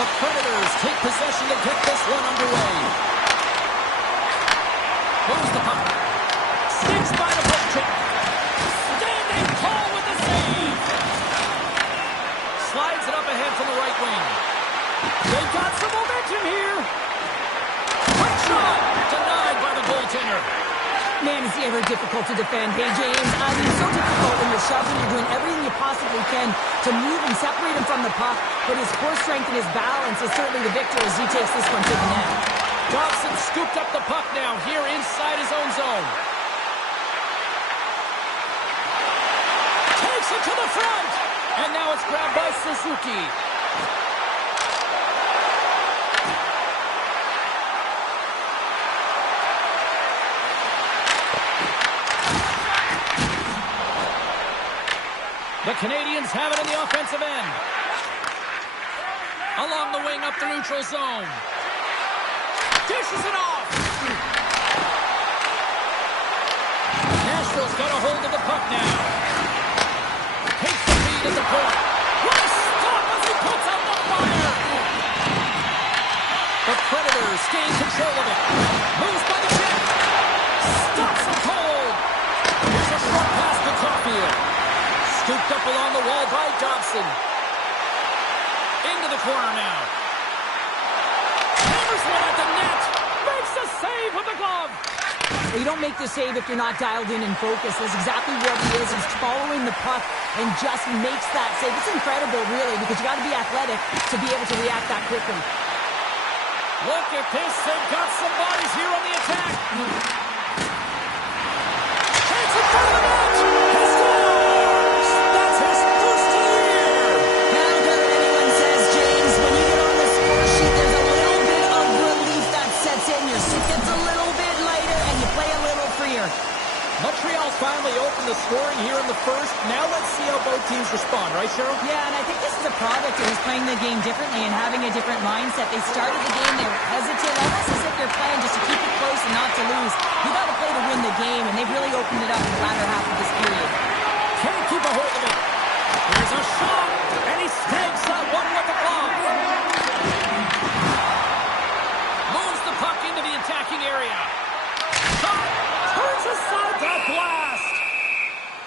The Predators take possession to get this one underway. Moves the puck. Sticks by the poke check. Standing tall with the save. Slides it up ahead from the right wing. They've got some momentum here. Quick shot. Denied by the goaltender. Man, is he ever difficult to defend. Hey, James, I mean, so difficult when you're shoving. You're doing everything you possibly can to move and separate him from the puck. But his core strength and his balance is certainly the victor as he takes this one to the net. Dobson scooped up the puck now here inside his own zone. Takes it to the front. And now it's grabbed by Suzuki. The Canadians have it in the offensive end. Along the wing up the neutral zone. Dishes it off. Nashville's got a hold of the puck now. Takes the lead at the point. What a stop as he puts out the fire. The Predators gain control of it. Moves by the check. Stops him cold. Here's a short pass to Caulfield. Scooped up along the wall by Dobson. Into the corner now. Hammers one at the net. Makes a save with the glove. Well, you don't make the save if you're not dialed in and focused. That's exactly what he is. He's following the puck and just makes that save. It's incredible, really, because you got to be athletic to be able to react that quickly. Look at this. They've got some bodies here on the attack. Chance in front of the net. He scores. That's his first of the year. I don't care what anyone says, James. When you get on the score sheet, there's a little bit of relief that sets in. Your suit gets a little bit lighter, and you play a little freer. Montreal's finally opened the scoring here in the first. Now let's see how both teams respond, right, Cheryl? Yeah, and I think this is a product of just playing the game differently and having a different mindset. They started the game, they were hesitant, almost as if they're playing just to keep it close and not to lose. You got to play to win the game, and they've really opened it up in the latter half of this period. Can't keep a hold of it. Here's a shot, and he snags that one with the glove. Moves the puck into the attacking area. Shot, turns aside that blast.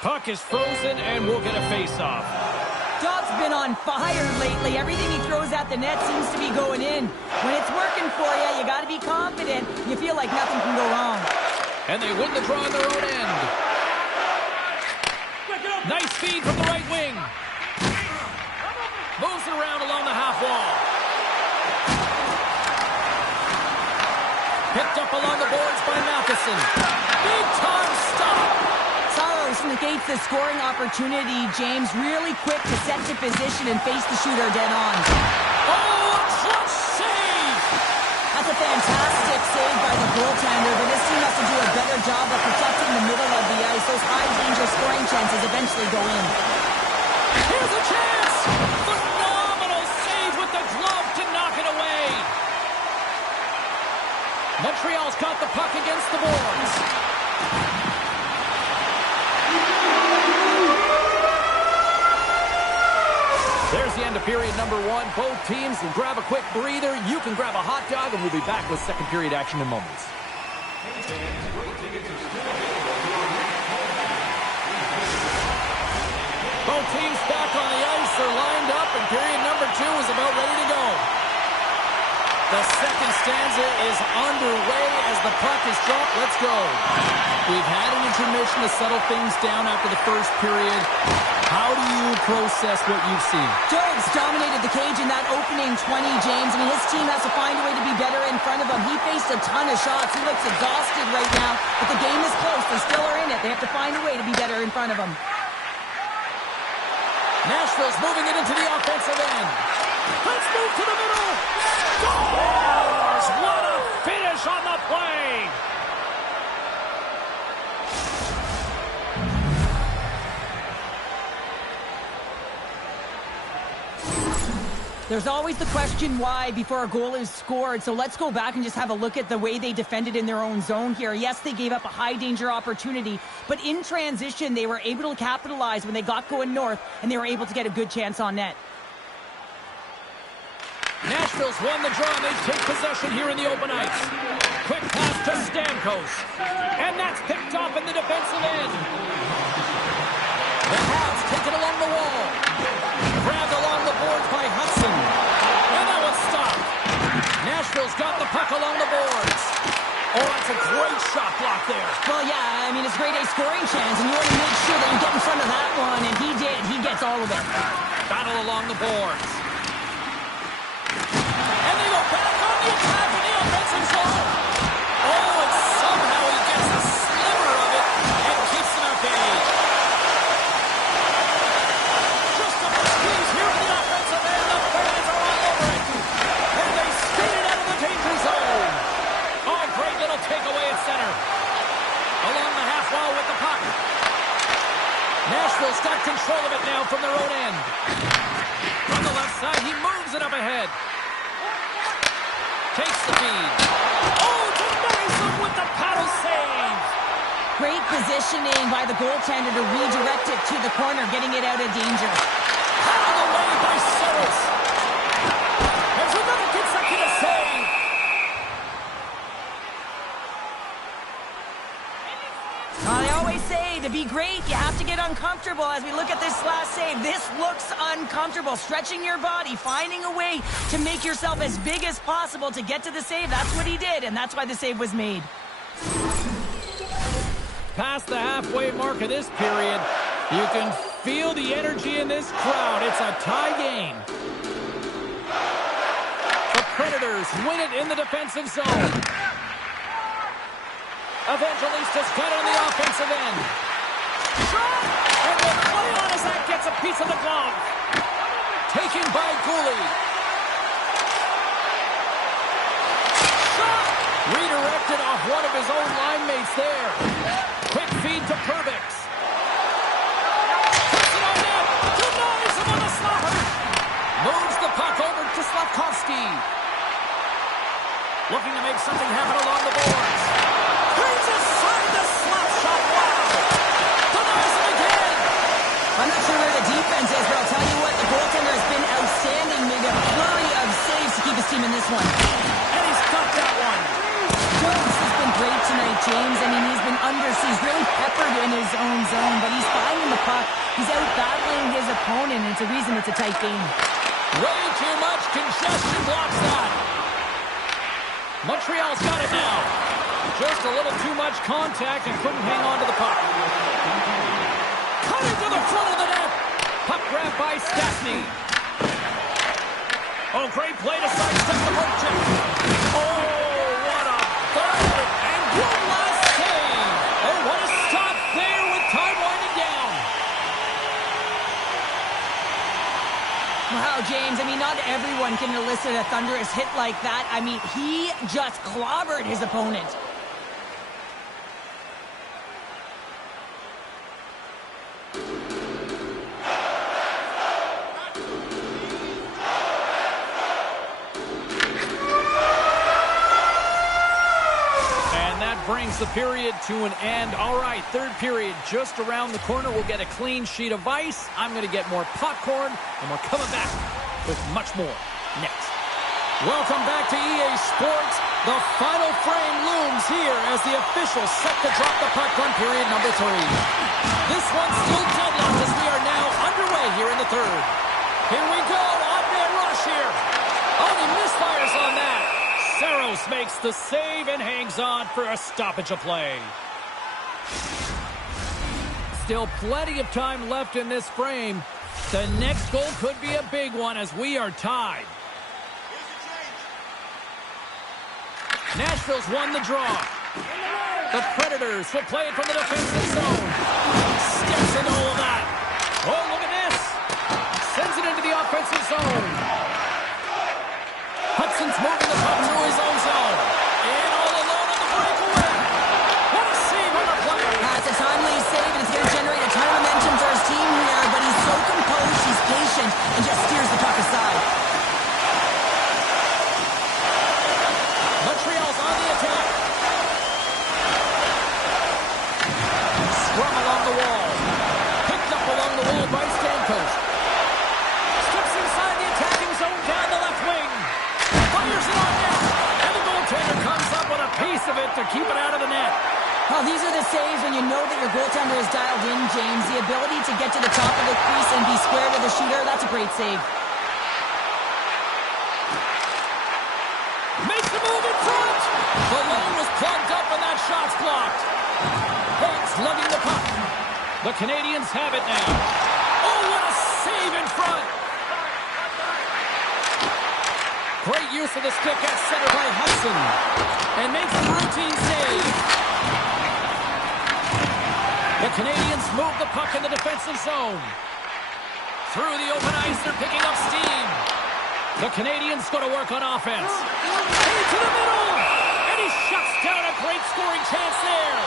Puck is frozen, and we'll get a face-off. Dobbs been on fire lately. Everything he throws at the net seems to be going in. When it's working for you, you got to be confident. You feel like nothing can go wrong. And they win the draw on their own end. Nice feed from the right wing. Moves it around along the half wall. Picked up along the boards by Matheson. Big time stop. Saros negates the scoring opportunity. James really quick to set the position and face the shooter dead on. Oh, a clutch save! That's a fantastic save by the goaltender, but this team has to do a better job of protecting the middle of the ice. Those high-danger scoring chances eventually go in. Here's a chance! Phenomenal save with the glove to knock it away. Montreal's got the puck against the boards. There's the end of period number one. Both teams can grab a quick breather. You can grab a hot dog, and we'll be back with second period action in moments. Both teams back on the ice. They're lined up, and period number two is about ready to go. The second stanza is underway as the puck is dropped. Let's go. We've had an intermission to settle things down after the first period. How do you process what you've seen? Jones dominated the cage in that opening 20, James. I mean, his team has to find a way to be better in front of him. He faced a ton of shots. He looks exhausted right now, but the game is close. They still are in it. They have to find a way to be better in front of him. Nashville's moving it into the offensive end. Let's move to the middle. Scores! What a finish on the play! There's always the question why before a goal is scored, so let's go back and just have a look at the way they defended in their own zone here. Yes, they gave up a high-danger opportunity, but in transition, they were able to capitalize when they got going north, and they were able to get a good chance on net. Nashville's won the draw, and they take possession here in the open ice. Quick pass to Stamkos, and that's picked off in the defensive end. The Habs take it along the wall. Grabbed along the boards by Hudson. And that one's stopped. Nashville's got the puck along the boards. Oh, that's a great shot block there. Well, yeah, I mean, it's a great A scoring chance, and you want to make sure that you get in front of that one, and he did. He gets all of it. Battle along the boards. And they go back on the attack in the offensive zone. Oh, and somehow he gets a sliver of it and keeps them at bay. Just a squeeze here in the offensive end. The fans are all over it. And they skate it out of the danger zone. Oh, great little takeaway at center. Along the half wall with the puck. Nashville's got control of it now from their own end. On the left side, he moves it up ahead. Takes the feed. Oh, denies him with the paddle save. Great positioning by the goaltender to redirect it to the corner, getting it out of danger. Paddled away by Saros. There's another consecutive save. They always say to be great, you have to get uncomfortable. As we look at this last save, this looks uncomfortable. Stretching your body, finding a way to make yourself as big as possible to get to the save. That's what he did, and that's why the save was made. Past the halfway mark of this period, you can feel the energy in this crowd. It's a tie game. The Predators win it in the defensive zone. Evangelistas got it on the offensive end. Shot! And the play on as that gets a piece of the glove. Taken by Cooley. Shot! Redirected off one of his own line mates there. Quick feed to Perbix. Puts it on net. Denies him on the slapper. Moves the puck over to Slavkovsky. Looking to make something happen along the boards. Brings aside the slap shot. Wow! Denies him again. I'm not sure where the defense is, but I'll tell you what, the goaltender has been outstanding. Made a flurry of saves to keep his team in this one. And he's got that one. Jones has been great tonight, James. I mean, he's been undersized, really peppered in his own zone, but he's finding the puck. He's out battling his opponent, and it's a reason it's a tight game. Way too much congestion blocks that. Montreal's got it now. Just a little too much contact and couldn't hang on to the puck. Cut into the front of the net. Puck grab by Stastny. Oh, great play to sidestep the poke check. Oh, what a third and one last save. Oh, what a stop there with time winding down. Wow, James, I mean, not everyone can elicit a thunderous hit like that. I mean, he just clobbered his opponent. Brings the period to an end. All right, third period just around the corner. We'll get a clean sheet of ice. I'm going to get more popcorn, and we're coming back with much more next. Welcome back to EA Sports. The final frame looms here as the officials set to drop the puck on period number 3. This one's still deadlocked as we are now underway here in the third. Here we go, odd-man rush here. Oh, he misfires on that. Saros makes the save and hangs on for a stoppage of play. Still plenty of time left in this frame. The next goal could be a big one as we are tied. Nashville's won the draw. The Predators will play it from the defensive zone. Steps into all of that. Oh, look at this. Sends it into the offensive zone. Hudson's moving the puck to his own zone. And all alone on the breakaway. What a save on the play. It's a timely save, and it's going to generate a ton of momentum for his team here, but he's so composed, he's patient, and just steers the puck aside. when you know that your goaltender is dialed in, James. The ability to get to the top of the crease and be square with a shooter, that's a great save. Makes a move in front. The lane was plugged up and that shot's blocked. Hawks lugging the puck. The Canadians have it now. Oh, what a save in front. Great use of the stick at center by Hudson. And makes the routine save. The Canadians move the puck in the defensive zone. Through the open ice, they're picking up steam. The Canadians go to work on offense. Into the middle! And he shuts down a great scoring chance there.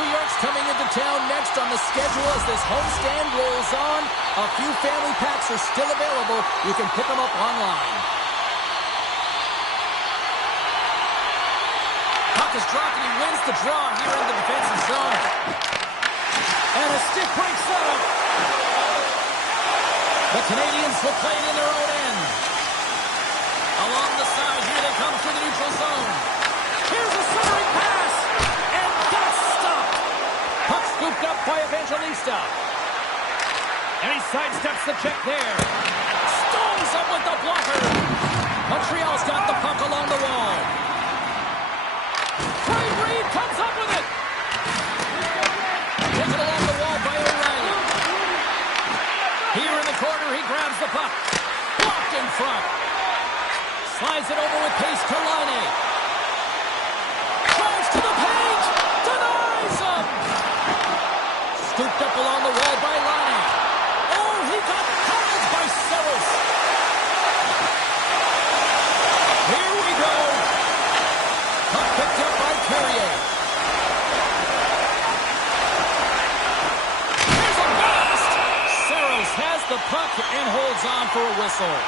New York's coming into town next on the schedule as this homestand rolls on. A few family packs are still available. You can pick them up online. Puck is dropped and he wins the draw here in the defensive zone. And a stick breaks up. The Canadians will play it in their own end. Along the side, here they come through the neutral zone. Here's a centering pass. And that's stopped. Puck scooped up by Evangelista. And he sidesteps the check there. Stones up with the blocker. Montreal's got the puck along the wall. Craig Reed comes up with it. Taken along the wall by O'Reilly. Here in the corner, he grabs the puck. Blocked in front. Slides it over with pace to Laine. Drives to the paint. Denies him. Scooped up along the wall by Laine. Oh, he got caught by Saros. Here we go. Puck picked up by Carrier. Here's a blast. Saros has the puck and holds on for a whistle.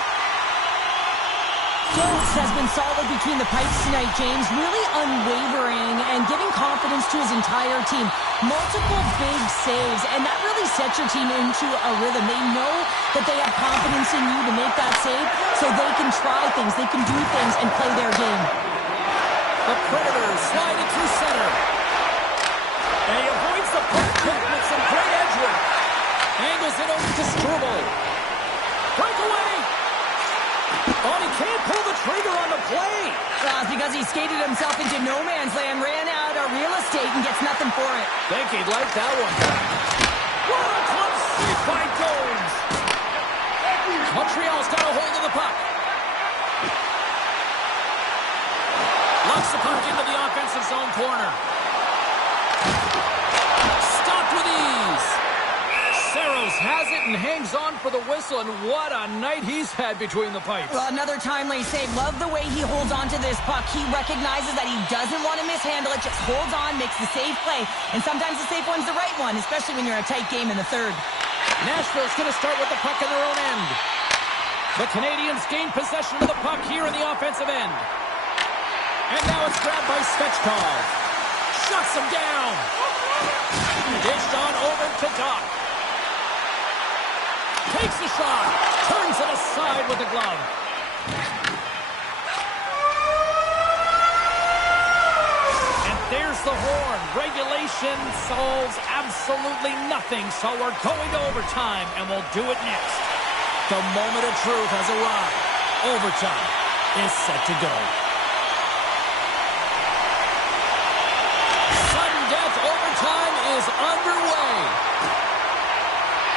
Schultz has been solid between the pipes tonight, James. Really unwavering and giving confidence to his entire team. Multiple big saves, and that really sets your team into a rhythm. They know that they have confidence in you to make that save, so they can try things, they can do things, and play their game. The Predators sliding through center. And he avoids the puck with some great edge work. Angles it over to Struble. Breakaway. Oh, he can't pull the trigger on the play. It's because he skated himself into no man's land, ran out of real estate, and gets nothing for it. Think he'd like that one. What a club save by Jones. Montreal's got a hold of the puck. Locks the puck into the offensive zone corner. Stopped with ease. Saros has it and hangs on for the whistle, and what a night he's had between the pipes. Well, another timely save. Love the way he holds on to this puck. He recognizes that he doesn't want to mishandle it, just holds on, makes the safe play. And sometimes the safe one's the right one, especially when you're in a tight game in the third. Nashville's going to start with the puck in their own end. The Canadians gain possession of the puck here in the offensive end. And now it's grabbed by Svechkov. Shuts him down. Dished on over to Doc. Takes the shot. Turns it aside with the glove. And there's the horn. Regulation solves absolutely nothing, so we're going to overtime, and we'll do it next. The moment of truth has arrived. Overtime is set to go. Sudden death overtime is underway.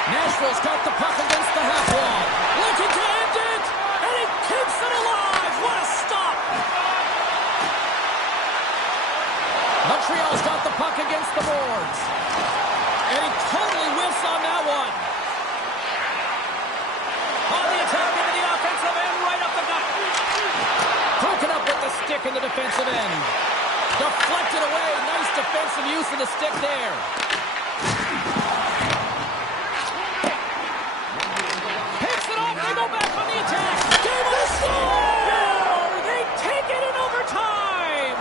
Nashville's got the puck against the half wall. Looking to end it, and he keeps it alive. What a stop. Montreal's got the puck against the boards. And he totally whiffs on that one. On the attack into the offensive end, right up the gut. Broken up with the stick in the defensive end. Deflected away. Nice defensive use of the stick there. Picks it off. They go back on the attack. Game of the score! They take it in overtime.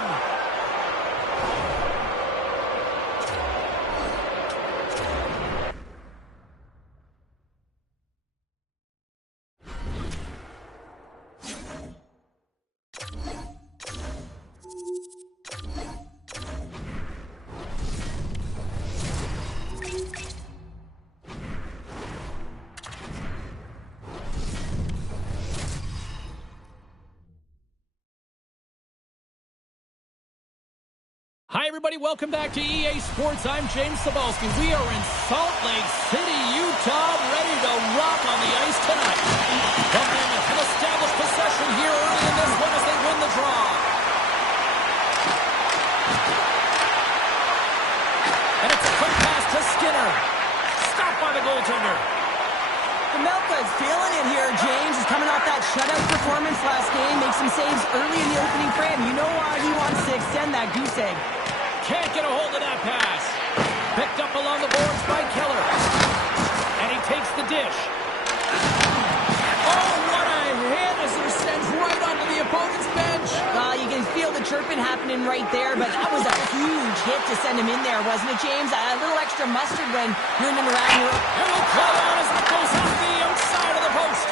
everybody. Welcome back to EA Sports. I'm James Cebulski. We are in Salt Lake City, Utah, ready to rock on the ice tonight. The Mammoth have established possession here early in this one as they win the draw. And it's a quick pass to Skinner. Stopped by the goaltender. Pamelka is feeling it here, James. He's coming off that shutout performance last game. Makes some saves early in the opening frame. You know why he wants to extend that goose egg. Can't get a hold of that pass. Picked up along the boards by Keller. And he takes the dish. Oh, what a hit as they're sent right onto the opponent's bench. You can feel the chirping happening right there, but that was a huge hit to send him in there, wasn't it, James? A little extra mustard when you're in and around Europe. And we'll call on as it goes off the outside of the post.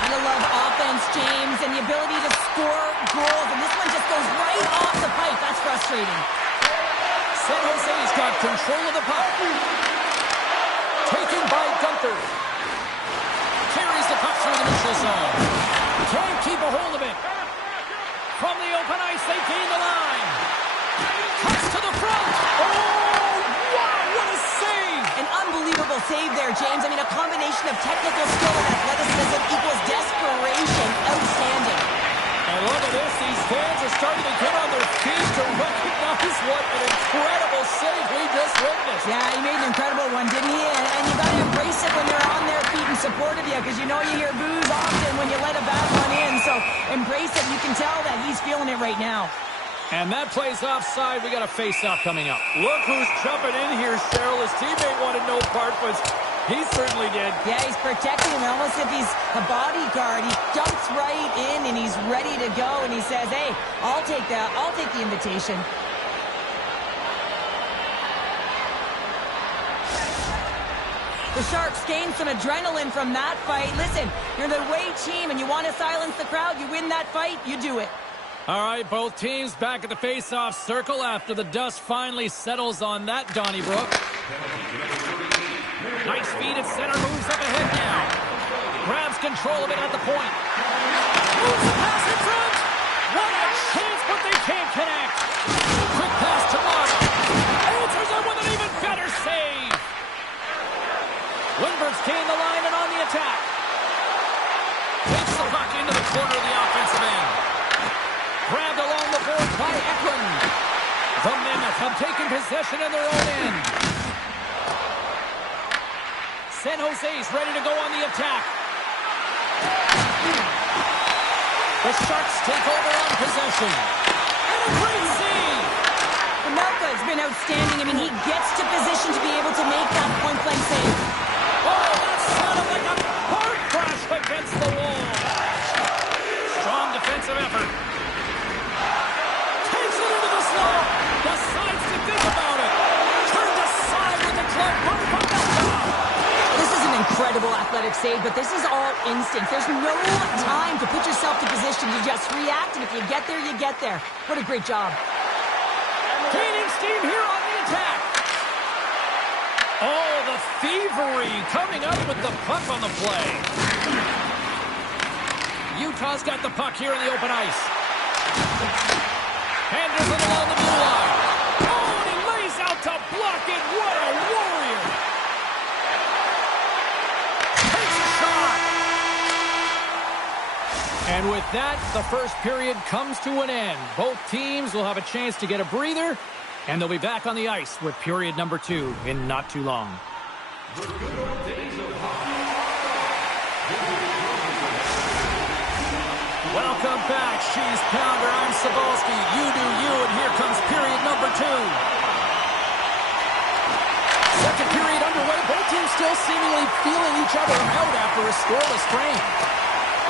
Gotta love offense, James, and the ability to score goals, and this one just goes right off the pipe. That's frustrating. San Jose's got control of the puck. Taken by Gunther. Carries the puck through the neutral zone. Can't keep a hold of it. From the open ice, they gain the line. Cuts to the front. Oh, wow, what a save. An unbelievable save there, James. I mean, a combination of technical skill and athleticism equals desperation. Outstanding. And look at this. These fans are starting to get on their feet to recognize what an incredible save we just witnessed. Yeah, he made an incredible one, didn't he? And you got to embrace it when they're on their feet in support of you, because you know you hear boos often when you let a bad one in. So embrace it. You can tell that he's feeling it right now. And that plays offside. We got a face-off coming up. Look who's jumping in here, Cheryl. His teammate wanted no part, but he certainly did. Yeah, he's protecting him almost if he's a bodyguard. He jumps right in, and he's ready to go, and he says, hey, I'll take that. I'll take the invitation. The Sharks gained some adrenaline from that fight. Listen, you're the away team, and you want to silence the crowd. You win that fight, you do it. All right, both teams back at the face-off circle after the dust finally settles on that Donnybrook. Nice feed at center, moves up ahead now. Grabs control of it at the point. Moves the pass in front. What a chance, but they can't connect. Quick pass to Marta. Answers it with an even better save. Lindbergh's gained the line and on the attack. Takes the puck into the corner of the offensive end. Grabbed along the board by Eklund. The Mammoth have taken possession in their own end. San Jose's ready to go on the attack. The Sharks take over on possession. And a great save. Pamelka has been outstanding. I mean, he gets to position to be able to make that point-blank save. Oh, that sounded like a car crash against the wall. Strong defensive effort. Takes it into the slot. Decides to think about it. Turned aside with the club from Pamelka. This is an incredible athletic save, but this is all instinct. There's no time to put yourself to position. You just react, and if you get there, you get there. What a great job. Gaining steam here on the attack. Oh, the thievery coming up with the puck on the play. Utah's got the puck here in the open ice. Henderson along the blue line. Oh, and he lays out to block it. What a warrior. Takes a shot. And with that, the first period comes to an end. Both teams will have a chance to get a breather, and they'll be back on the ice with period number 2 in not too long. Welcome back, Cheese Pounder. I'm Cebulski. You do you, and here comes period number 2. Second period underway. Both teams still seemingly feeling each other out after a scoreless frame.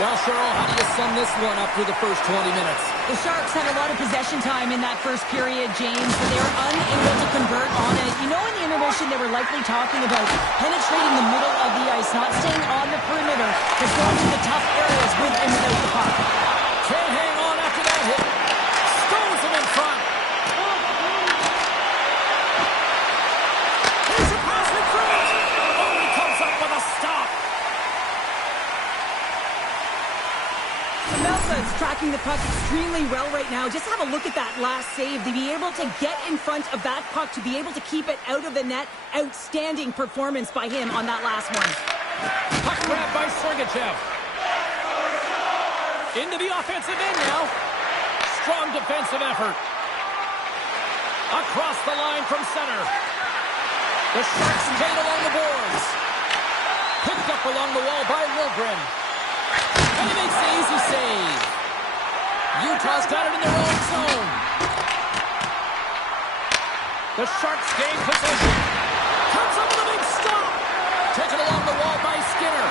Well, Cheryl, how do you sum this one up through the first 20 minutes? The Sharks had a lot of possession time in that first period, James, but they were unable to convert on it. You know, in the intermission, they were likely talking about penetrating the middle of the ice, not staying on the perimeter, but going to the tough areas with and without the puck. Can't hang on after that hit. Stones him in front. Here's a pass in front. Oh, he comes up with a stop. Pamelka is tracking blocking the puck extremely well right now. Just have a look at that last save. To be able to get in front of that puck, to be able to keep it out of the net, outstanding performance by him on that last one. Puck grab by Sergachev. Into the offensive end now. Strong defensive effort. Across the line from center. The Sharks skate along the boards. Picked up along the wall by Liljegren. And he makes the easy save. Utah's got it in their own zone. The Sharks gain possession. Comes up with a big stop. Taken along the wall by Skinner.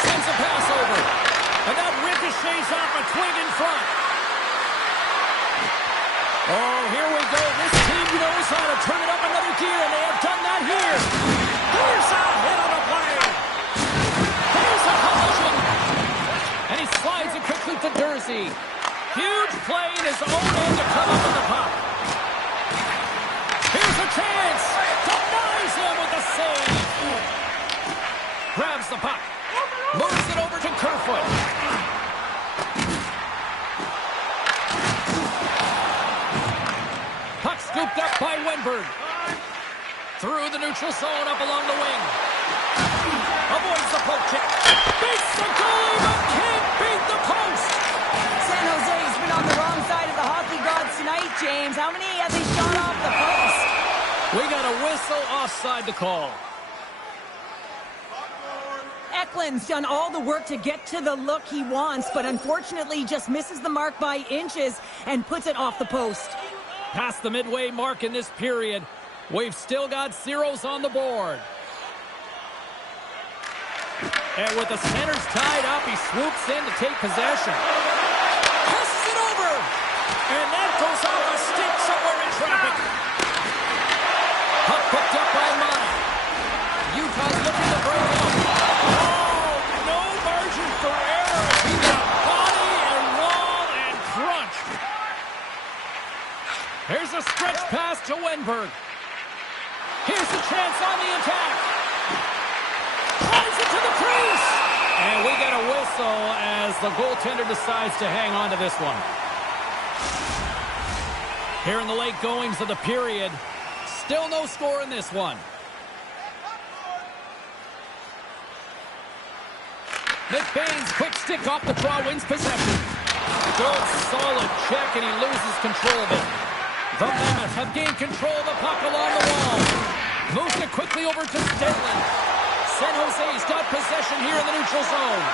Sends a pass over. And that ricochets off a twig in front. Oh, here we go. This team knows how to turn it up another gear, and they have done that here. Here's a hit on the play. Here's a collision. And he slides it quickly to Durzi. Huge play in his own end to come up with the puck. Here's a chance. Denies him with the save. Grabs the puck. Moves it over to Kerfoot. Puck scooped up by Wenberg. Through the neutral zone, up along the wing. Avoids the poke check. Beats the goalie, but can't beat the post. San Jose's been on the wrong side of the hockey gods tonight, James. How many have they shot off the post? We got a whistle offside to call. Eklund's done all the work to get to the look he wants, but unfortunately just misses the mark by inches and puts it off the post. Past the midway mark in this period, we've still got zeros on the board. And with the centers tied up, he swoops in to take possession. Passes it over! And that goes off a stick somewhere in traffic. Puck picked up by Mata. Utah's looking to break out. Oh, no margin for error. He got body and wall and crunch. Here's a stretch pass to Wenberg. Here's the chance on the attack. Drives it to the crease. And we get a whistle as the goaltender decides to hang on to this one. Here in the late goings of the period, still no score in this one. McBain's quick stick off the draw wins possession. Good solid check and he loses control of it. The Mammoths have gained control of the puck along the wall. Moves it quickly over to Stenlund. San Jose's got possession here in the neutral zone.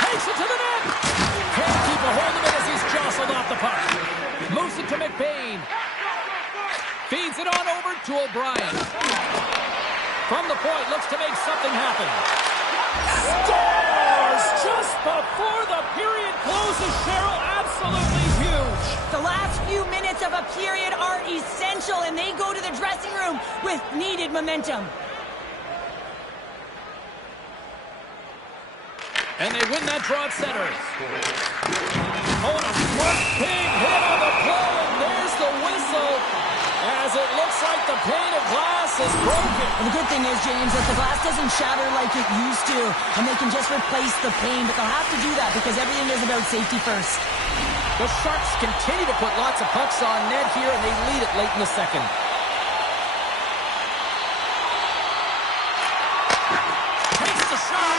Takes it to the net. Can't keep a hold of it as he's jostled off the puck. Moves it to McBain. Feeds it on over to O'Brien. From the point, looks to make something happen. Scores just before the period closes, Cheryl. Absolutely huge. The last few minutes of a period are essential, and they go to the dressing room with needed momentum. And they win that draw at center. Oh, and a smart big hit on the play, and there's the whistle as it looks like the pane of glass is broken. And the good thing is, James, that the glass doesn't shatter like it used to, and they can just replace the pane, but they'll have to do that because everything is about safety first. The Sharks continue to put lots of pucks on net here, and they lead it late in the second. Takes the shot.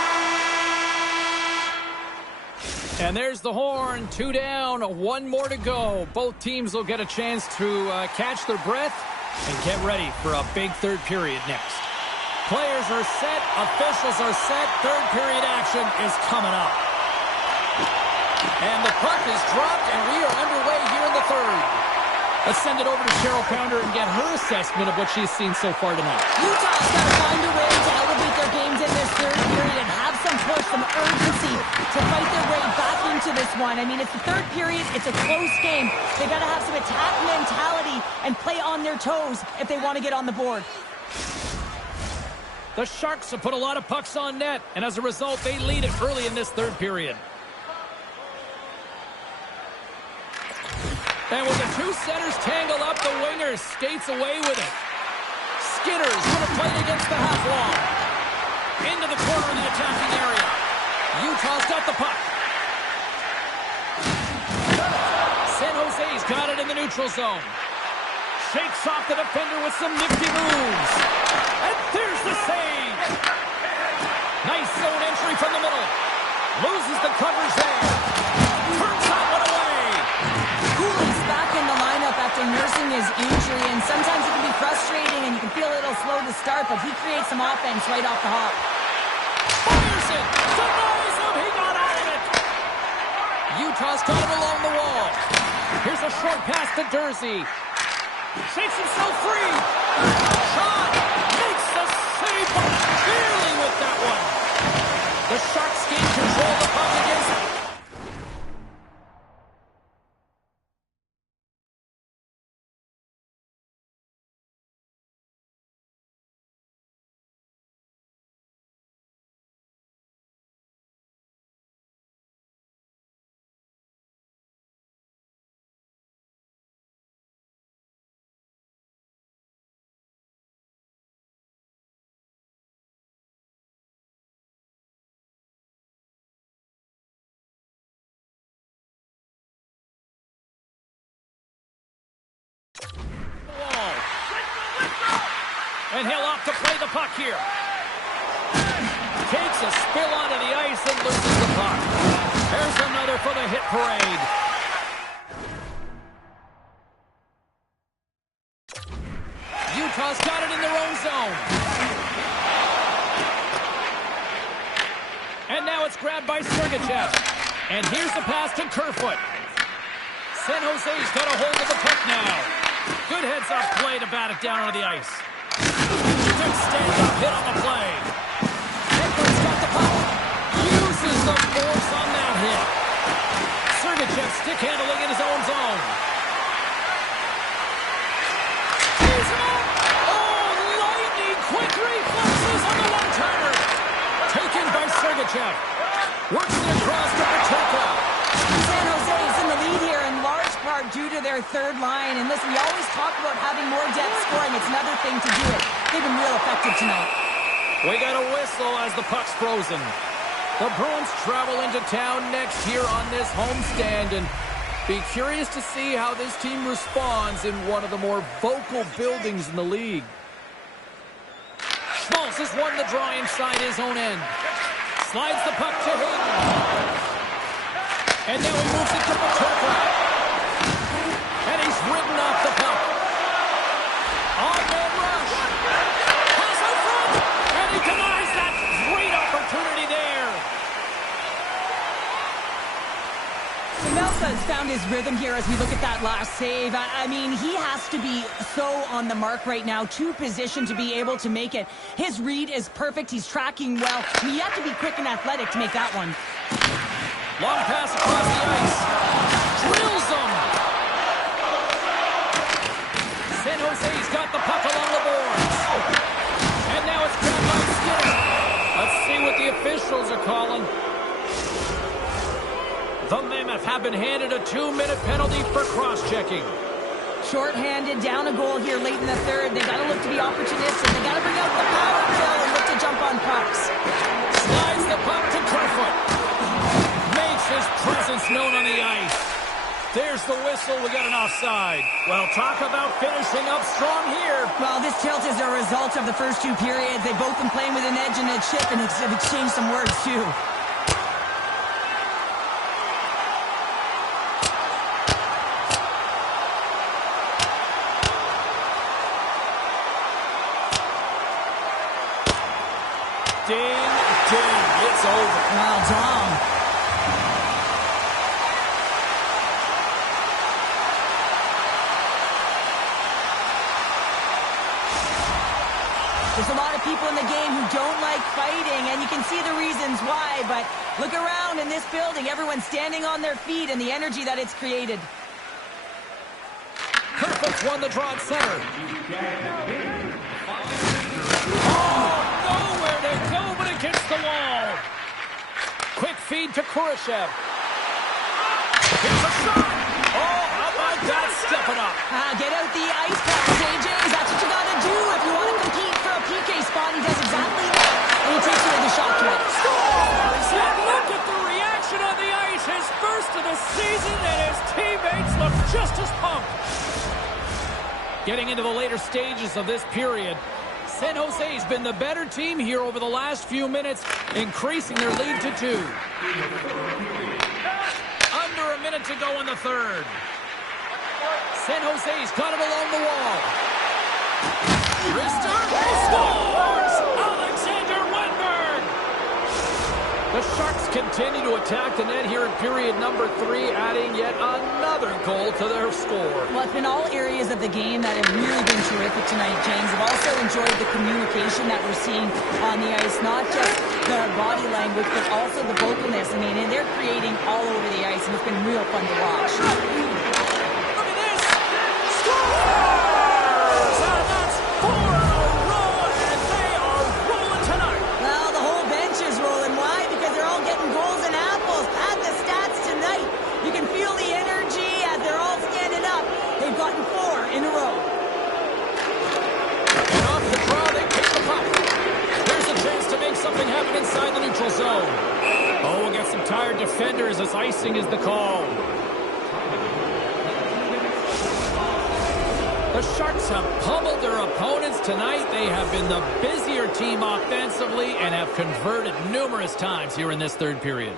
And there's the horn. 2 down, 1 more to go. Both teams will get a chance to catch their breath and get ready for a big third period next. Players are set. Officials are set. Third period action is coming up. And the puck is dropped, and we are underway here in the third. Let's send it over to Cheryl Pounder and get her assessment of what she's seen so far tonight. Utah's got to find a way to elevate their games in this third period and have some push, some urgency to fight their way back into this one. I mean, it's the third period. It's a close game. They got to have some attack mentality and play on their toes if they want to get on the board. The Sharks have put a lot of pucks on net, and as a result, they lead it early in this third period. And when the two centers tangle up, the winger skates away with it. Skinner's going to play against the half wall. Into the corner of the attacking area. Utah's got the puck. San Jose's got it in the neutral zone. Shakes off the defender with some nifty moves. And there's the save. Nice zone entry from the middle. Loses the coverage there. Turns that one away. Cooley's back in the lineup after nursing his injury, and sometimes it can be frustrating and you can feel a little slow to start, but he creates some offense right off the hop. Fires it. Denies him. He got out of it. Utah's got it along the wall. Here's a short pass to Durzi. Shakes himself free. Shot. Makes the save, but barely with that one. The Sharks gain control of the puck against it. And he'll opt to play the puck here. Takes a spill onto the ice and loses the puck. There's another for the hit parade. Utah's got it in their own zone. And now it's grabbed by Sergachev. And here's the pass to Kerfoot. San Jose's got a hold of the puck now. Good heads-up play to bat it down onto the ice. Good stand-up hit on the play. Kerfoot's got the puck. Uses the force on that hit. Sergachev stick handling in his own zone. He's up! Oh, lightning quick reflexes on the one-timer. Taken by Sergachev. Works it across to Paterka. San Jose is in the lead here in large part due to their third line. And listen, we always talk about having more depth scoring. It's another thing to do it. They've been real effective tonight. We got a whistle as the puck's frozen. The Bruins travel into town next here on this homestand, and be curious to see how this team responds in one of the more vocal buildings in the league. Schmaltz has won the draw inside his own end. Slides the puck to Hayden. And now he moves it to Paterka. And he's ridden off the puck. On-man rush. Pass out front. And he denies that great opportunity there. Melka's found his rhythm here as we look at that last save. I mean, he has to be so on the mark right now, to position to be able to make it. His read is perfect. He's tracking well. You have to be quick and athletic to make that one. Long pass across the ice. Drills him. San Jose's got the puck along the boards. And now it's grabbed by Skinner. Let's see what the officials are calling. The Mammoth have been handed a 2-minute penalty for cross-checking. Short-handed, down a goal here late in the third. They got to look to be opportunistic. They got to bring out the power kill and look to jump on pucks. Slides the puck to Kerfoot. Makes his presence known on the ice. There's the whistle. We got an offside. Well, talk about finishing up strong here. Well, this tilt is a result of the first two periods. They've both been playing with an edge and a chip, and have exchanged some words, too. Ding, ding, it's over. Wow, Dom. There's a lot of people in the game who don't like fighting, and you can see the reasons why, but look around in this building. Everyone's standing on their feet and the energy that it's created. Kerfoot's won the draw at center. Hits the wall. Quick feed to Kurashev. Here's a shot. Oh, how about that? Stepping up. Get out the ice pads, AJ. That's what you got to do if you want to compete for a PK spot. He does exactly that. And he takes it Getting into the later stages of this period, San Jose's been the better team here over the last few minutes, increasing their lead to 2. Under a minute to go in the third. San Jose's got it along the wall. Rister scores! Alexander Wenberg! The Sharks continue to attack the net here in period number 3, adding yet another goal to their score. Well, it's been all areas of the game that have really been terrific tonight, James. I've also enjoyed the communication that we're seeing on the ice, not just the body language, but also the vocalness. I mean, and they're creating all over the ice, and it's been real fun to watch. Look at this! Scores! And that's 4 in a row, and they are rolling tonight. Well, the whole bench is rolling. Why? Because they're all getting goals and apples. Add the stats tonight. You can feel the energy as they're all standing up. They've gotten 4 in a row. And off the draw, they pick the puck. There's a chance to make something happen inside the neutral zone. Oh, we'll get some tired defenders as icing is the call. The Sharks have pummeled their opponents tonight. They have been the busier team offensively and have converted numerous times here in this third period.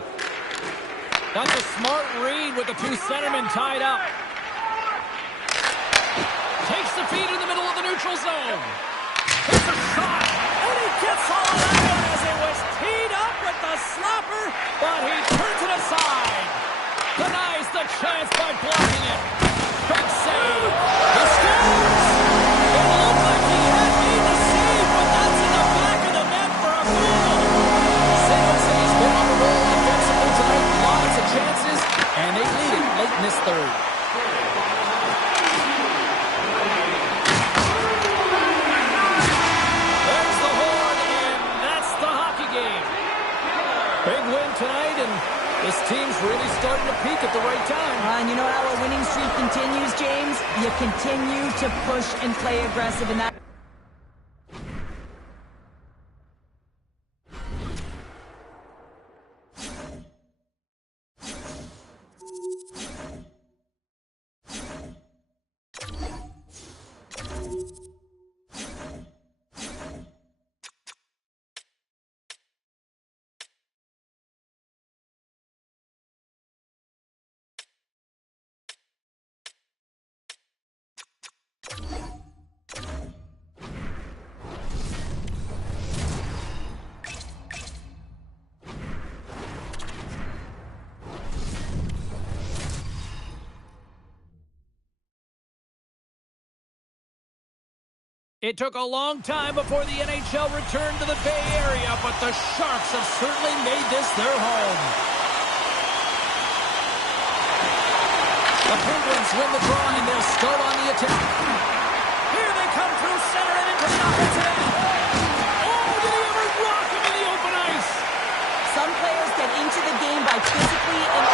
That's a smart read with the 2 centermen tied up. Takes the feed in the middle of the neutral zone. It's a shot, and he gets all of that as it was teed up with the slapper, but he turns it aside. Denies the chance by blocking it. Big save. He scores! It looked like he had made the save, but that's in the back of the net for a goal. San Jose's been on the roll offensively tonight. Lots of chances, and they lead it late in this third. There's the horn, and that's the hockey game. Big win tonight, and this team's really starting to peak at the right time. And you know how a winning streak continues, James? You continue to push and play aggressive, and that... It took a long time before the NHL returned to the Bay Area, but the Sharks have certainly made this their home. The Penguins win the draw, and they'll start on the attack. Here they come through center and into the offensive end. Oh, did he ever rock him in the open ice? Some players get into the game by physically and...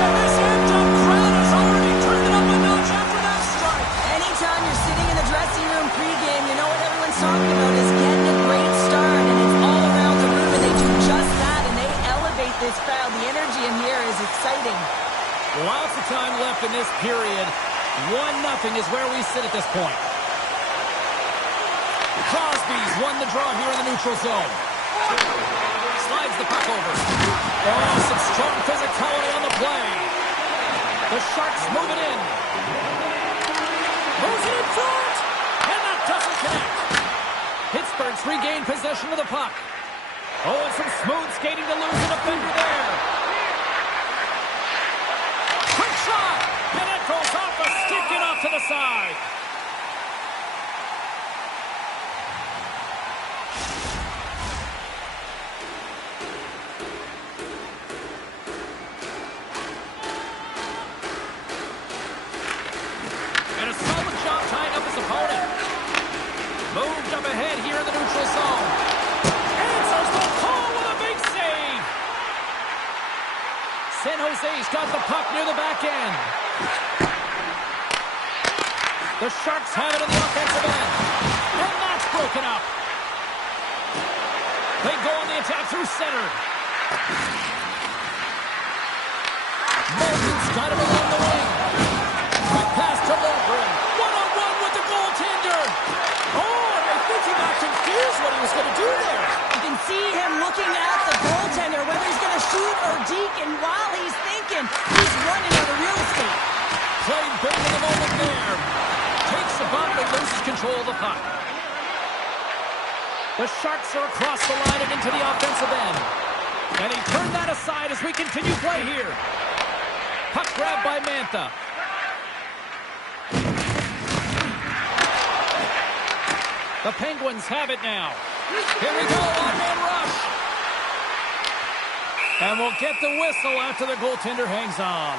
And this Anthem crowd has already turned it up a notch after that strike. Anytime you're sitting in the dressing room pregame, you know what everyone's talking about is getting a great start, and it's all around the room, and they do just that, and they elevate this crowd. The energy in here is exciting. Lots of time left in this period. 1-0 is where we sit at this point. Crosby's won the draw here in the neutral zone. Slides the puck over. Oh, some strong physicality on the play. The Sharks move it in. Moves it in front. And that doesn't connect. Pittsburgh's regained possession of the puck. Oh, and some smooth skating to lose a defender there. Quick shot. And it goes off a stick and off to the side. And a solid job tying up his opponent. Moved up ahead here in the neutral zone. Answers the call with a big save. San Jose's got the puck near the back end. The Sharks have it in the offensive end. And that's broken up. They go on the attack through center. Morgan's got it along the wing. Quick pass to Lundgren. puck. The Sharks are across the line and into the offensive end. And he turned that aside as we continue play here. Puck grab by Mantha. The Penguins have it now. Here we go, one-man rush. And we'll get the whistle after the goaltender hangs on.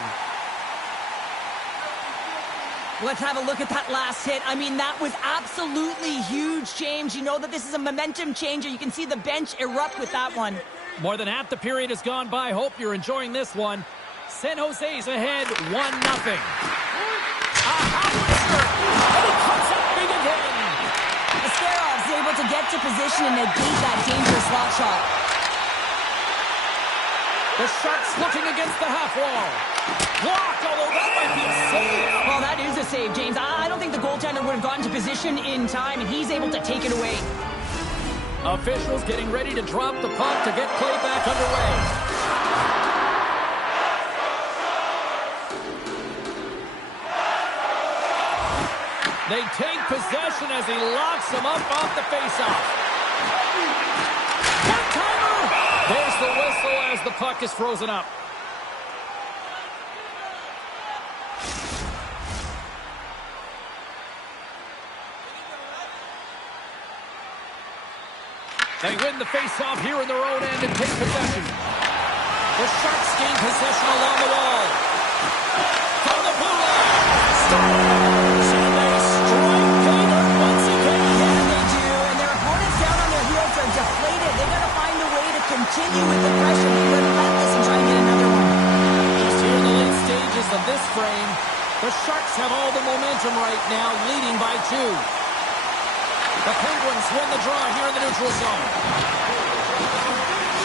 Let's have a look at that last hit. I mean, that was absolutely huge, James. You know that this is a momentum changer. You can see the bench erupt with that one. More than half the period has gone by. Hope you're enjoying this one. San Jose's ahead, 1-0. Howitzer, and he comes up big again. Askerov's able to get to position and negate that dangerous slot shot. The Sharks looking against the half wall. Blocked, although that might be a save. Well, that is a save, James. I don't think the goaltender would have gotten to position in time, and he's able to take it away. Officials getting ready to drop the puck to get play back underway. They take possession as he locks him up off the faceoff. One-timer! There's the whistle as the puck is frozen up. They win the faceoff here in their own end and take possession. The Sharks gain possession along the wall. From the blue line. Stars, and they strike Gator once again. Yeah, they do. And their opponents down on their heels are deflated. They got to find a way to continue with the pressure. Be relentless and try and get another one. Just here in the late stages of this frame, the Sharks have all the momentum right now, leading by 2. The Penguins win the draw here in the neutral zone.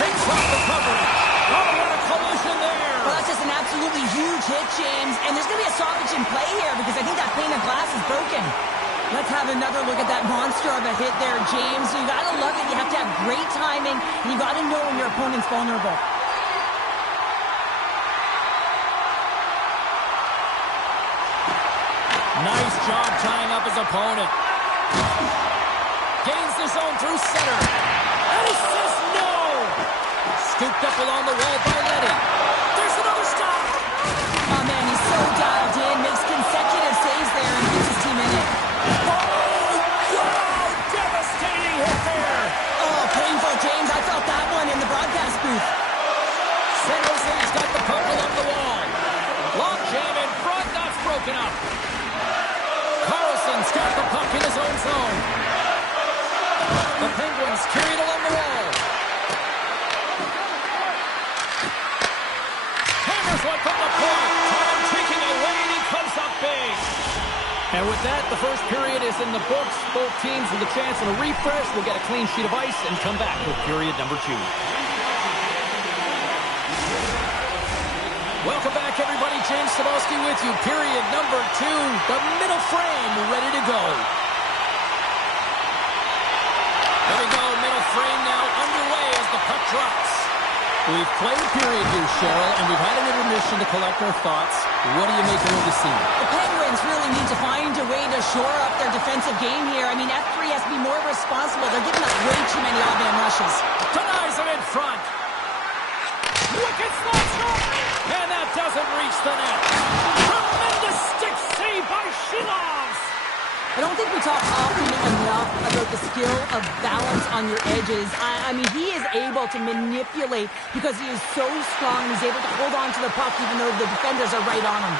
Takes off the coverage. Oh, what a collision there. Well, that's just an absolutely huge hit, James. And there's going to be a stoppage in play here because I think that pane of glass is broken. Let's have another look at that monster of a hit there, James. You got to love it. You have to have great timing. And you got to know when your opponent's vulnerable. Nice job tying up his opponent. Gains the zone through center. And he says no! Scooped up along the wall by Leddy. There's another stop! Oh, man, he's so dialed in. Makes consecutive saves there and keeps his team in it. Oh, devastating hit there! Oh, painful, James. I felt that one in the broadcast booth. San Jose's got the puck along the wall. Long jam in front. That's broken up. Carlson's got the puck in his own zone. The Penguins carry it along the wall. Hammers one from the point. Time taking away, and he comes up big. And with that, the first period is in the books. Both teams with a chance at a refresh will get a clean sheet of ice and come back with period number 2. Welcome back, everybody. James Cybulski with you. Period number 2. The middle frame ready to go. There we go, middle frame now underway as the puck drops. We've played a period here, Cheryl, and we've had an intermission to collect our thoughts. What do you make of what you see? The Penguins really need to find a way to shore up their defensive game here. I mean, F3 has to be more responsible. They're giving up way too many odd-man rushes. Denies him in front. Wicked slot shot, and that doesn't reach the net. Tremendous stick save by Shilovs. I don't think we talk often enough about the skill of balance on your edges. I mean, he is able to manipulate because he is so strong. He's able to hold on to the puck even though the defenders are right on him.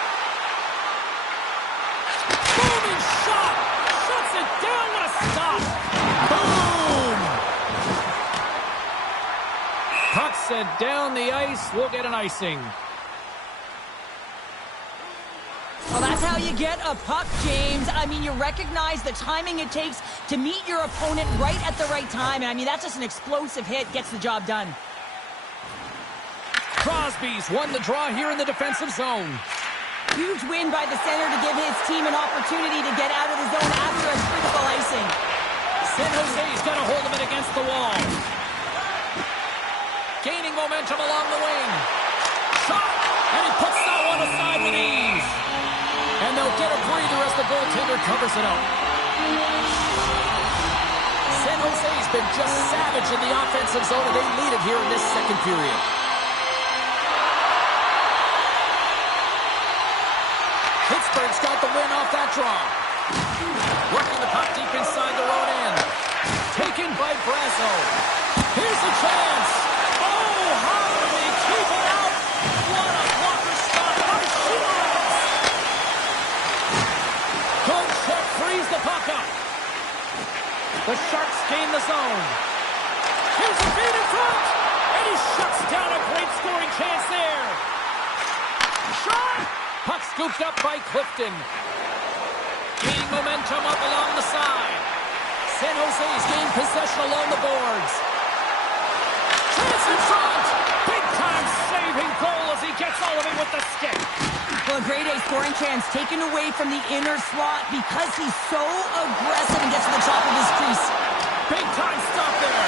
Booming shot. Shuts it down. What a stop. Boom. Puck sent down the ice. We'll get an icing. Well, that's how you get a puck, James. I mean, you recognize the timing it takes to meet your opponent right at the right time. And I mean, that's just an explosive hit. Gets the job done. Crosby's won the draw here in the defensive zone. Huge win by the center to give his team an opportunity to get out of the zone after a critical icing. San Jose's got a hold of it against the wall. Gaining momentum along the wing. Shot, and he puts that one aside with ease. And they'll get a breather as the goaltender covers it up. San Jose's been just savage in the offensive zone, and they lead it here in this second period. Pittsburgh's got the win off that draw. Working the puck deep inside their own end. Taken by Brasso. Here's a chance. Oh, how did he keep it out? What a blocker stop by Shields. Good check, frees the puck up. The Sharks gain the zone. Here's a feed in front. And he shuts down a great scoring chance there. Shot. Puck scooped up by Clifton. Gaining momentum up along the side. San Jose's gained possession along the boards. Chance in front. Big time saving goal as he gets all of it with the stick. Well, a grade A scoring chance taken away from the inner slot because he's so aggressive and gets to the top of his crease. Big time stop there.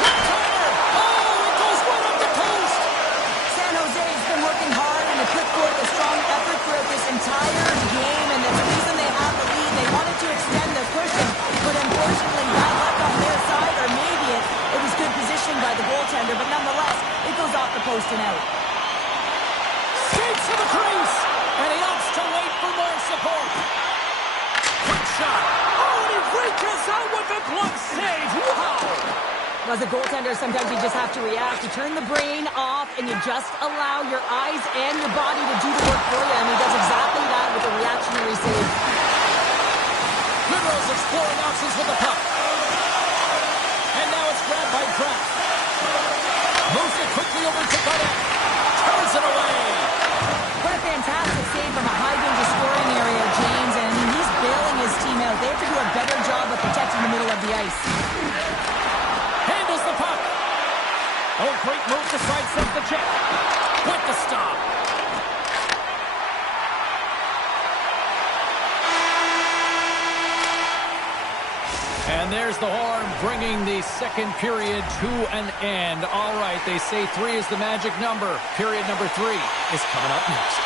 Right-timer. Oh, it goes right up the post. San Jose's been working hard and put forth a strong effort throughout this entire game, and that's the reason they have the lead. They wanted to extend the cushion, but unfortunately bad luck on their side, or maybe it was good positioning by the goaltender, but nonetheless, it goes off the post and out. Skates to the crease, and he opts to wait for more support. Quick shot. Oh, and he reaches out with a glove save. Wow. As a goaltender, sometimes you just have to react. You turn the brain off, and you just allow your eyes and your body to do the work for you, and he does exactly that with a reactionary save. Goodrow's exploring options with the puck. And now it's grabbed by Kraft. Moves it quickly over to Bennett. Turns it away. What a fantastic save from a high-danger scoring area, James, and he's bailing his team out. They have to do a better job of protecting the middle of the ice. Handles the puck. Oh, great move to sidestep the check. With the stop. And there's the horn, bringing the second period to an end. All right, they say 3 is the magic number. Period number 3 is coming up next.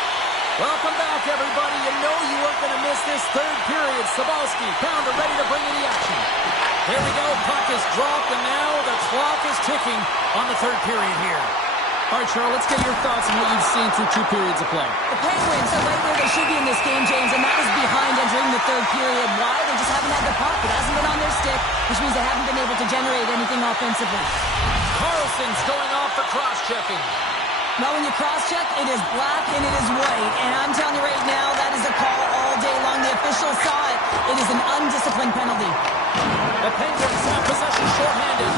Welcome back, everybody. You know you weren't going to miss this third period. Sabalski, Pounder ready to bring in the action. Here we go. Puck is dropped, and now the clock is ticking on the third period here. All right, Cheryl, let's get your thoughts on what you've seen through 2 periods of play. The Penguins are right where they should be in this game, James, and that is behind entering the third period. Why? They just haven't had the puck. It hasn't been on their stick, which means they haven't been able to generate anything offensively. Carlson's going off for cross-checking. Now, when you cross-check, it is black and it is white. And I'm telling you right now, that is a call all day long. The officials saw it. It is an undisciplined penalty. The Penguins have possession shorthanded.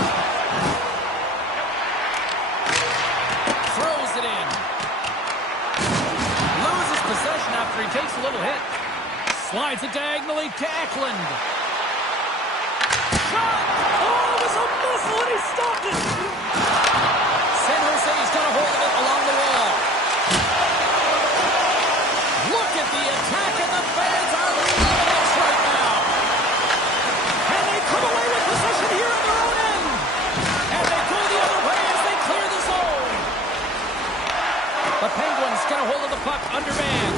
Throws it in. Loses possession after he takes a little hit. Slides it diagonally to Eklund. Shot! Oh, it was a missile and he stopped it! San Jose's got a hold of it along the wall. Look at the attack, and the fans are loving this right now. And they come away with possession here on their own end. And they go the other way as they clear the zone. The Penguins get a hold of the puck under man.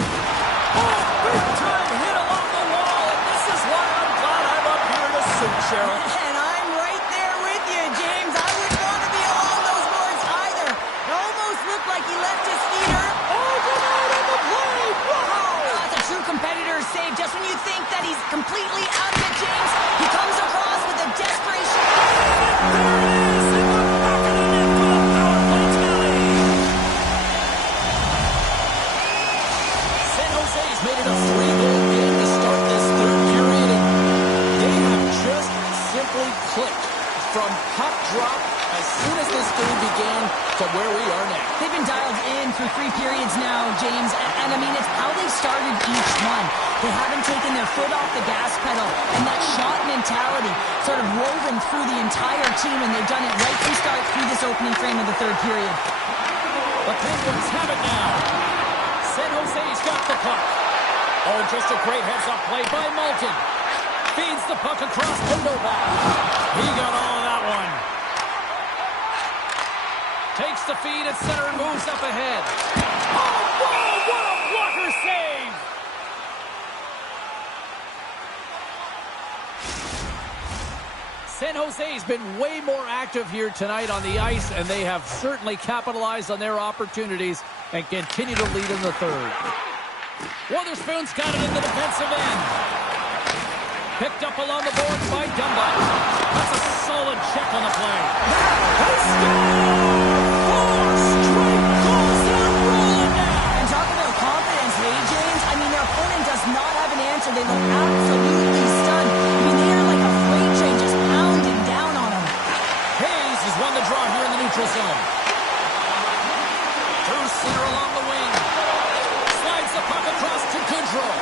Oh, big time hit along the wall, and this is why I'm glad I'm up here in a suit, Cheryl. And I'm right there with you, James. I wouldn't want to be along those boards either. It almost looked like he left his feet hurt. Oh, good out on the play. Wow. That's a true competitor's save. Just when you think that he's completely out of it, James, he comes across with a desperation. There it is in the back of the net for the power play tally. San Jose's made it a 3-goal game to start this third period, and they have just simply clicked from puck drop as soon as this game began to where we are now. They've been dialed in through 3 periods now, James, and I mean, it's how they've started each one. They haven't taken their foot off the gas pedal, and that shot mentality sort of woven through the entire team, and they've done it right from start through this opening frame of the third period. The Penguins have it now. San Jose's got the puck. Oh, just a great heads-up play by Malton. Feeds the puck across to Novak. He got all of that one. Takes the feed at center and moves up ahead. Oh, whoa, what a blocker save! San Jose's been way more active here tonight on the ice, and they have certainly capitalized on their opportunities and continue to lead in the third. Wotherspoon's got it in the defensive end. Picked up along the boards by Dumba. That's a solid check on the play. They score! 4 straight goals. They're rolling now. And talk about confidence, hey, James? I mean, their opponent does not have an answer. They look absolutely stunned. I mean, they are like a freight train just pounding down on them. Hayes has won the draw here in the neutral zone. Through center along the wing. Slides the puck across to Goodrow.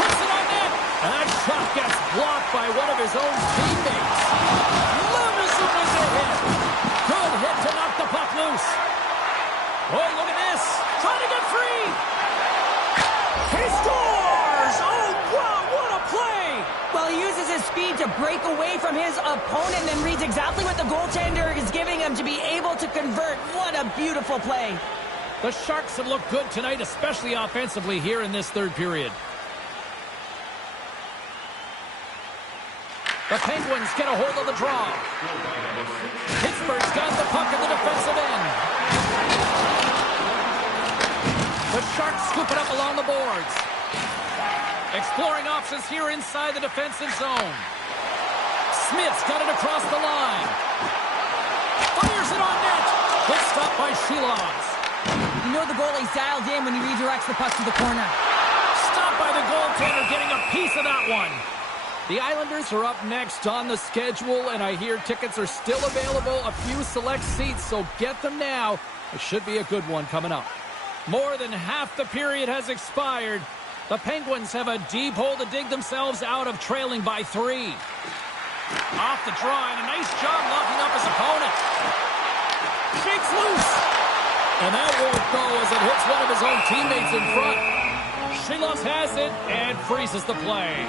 Puts it on net. And that shot gets blocked by one of his own teammates. Leverson is a hit. Good hit to knock the puck loose. Oh, look at this. Trying to get free. He scores! Oh, wow, what a play! Well, he uses his speed to break away from his opponent and reads exactly what the goaltender is giving him to be able to convert. What a beautiful play. The Sharks have looked good tonight, especially offensively here in this third period. The Penguins get a hold of the draw. Pittsburgh's got the puck in the defensive end. The Sharks scoop it up along the boards. Exploring options here inside the defensive zone. Smith's got it across the line. Fires it on net. Good stop by Shilovs. You know the goalie's dialed in when he redirects the puck to the corner. Stopped by the goaltender, getting a piece of that one. The Islanders are up next on the schedule, and I hear tickets are still available, a few select seats, so get them now. It should be a good one coming up. More than half the period has expired. The Penguins have a deep hole to dig themselves out of, trailing by 3. Off the draw, and a nice job locking up his opponent. Shakes loose. And that won't go as it hits one of his own teammates in front. Shilovs has it and freezes the play.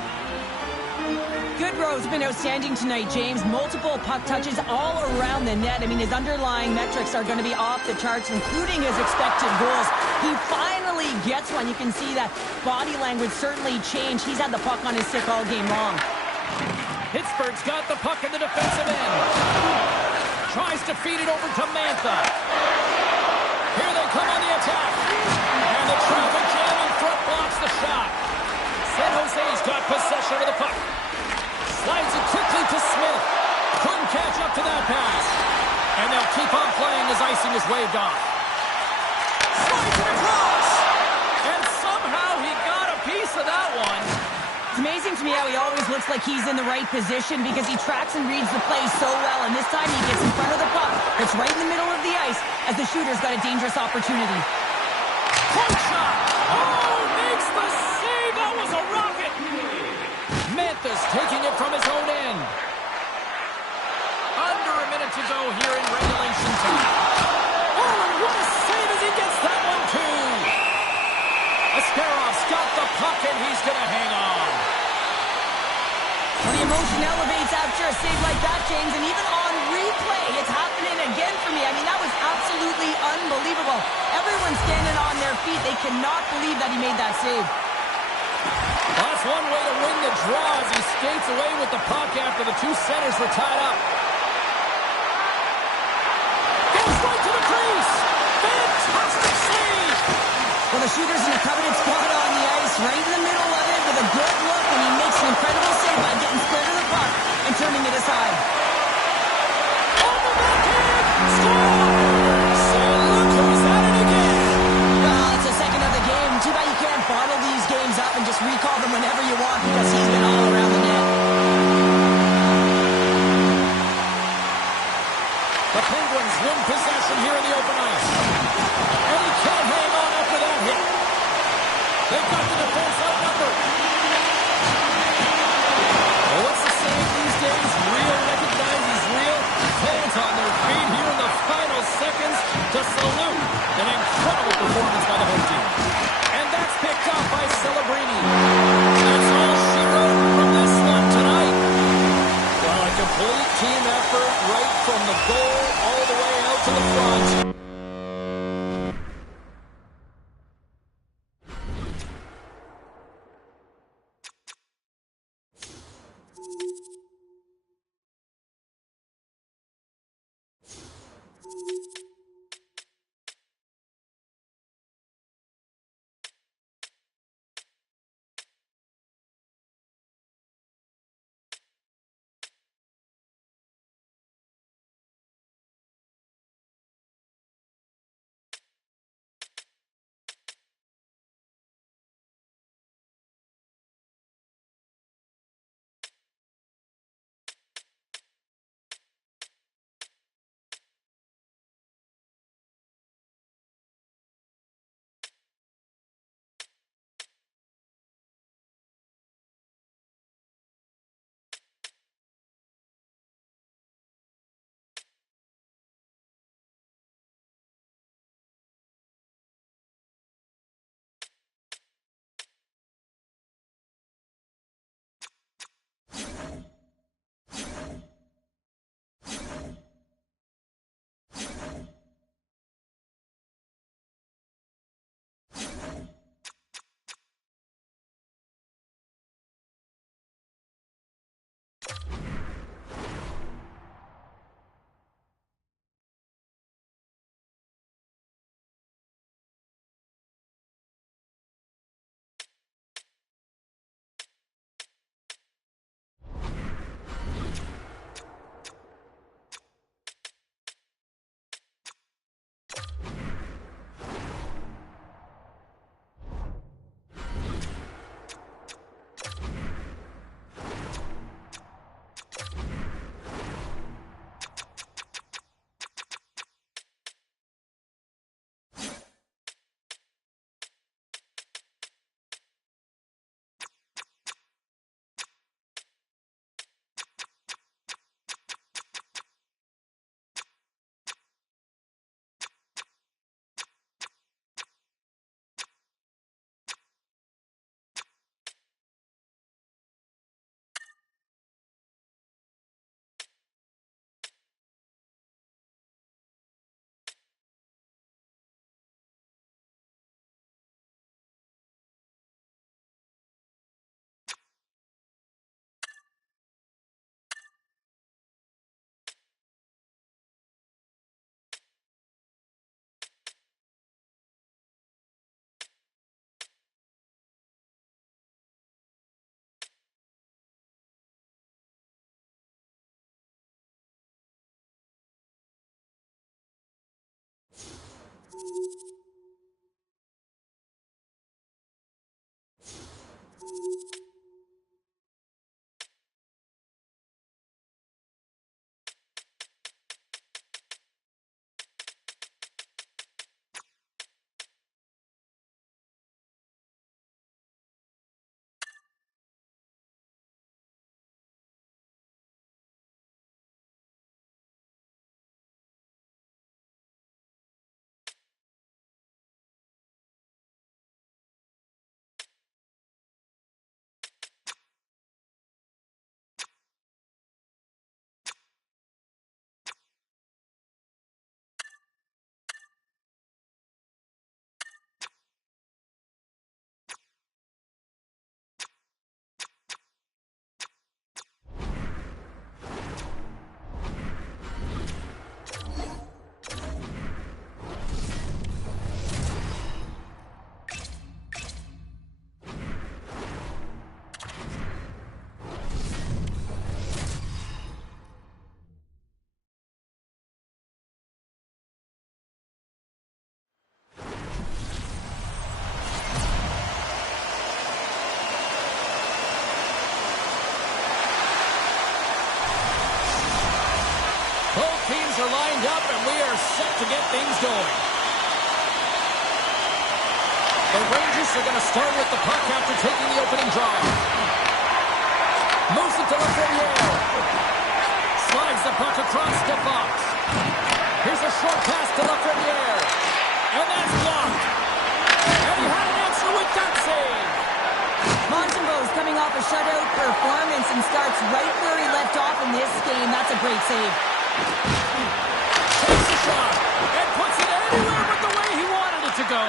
Goodrow's been outstanding tonight, James. Multiple puck touches all around the net. I mean, his underlying metrics are going to be off the charts, including his expected goals. He finally gets one. You can see that body language certainly changed. He's had the puck on his stick all game long. Pittsburgh's got the puck in the defensive end. Tries to feed it over to Mantha. Here they come on the attack. And the traffic jam in front blocks the shot. San Jose's got possession of the puck. Slides it quickly to Smith. Couldn't catch up to that pass. And they'll keep on playing as icing is waved off. Slides it across. And somehow he got a piece of that one. It's amazing to me how he always looks like he's in the right position because he tracks and reads the play so well. And this time he gets in front of the puck. It's right in the middle of the ice as the shooter's got a dangerous opportunity. Point shot. Oh, makes the save. That was a rocket. Mantha's taking it from his own end. Under a minute to go here in regulation time. Oh, and what a save as he gets that one, too. Askarov got the puck, and he's going to hang on. Well, the emotion elevates after a save like that, James, and even on replay, it's happening again for me. I mean, that was absolutely unbelievable. Everyone's standing on their feet. They cannot believe that he made that save. That's one way to win the draw as he skates away with the puck after the two centers were tied up. Goes right to the crease. Fantastic save. Well, the shooter's in a coveted spot on the ice, right in the middle of it with a good look, and he makes an incredible save by getting square to the puck and turning it aside. On the backhand. Score. St. Luc who's at it again. Well, it's the second of the game. Too bad you can't bottle these games up and just recall them whenever you want because he's been all around the net. The Penguins win possession here in the open ice. And he can't hang on after that hit. They've got the defense outnumbered. Well, what's the saying these days? Real recognizes real. Fans on their feet here in the final seconds to salute an incredible performance by the home team. And that's picked up by Celebrini. That's all she wrote from this one tonight. Well, a complete team effort right from the goal all the way out to the front. Are lined up, and we are set to get things going. The Rangers are going to start with the puck after taking the opening draw. Moves it to Lafreniere. Slides the puck across to Fox. Here's a short pass to Lafreniere. And that's blocked. And he had an answer with that save. Montembeau's coming off a shutout performance and starts right where he left off in this game. That's a great save. Takes a shot and puts it anywhere but the way he wanted it to go.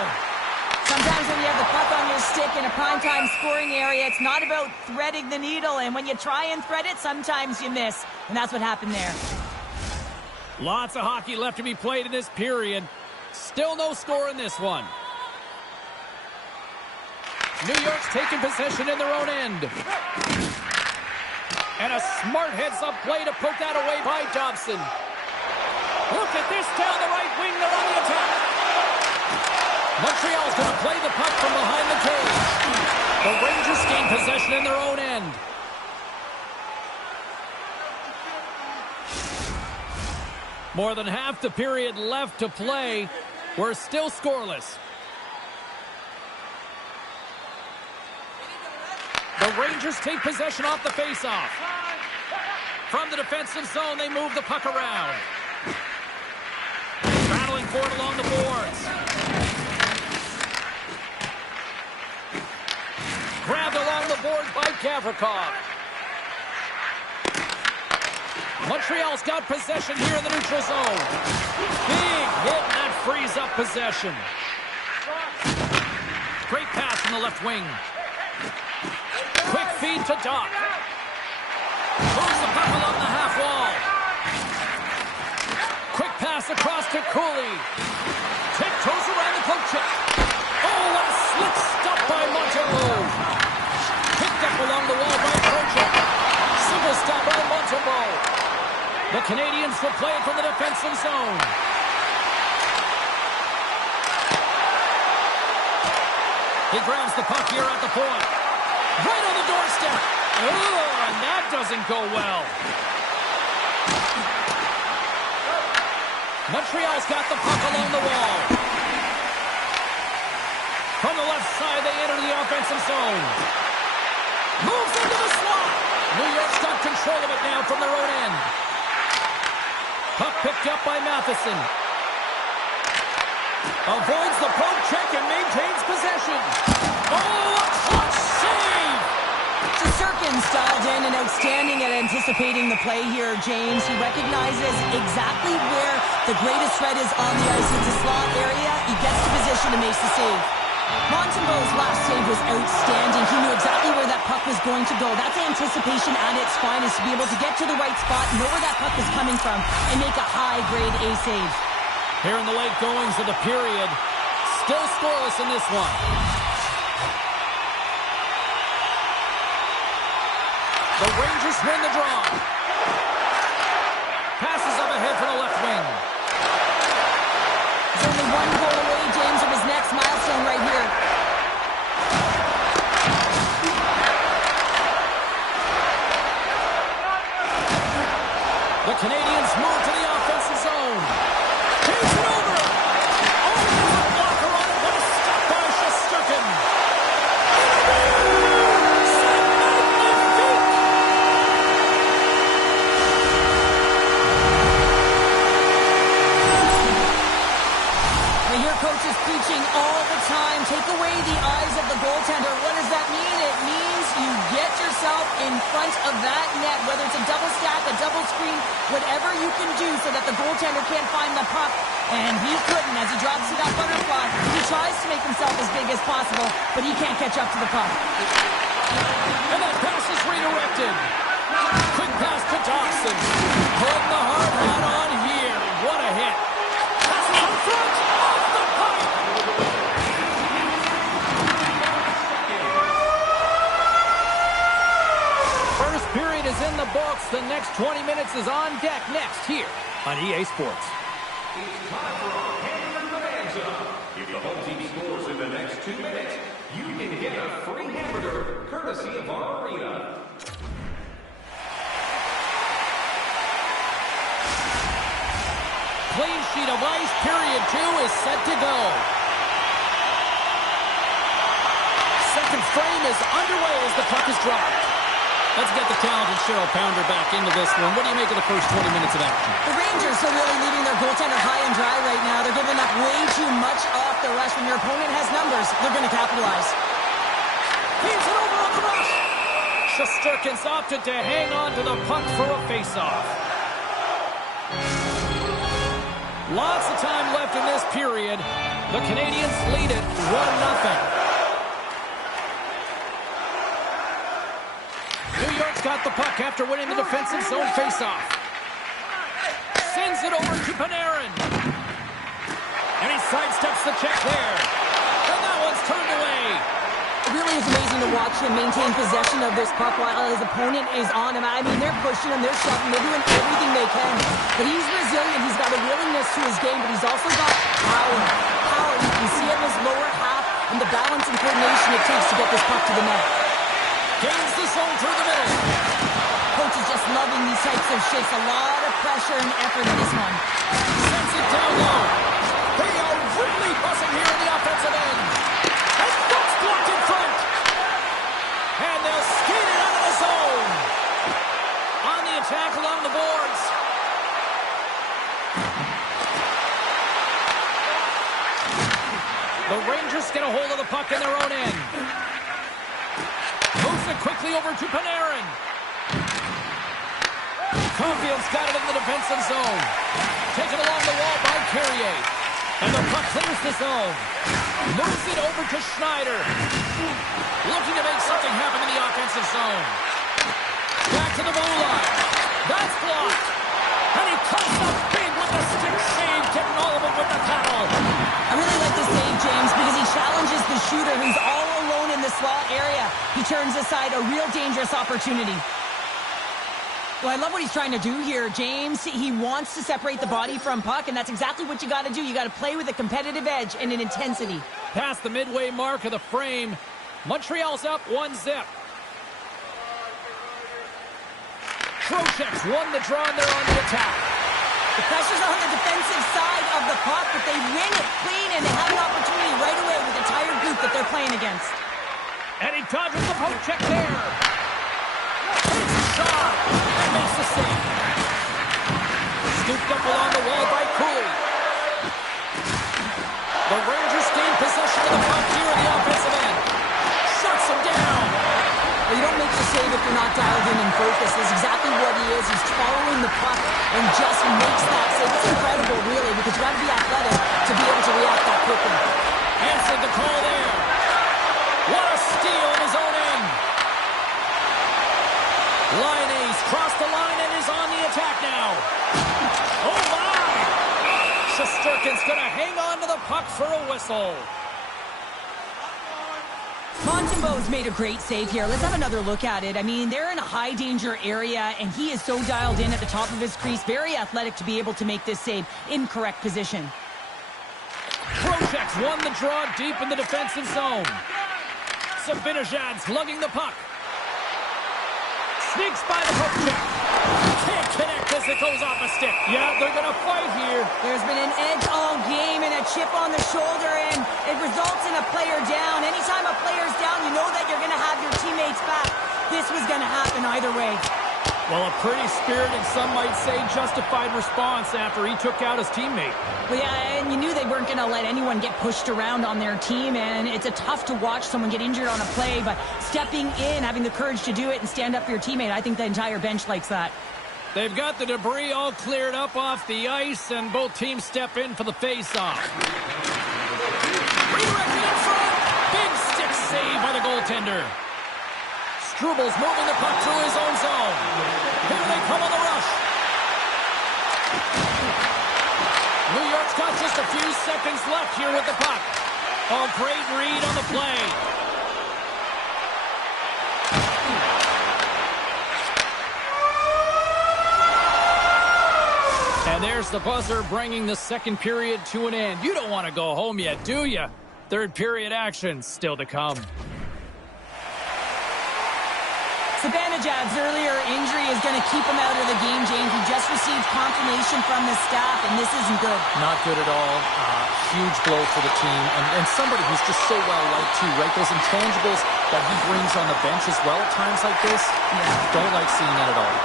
Sometimes when you have the puck on your stick in a primetime scoring area, it's not about threading the needle. And when you try and thread it, sometimes you miss. And that's what happened there. Lots of hockey left to be played in this period. Still no score in this one. New York's taking possession in their own end. And a smart heads-up play to poke that away by Dobson. Look at this down the right wing. They're on the attack. Montreal's going to play the puck from behind the cage. The Rangers gain possession in their own end. More than half the period left to play. We're still scoreless. The Rangers take possession off the faceoff. From the defensive zone, they move the puck around. Battling for it along the boards. Grabbed along the boards by Gavrikov. Montreal's got possession here in the neutral zone. Big hit, and that frees up possession. Great pass from the left wing. Quick feed to Doc. Moves the puck along the half wall. Quick pass across to Cooley. Tiptoes around the poke check. Oh, what a slick stop by Montembeau. Picked up along the wall by Trocheck. Single stop by Montembeau. The Canadians will play it from the defensive zone. He grabs the puck here at the point. Right on the doorstep. Oh, and that doesn't go well. Montreal's got the puck along the wall. From the left side, they enter the offensive zone. Moves into the slot. New York's got control of it now from their own end. Puck picked up by Matheson. Avoids the poke check and maintains possession. Oh, a clutch save! Shesterkin's dialed in and outstanding at anticipating the play here, James. He recognizes exactly where the greatest threat is on the ice. It's a slot area. He gets to position and makes the save. Montembeau's last save was outstanding. He knew exactly where that puck was going to go. That's anticipation at its finest, to be able to get to the right spot, know where that puck is coming from, and make a high-grade A save. Here in the late goings of the period, still scoreless in this one. The Rangers win the draw. Passes up ahead for the left wing. There's only one goal away front of that net, whether it's a double stack, a double screen, whatever you can do so that the goaltender can't find the puck. And he couldn't as he drops to that butterfly. He tries to make himself as big as possible, but he can't catch up to the puck. And that pass is redirected. Quick pass to Dobson. Putting the hard hat on here. What a hit. Passes in front. Off the pipe. First period is in the books. The next 20 minutes is on deck next here on EA Sports. It's time for our Hamburger Bonanza. If the home team scores in the next 2 minutes, you can get a free hamburger courtesy of our arena. Clean sheet of ice. Period 2 is set to go. Second frame is underway as the puck is dropped. Let's get the talented Cheryl Pounder back into this one. What do you make of the first 20 minutes of action? The Rangers are really leaving their goaltender high and dry right now. They're giving up way too much off the rush. When your opponent has numbers, they're going to capitalize. He's it over on the rush. Shesterkin's opted to hang on to the puck for a faceoff. Lots of time left in this period. The Canadians lead it 1-0. New York's got the puck after winning the defensive zone faceoff. Sends it over to Panarin. And he sidesteps the check there. And that one's turned away. It really is amazing to watch him maintain possession of this puck while his opponent is on him. I mean, they're pushing him, they're shoving, they're doing everything they can. But he's resilient, he's got a willingness to his game, but he's also got power. Power, you can see it in his lower half and the balance and coordination it takes to get this puck to the net. Gains the zone through the middle. Coach is just loving these types of shifts. A lot of pressure and effort in this one. Sends it down low. They are really buzzing here in the offensive end. And that's blocked in front. And they'll skate it out of the zone. On the attack along the boards. The Rangers get a hold of the puck in their own end. Moves it quickly over to Panarin. Caulfield's got it in the defensive zone. Taken along the wall by Carrier. And the puck clears the zone. Moves it over to Schneider. Looking to make something happen in the offensive zone. Back to the blue line. That's blocked. And he comes up big with the stick save, getting all of it with the paddle. I really like this save, James, because he challenges the shooter who's all alone in the slot area. He turns aside a real dangerous opportunity. Well, I love what he's trying to do here, James. He wants to separate the body from puck, and that's exactly what you got to do. You got to play with a competitive edge and an intensity. Past the midway mark of the frame. Montreal's up 1-0. Trocheck's won the draw, and they're on the attack. The pressure's on the defensive side of the puck, but they win it clean, and they have an opportunity right away with the entire group that they're playing against. And he dodges the poke check there. Takes a shot and makes the save. Scooped up along the wall by Cooley. The Rangers gain possession of the puck here in the offensive end. Shuts him down. Well, you don't make the save if you're not dialed in and focused. That's exactly what he is. He's following the puck and just makes that save. It's incredible, really, because you got to be athletic to be able to react that quickly. Answered the call there. What a steal in his own end. Line ace crossed the line and is on the attack now. Oh, my. Shesterkin's going to hang on to the puck for a whistle. Montembeau's made a great save here. Let's have another look at it. I mean, they're in a high-danger area, and he is so dialed in at the top of his crease. Very athletic to be able to make this save in correct position. Trocheck's won the draw deep in the defensive zone. Zibanejad's lugging the puck. Sneaks by the hook check. Can't connect as it goes off a stick. Yeah, they're going to fight here. There's been an edge all game and a chip on the shoulder, and it results in a player down. Anytime a player's down, you know that you're going to have your teammates back. This was going to happen either way. Well, a pretty spirited, some might say justified response after he took out his teammate. Well, yeah, and you knew they weren't going to let anyone get pushed around on their team, and it's a tough to watch someone get injured on a play, but stepping in, having the courage to do it and stand up for your teammate, I think the entire bench likes that. They've got the debris all cleared up off the ice, and both teams step in for the face-off. Redirected in front. Big stick save by the goaltender. Strubles moving the puck through his own zone. Here they come on the rush. New York's got just a few seconds left here with the puck. Oh, great read on the play. And there's the buzzer bringing the second period to an end. You don't want to go home yet, do you? Third period action still to come. Zibanejad's earlier injury is going to keep him out of the game, James. He just received confirmation from the staff, and this isn't good. Not good at all. Huge blow for the team. And somebody who's just so well-liked, too, right? Those intangibles that he brings on the bench as well at times like this, don't like seeing that at all.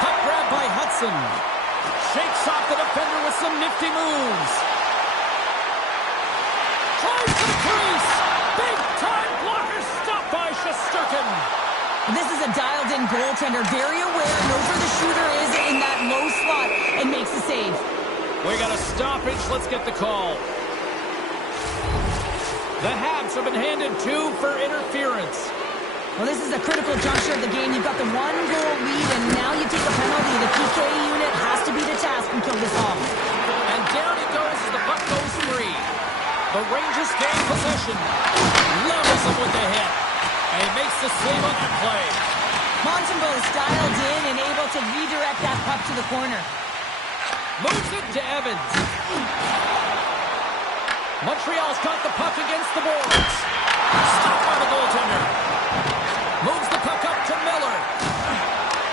Puck grab by Hudson. Shakes off the defender with some nifty moves. Tries to the crease. Big-time blocker stopped by Shesterkin. This is a dialed-in goaltender, very aware, knows where the shooter is in that low slot, and makes the save. We got a stoppage. Let's get the call. The Habs have been handed 2 for interference. Well, this is a critical juncture of the game. You've got the 1-goal lead, and now you take a penalty. The PK unit has to be the task and kill this off. And down it goes as the puck goes free. The Rangers gain possession. Levels him with the hit. And he makes the save on that play. Montembeau's dialed in and able to redirect that puck to the corner. Moves it to Evans. Montreal's got the puck against the boards. Stopped by the goaltender. Moves the puck up to Miller.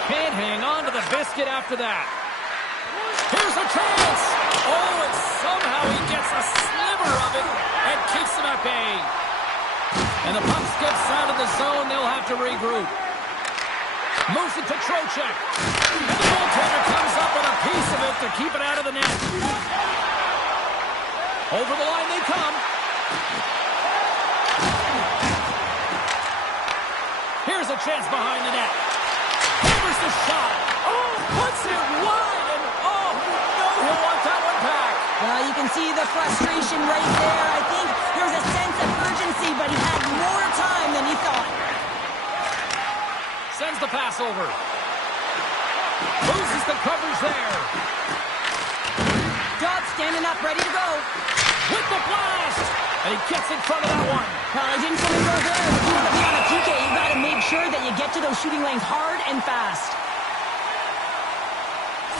Can't hang on to the biscuit after that. Here's a chance. Oh, and somehow he gets a sliver of it and keeps him at bay. And the puck skips out of the zone. They'll have to regroup. Moves it to Trocheck. And the goaltender comes up with a piece of it to keep it out of the net. Over the line they come. Here's a chance behind the net. Hammers the shot. Oh, puts it wide. And oh, you know he'll want that one back. Well, you can see the frustration right there. I think there's a sense of urgency, but he had more time than he thought. Sends the pass over. Loses the coverage there. Dodd standing up, ready to go. With the blast. And he gets in front of that one. Well, he didn't fully go there. If you want to be on a PK, you've got to make sure that you get to those shooting lanes hard and fast.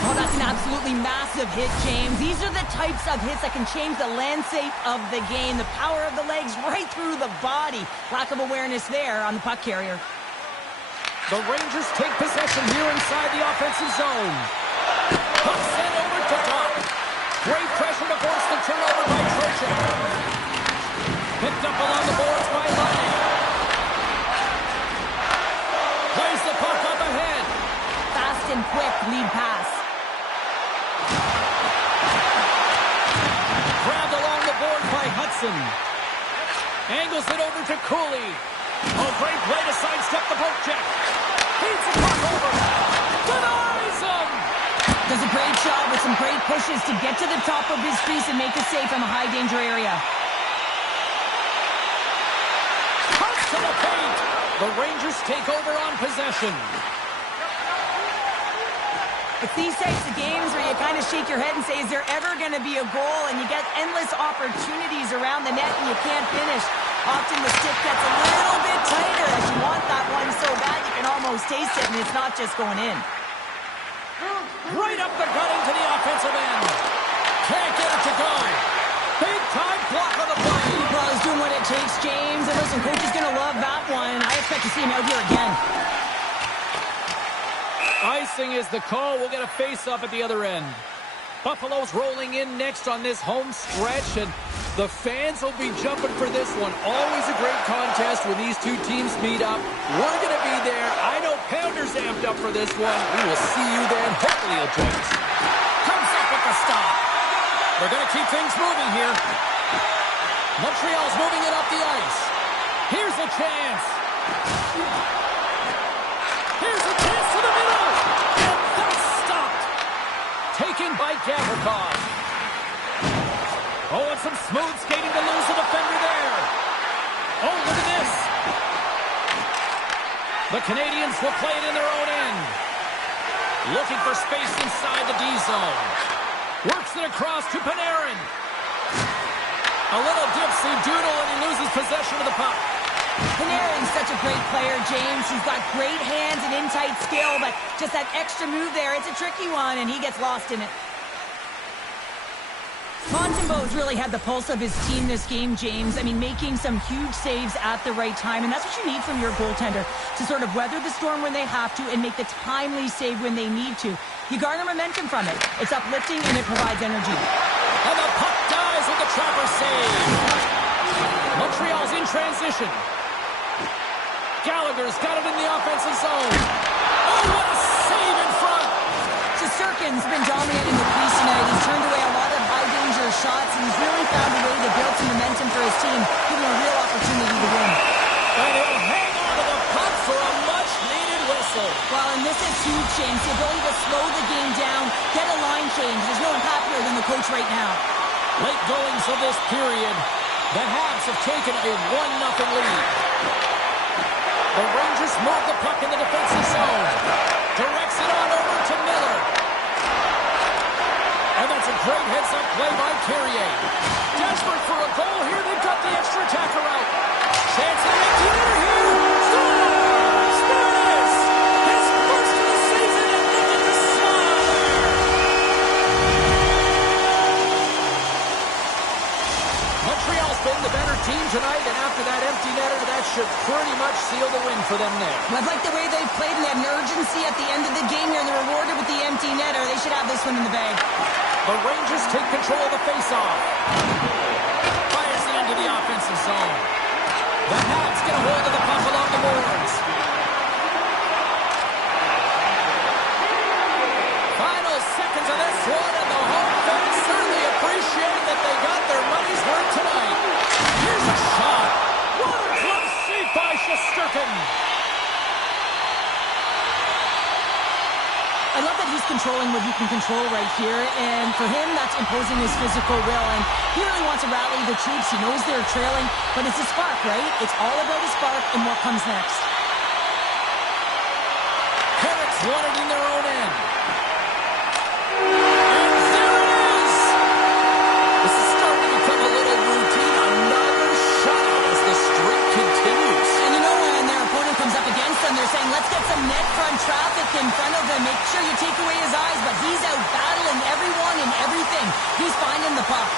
Oh, that's an absolutely massive hit, James. These are the types of hits that can change the landscape of the game. The power of the legs right through the body. Lack of awareness there on the puck carrier. The Rangers take possession here inside the offensive zone. Puck sent over to top. Great pressure to force the turnover by Trocheck. Picked up along the boards by Laine. Plays the puck up ahead. Fast and quick lead pass. Grabbed along the board by Hudson. Angles it over to Cooley. Oh, great play to sidestep the poke check. Feeds the puck over. Denies him. Does a great job with some great pushes to get to the top of his crease and make the save from a high-danger area. Cuts to the paint. The Rangers take over on possession. It's these types of games where you kind of shake your head and say, is there ever going to be a goal? And you get endless opportunities around the net and you can't finish. Often the stick gets a little bit tighter as you want that one so bad you can almost taste it, and it's not just going in. Right up the gut into the offensive end. Can't get it to go. Big time block on the play. Well, he's doing what it takes, James. And listen, coach is going to love that one. I expect to see him out here again. Icing is the call. We'll get a face-up at the other end. Buffalo's rolling in next on this home stretch, and the fans will be jumping for this one. Always a great contest when these two teams meet up. We're going to be there. I know Pounders He's amped up for this one. We will see you then. Hopefully he'll join us. Comes up with the stop. They're going to keep things moving here. Montreal's moving it up the ice. Here's a chance. Here's a chance to the middle. And that's stopped. Taken by Gavrikov. Oh, and some smooth skating to lose the defender there. Oh, look at this. The Canadians will play it in their own end. Looking for space inside the D zone. Works it across to Panarin. A little dipsy doodle and he loses possession of the puck. Panarin's such a great player, James. He's got great hands and in-tight skill, but just that extra move there, it's a tricky one, and he gets lost in it. Montembeault's really had the pulse of his team this game, James. I mean, making some huge saves at the right time, and that's what you need from your goaltender, to sort of weather the storm when they have to and make the timely save when they need to. You garner momentum from it. It's uplifting, and it provides energy. And the puck dies with the Trapper save. Montreal's in transition. Gallagher's got it in the offensive zone. Oh, what a save in front. Shesterkin's been dominant in the crease tonight. He's turned away a lot of high-danger shots, and he's really found a way to build some momentum for his team, giving a real opportunity to win. And he'll hang on to the puck for a much-needed whistle. Well, and this is huge, James. The ability to slow the game down, get a line change. There's no one happier than the coach right now. Late goings of this period, the Habs have taken a 1-0 lead. The Rangers move the puck in the defensive zone. Directs it on over to Miller. And that's a great heads-up play by Carrier. Desperate for a goal here. They've got the extra attacker out. Chance at an empty netter here. Scores! There it is! His first of the season, and look at the smile there. Montreal's been the better team tonight, and after that empty netter, that should pretty much seal the win for them there. I like the way they've played and they have an urgency at the end of the game here. They're rewarded with the empty netter. They should have this one in the bag. The Rangers take control of the faceoff. Fires it into the offensive zone. The Habs get a hold of the puck along the boards. Final seconds of this one, and the home fans certainly appreciate that they got their money's worth tonight. Here's a shot. What a glove save by Shesterkin. I love that he's controlling what he can control right here, and for him, that's imposing his physical will, and he really wants to rally the troops. He knows they're trailing, but it's a spark, right? It's all about a spark and what comes next. Herrick's won it in their own end. And there it is! This is starting to become a little routine. Another shutout as the streak continues. And you know when their opponent comes up against them, they're saying, let's get some net front traffic in front of him. Make sure you take away his eyes, but he's out battling everyone and everything. He's finding the puck.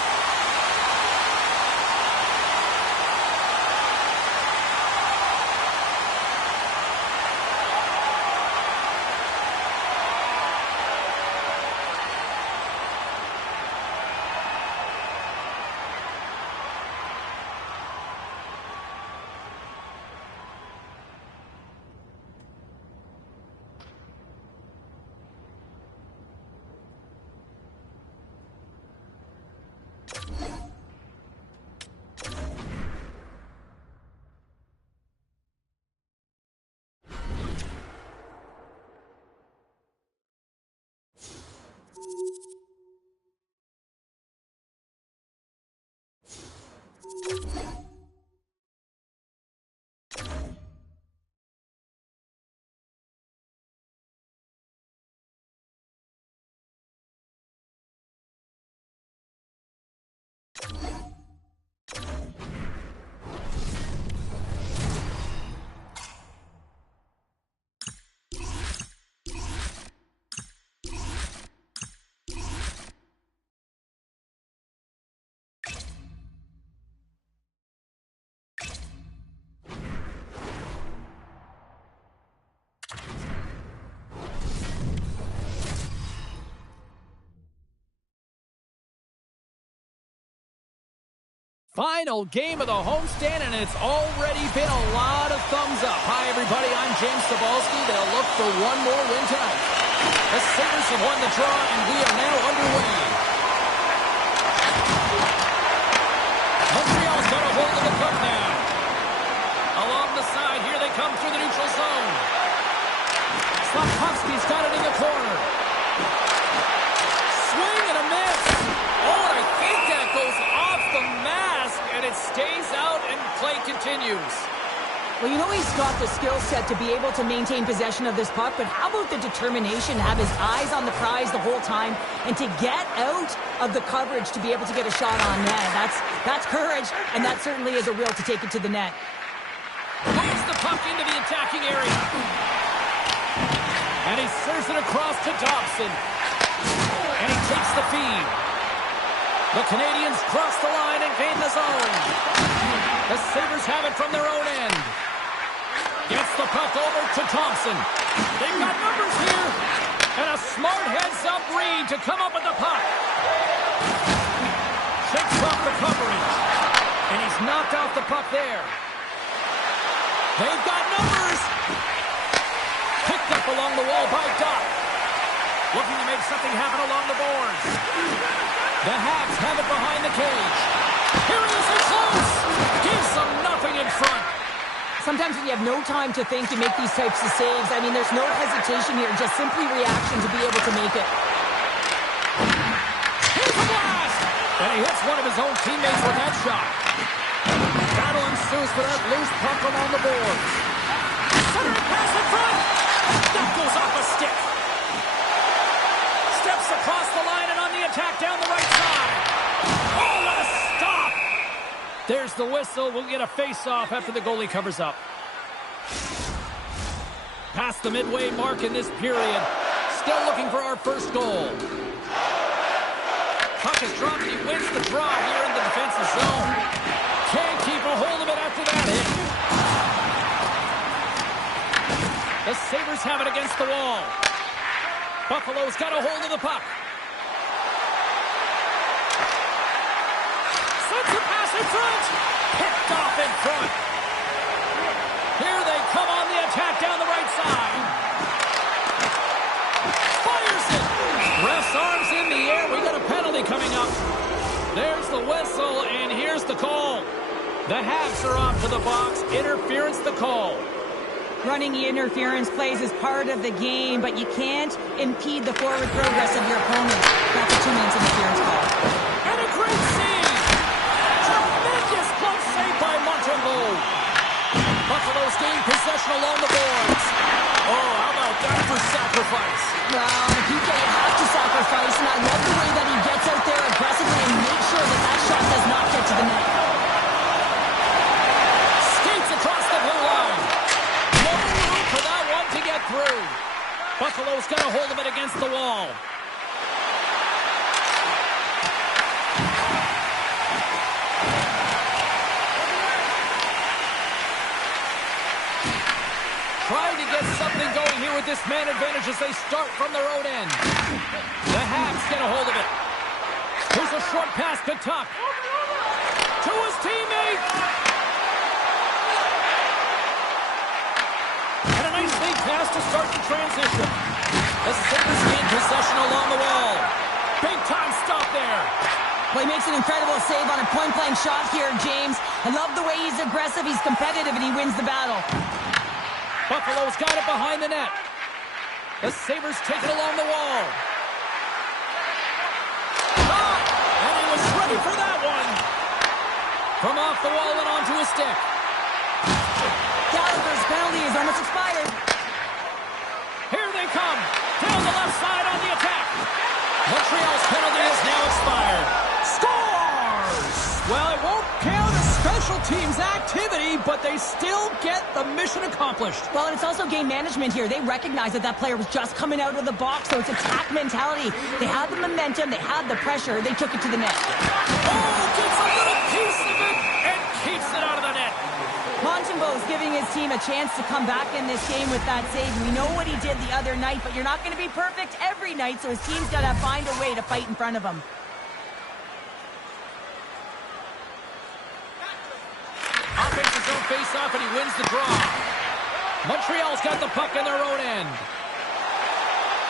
Final game of the homestand, and it's already been a lot of thumbs up. Hi, everybody. I'm James Cebulski. They'll look for one more win tonight. The Sabres have won the draw, and we are now underway. Montreal's got a hold of the puck now. Along the side, here they come through the neutral zone. Slafkovsky's got it in the corner. Swing and a miss. Oh, and I think that goes off the mask, and it stays out, and play continues. Well, you know he's got the skill set to be able to maintain possession of this puck, but how about the determination to have his eyes on the prize the whole time and to get out of the coverage to be able to get a shot on net? That's courage, and that certainly is a will to take it to the net. Moves the puck into the attacking area. And he serves it across to Dobson. And he takes the feed. The Canadians cross the line and gain the zone. The Sabres have it from their own end. Gets the puck over to Thompson. They've got numbers here. And a smart heads-up read to come up with the puck. Shakes off the coverage. And he's knocked off the puck there. They've got numbers. Picked up along the wall by Doc. Looking to make something happen along the boards. The Habs have it behind the cage. Here it is, and close. Gives them nothing in front. Sometimes when you have no time to think, you make these types of saves. I mean, there's no hesitation here, just simply reaction to be able to make it. Here's the blast! And he hits one of his own teammates with that shot. Battle ensues for that loose puck along the boards. Centering pass in front. That goes off a stick. Steps across the line and on the attack down the right side. Oh, what a stop! There's the whistle. We'll get a face-off after the goalie covers up. Past the midway mark in this period. Still looking for our first goal. Puck is dropped and he wins the draw here in the defensive zone. Can't keep a hold of it after that hit. The Sabres have it against the wall. Buffalo's got a hold of the puck. Sends a pass in front. Picked off in front. Here they come on the attack down the right side. Fires it. Ref's arms in the air. We got a penalty coming up. There's the whistle, and here's the call. The Habs are off to the box. Interference the call. Running interference plays is part of the game, but you can't impede the forward progress of your opponent. That's a 2-minute interference call. And a great save! Tremendous glove save by Montembeault. Buffalo's gain possession along the boards. Oh, how about that for sacrifice? Well, PK, you have to sacrifice, and I love the way that he gets out there aggressively and makes sure that that shot does not get to the net. Skates across the blue line. No room for that one to get through. Buffalo's got a hold of it against the wall. Trying to get something going here with this man advantage as they start from their own end. The Habs get a hold of it. Here's a short pass to Tuck. To his teammate. And a nice lead pass to start the transition. The Sabres gain possession along the wall. Big time stop there. Well, he makes an incredible save on a point-blank shot here, James. I love the way he's aggressive, he's competitive, and he wins the battle. Buffalo's got it behind the net. The Sabres take it along the wall. And he was ready for that one. From off the wall and onto his stick. Gallagher's penalty is almost expired. Here they come. Down the left side on the attack. Montreal's penalty is now expired. Scores! Well, it won't count as special teams activity, but they still get the mission accomplished. Well, and it's also game management here. They recognize that that player was just coming out of the box, so it's attack mentality. They had the momentum, they had the pressure, they took it to the net. Oh, gets a little piece of it and keeps it out of the net. Montembeault's giving his team a chance to come back in this game with that save. We know what he did the other night, but you're not going to be perfect every night, so his team's got to find a way to fight in front of him. faceoff, and he wins the draw. Montreal's got the puck in their own end.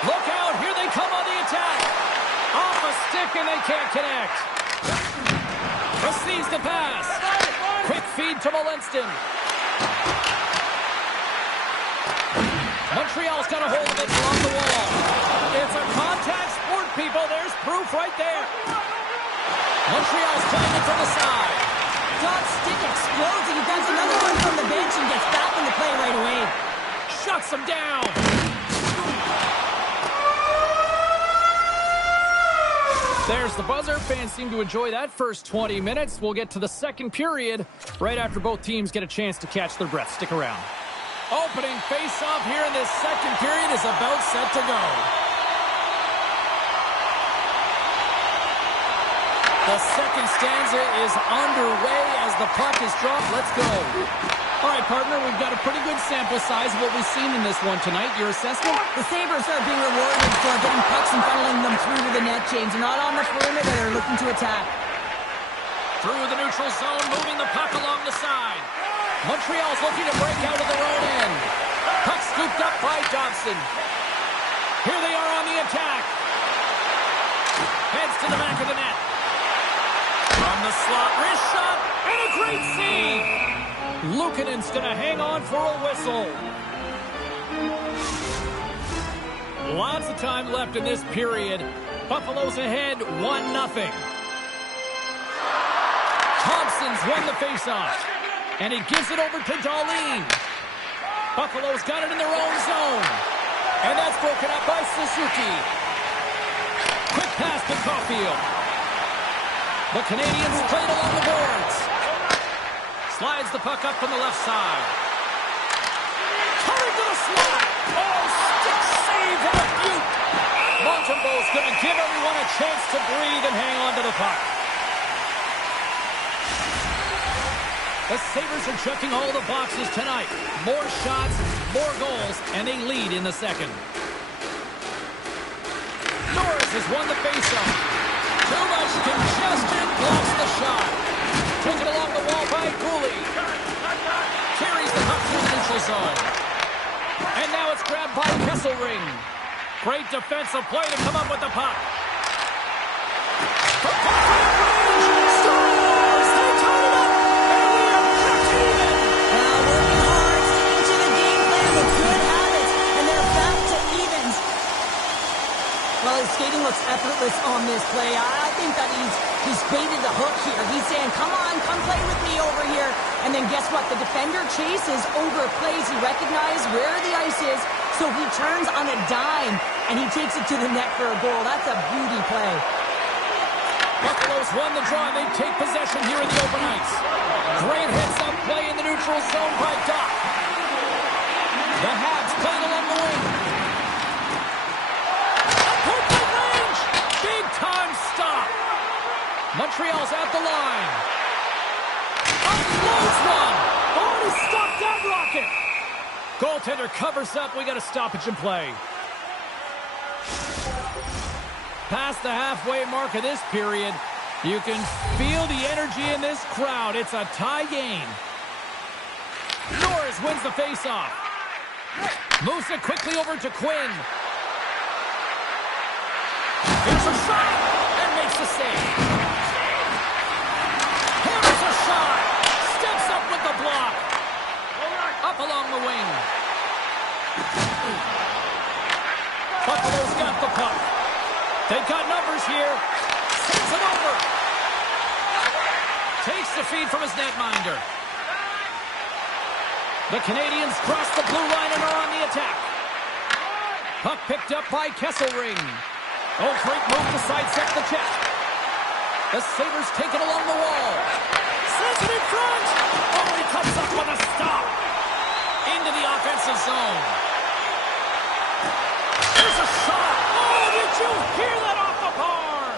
Look out, here they come on the attack. Off a stick, and they can't connect. Receives the pass. Quick feed to Molinston. Montreal's got a hold of it along the wall. It's a contact sport, people. There's proof right there. Montreal's playing it from the side. Dot stick explodes, and he does another one from the bench and gets back into play right away. Shuts him down. There's the buzzer. Fans seem to enjoy that first 20 minutes. We'll get to the second period right after both teams get a chance to catch their breath. Stick around. Opening face-off here in this second period is about set to go. The second stanza is underway as the puck is dropped. Let's go. All right, partner, we've got a pretty good sample size of what we've seen in this one tonight. Your assessment? The Sabres are being rewarded for getting pucks and funneling them through to the net, James. They're not on the perimeter. They're looking to attack. Through the neutral zone, moving the puck along the side. Montreal's looking to break out of their own end. Puck scooped up by Dobson. Here they are on the attack. Heads to the back of the net. From the slot, wrist shot, and a great save. Luukkonen's going to hang on for a whistle. Lots of time left in this period. Buffalo's ahead 1-0. Thompson's won the faceoff, and he gives it over to Dahlin. Buffalo's got it in their own zone, and that's broken up by Suzuki. Quick pass to Caulfield. The Canadians played along the boards. Slides the puck up from the left side. Coming to the slot. Oh, stick save and a beaut. Montembeau's going to give everyone a chance to breathe and hang on to the puck. The Sabres are checking all the boxes tonight. More shots, more goals, and they lead in the second. Norris has won the faceoff. Too much congestion, blocks the shot. Taken along the wall by Cooley. Carries the puck through the neutral zone. And now it's grabbed by Kesselring. Great defensive play to come up with the puck. For confident range, Stars, they turn it up, and we are back even. Working hard, sticking to the game plan with good habits, and they're back to evens. Well, his skating looks effortless on this play. I think that he's baited the hook here. He's saying, come on, come play with me over here. And then guess what? The defender chases, overplays. He recognizes where the ice is, so he turns on a dime, and he takes it to the net for a goal. That's a beauty play. Buffalo's won the draw, and they take possession here in the open ice. Great heads-up play in the neutral zone by Doc. The Habs playing along the wing. Big-time stop. Montreal's at the line. Unloads one. Oh, he stopped that rocket. Goaltender covers up. We got a stoppage in play. Past the halfway mark of this period, you can feel the energy in this crowd. It's a tie game. Norris wins the faceoff. Moves it quickly over to Quinn. Here's a shot, and makes the save. Hammers a shot, steps up with the block. Up along the wing. Buffalo's got the puck. They've got numbers here. Sends it over. Takes the feed from his netminder. The Canadians cross the blue line and are on the attack. Puck picked up by Kesselring. Oh, great move to sidestep the check. The Sabres take it along the wall. Sends it in front. Oh, he comes up with a stop. Into the offensive zone. There's a shot. Oh, did you hear that off the bar?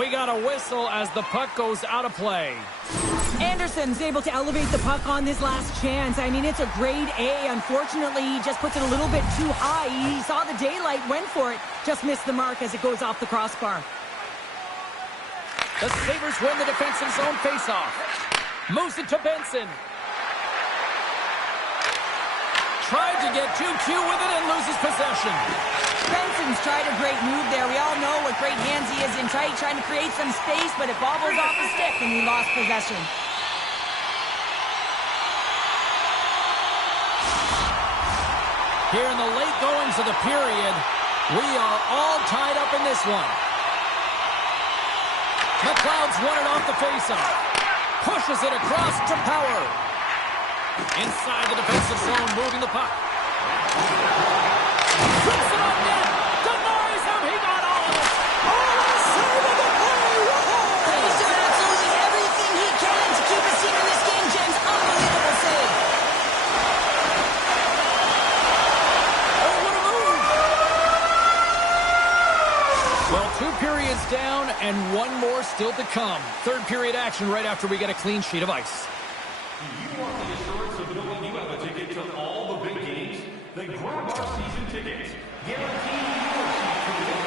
We got a whistle as the puck goes out of play. Anderson's able to elevate the puck on this last chance. I mean, it's a grade A. Unfortunately, he just puts it a little bit too high. He saw the daylight, went for it, just missed the mark as it goes off the crossbar. The Sabres win the defensive zone faceoff. Moves it to Benson. tried to get too cute with it and loses possession. Benson's tried a great move there. We all know what great hands he is in tight, trying to create some space, but it bobbles off the stick and he lost possession. Here in the late goings of the period, we are all tied up in this one. McLeod's won it off the faceoff. Pushes it across to Power. Inside the defensive zone, moving the puck. Puts it on net. Denies him. He got all of it. Oh, a save of the play. Whoa! He's doing absolutely everything he can to keep us here in this game, James. Unbelievable save. Oh, what a move. Well, 2 periods down and 1 more still to come. Third period action right after we get a clean sheet of ice. You want the assurance of knowing you have a ticket to all the big games? Then grab our season tickets. Guaranteed your seat to the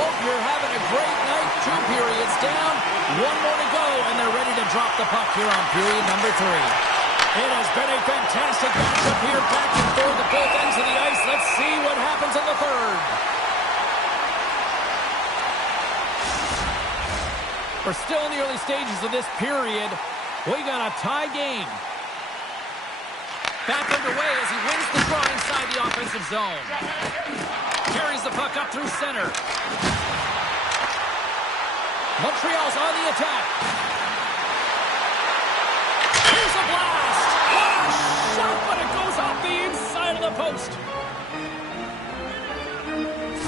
Hope you're having a great night. 2 periods down, 1 more to go, and they're ready to drop the puck here on period number 3. It has been a fantastic matchup here, back and forth at both ends of the ice. Let's see what happens in the third. We're still in the early stages of this period. We got a tie game. Back underway as he wins the draw inside the offensive zone. Carries the puck up through center. Montreal's on the attack. Here's a blast. What a shot, but it goes off the inside of the post.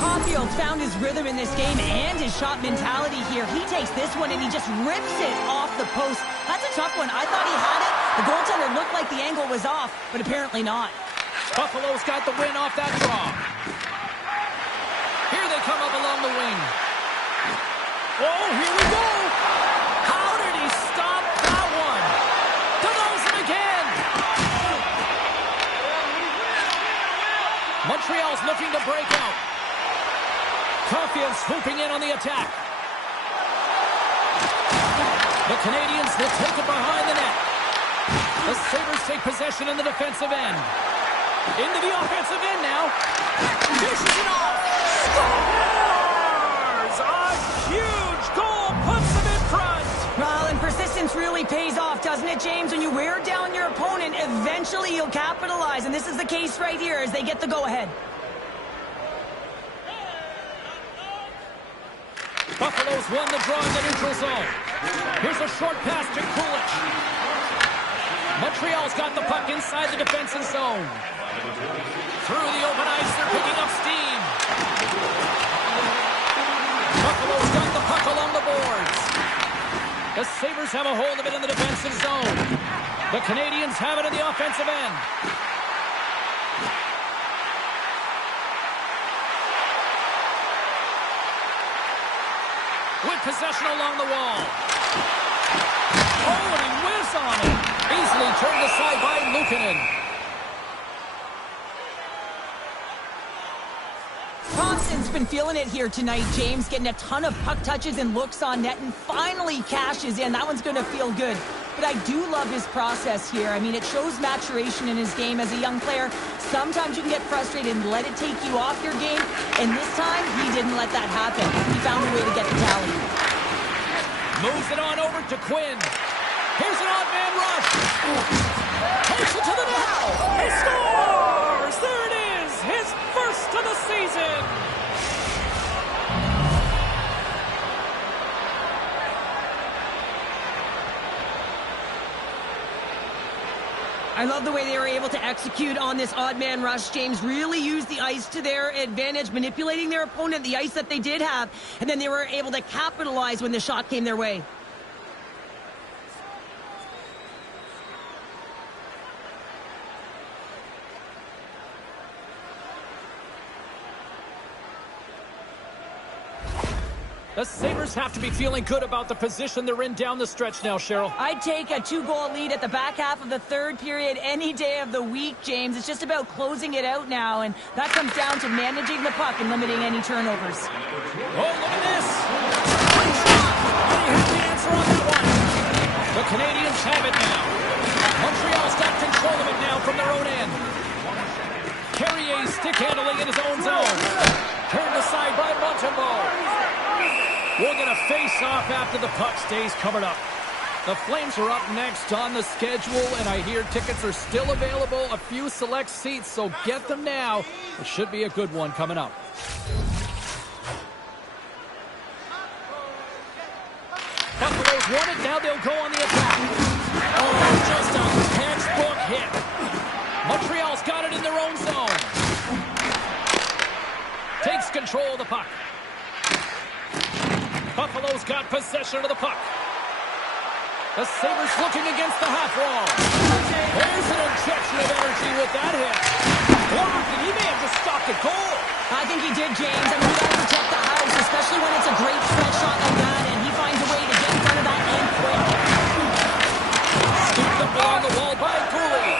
Caulfield's found his rhythm in this game and his shot mentality here. He takes this one and he just rips it off the post. That's a tough one. I thought he had it. The goaltender looked like the angle was off, but apparently not. Buffalo's got the win off that draw. Here they come up along the wing. Oh, here we go. How did he stop that one? Denies him again. Montreal's looking to break out. Caulfield swooping in on the attack. The Canadians will take it behind the net. The Sabres take possession in the defensive end. Into the offensive end now. Dishes it off. Scores! A huge goal puts them in front. Well, and persistence really pays off, doesn't it, James? When you wear down your opponent, eventually you'll capitalize. And this is the case right here as they get the go-ahead. Buffalo's won the draw in the neutral zone. Here's a short pass to Kulich. Montreal's got the puck inside the defensive zone. Through the open ice, they're picking up steam. Buffalo's got the puck along the boards. The Sabres have a hold of it in the defensive zone. The Canadians have it in the offensive end. With possession along the wall. Oh, and he whiffs on it. Easily turned aside by Luukkonen. Thompson's been feeling it here tonight, James, getting a ton of puck touches and looks on net, and finally cashes in. That one's going to feel good. But I do love his process here. I mean, it shows maturation in his game as a young player. Sometimes you can get frustrated and let it take you off your game, and this time, he didn't let that happen. He found a way to get the tally. Moves it on over to Quinn. Here's an odd man rush. Takes it to the net. He scores! There it is, his first of the season. I love the way they were able to execute on this odd man rush. James really used the ice to their advantage, manipulating their opponent, the ice that they did have, and then they were able to capitalize when the shot came their way. The Sabres have to be feeling good about the position they're in down the stretch now, Cheryl. I'd take a 2-goal lead at the back half of the third period any day of the week, James. It's just about closing it out now, and that comes down to managing the puck and limiting any turnovers. Oh, look at this! Great shot! And he has the answer on that one. The Canadians have it now. Montreal's got control of it now from their own end. stick handling in his own zone. Turned aside by Montembeault. We'll get a face-off after the puck stays covered up. The Flames are up next on the schedule, and I hear tickets are still available. A few select seats, so get them now. It should be a good one coming up. Buffalo's won it. Now they'll go on the attack. Oh, just a textbook hit. Montreal's got it in their own zone. Takes control of the puck. Buffalo's got possession of the puck. The Sabres looking against the half wall. There's an injection of energy with that hit. Blocked, and he may have just stopped a goal. I think he did, James. I mean, you got to protect the house, especially when it's a great stretch shot like that, and he finds a way to get in front of that and quick. Scooped up along the wall by Cooley.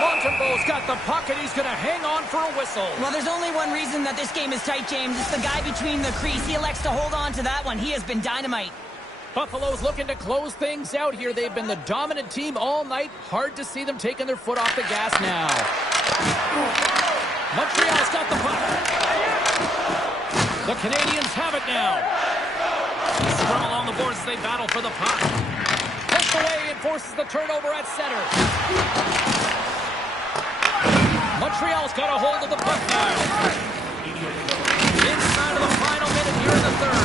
Montembeault's got the puck, and he's going to hang on for a whistle. Well, there's only one reason that this game is tight, James. It's the guy between the crease. He elects to hold on to that one. He has been dynamite. Buffalo's looking to close things out here. They've been the dominant team all night. Hard to see them taking their foot off the gas now. Montreal's got the puck. The Canadians have it now. Scrum along the boards as they battle for the puck. Pushed away and forces the turnover at center. Montreal's got a hold of the puck now. Inside of the final minute here in the third.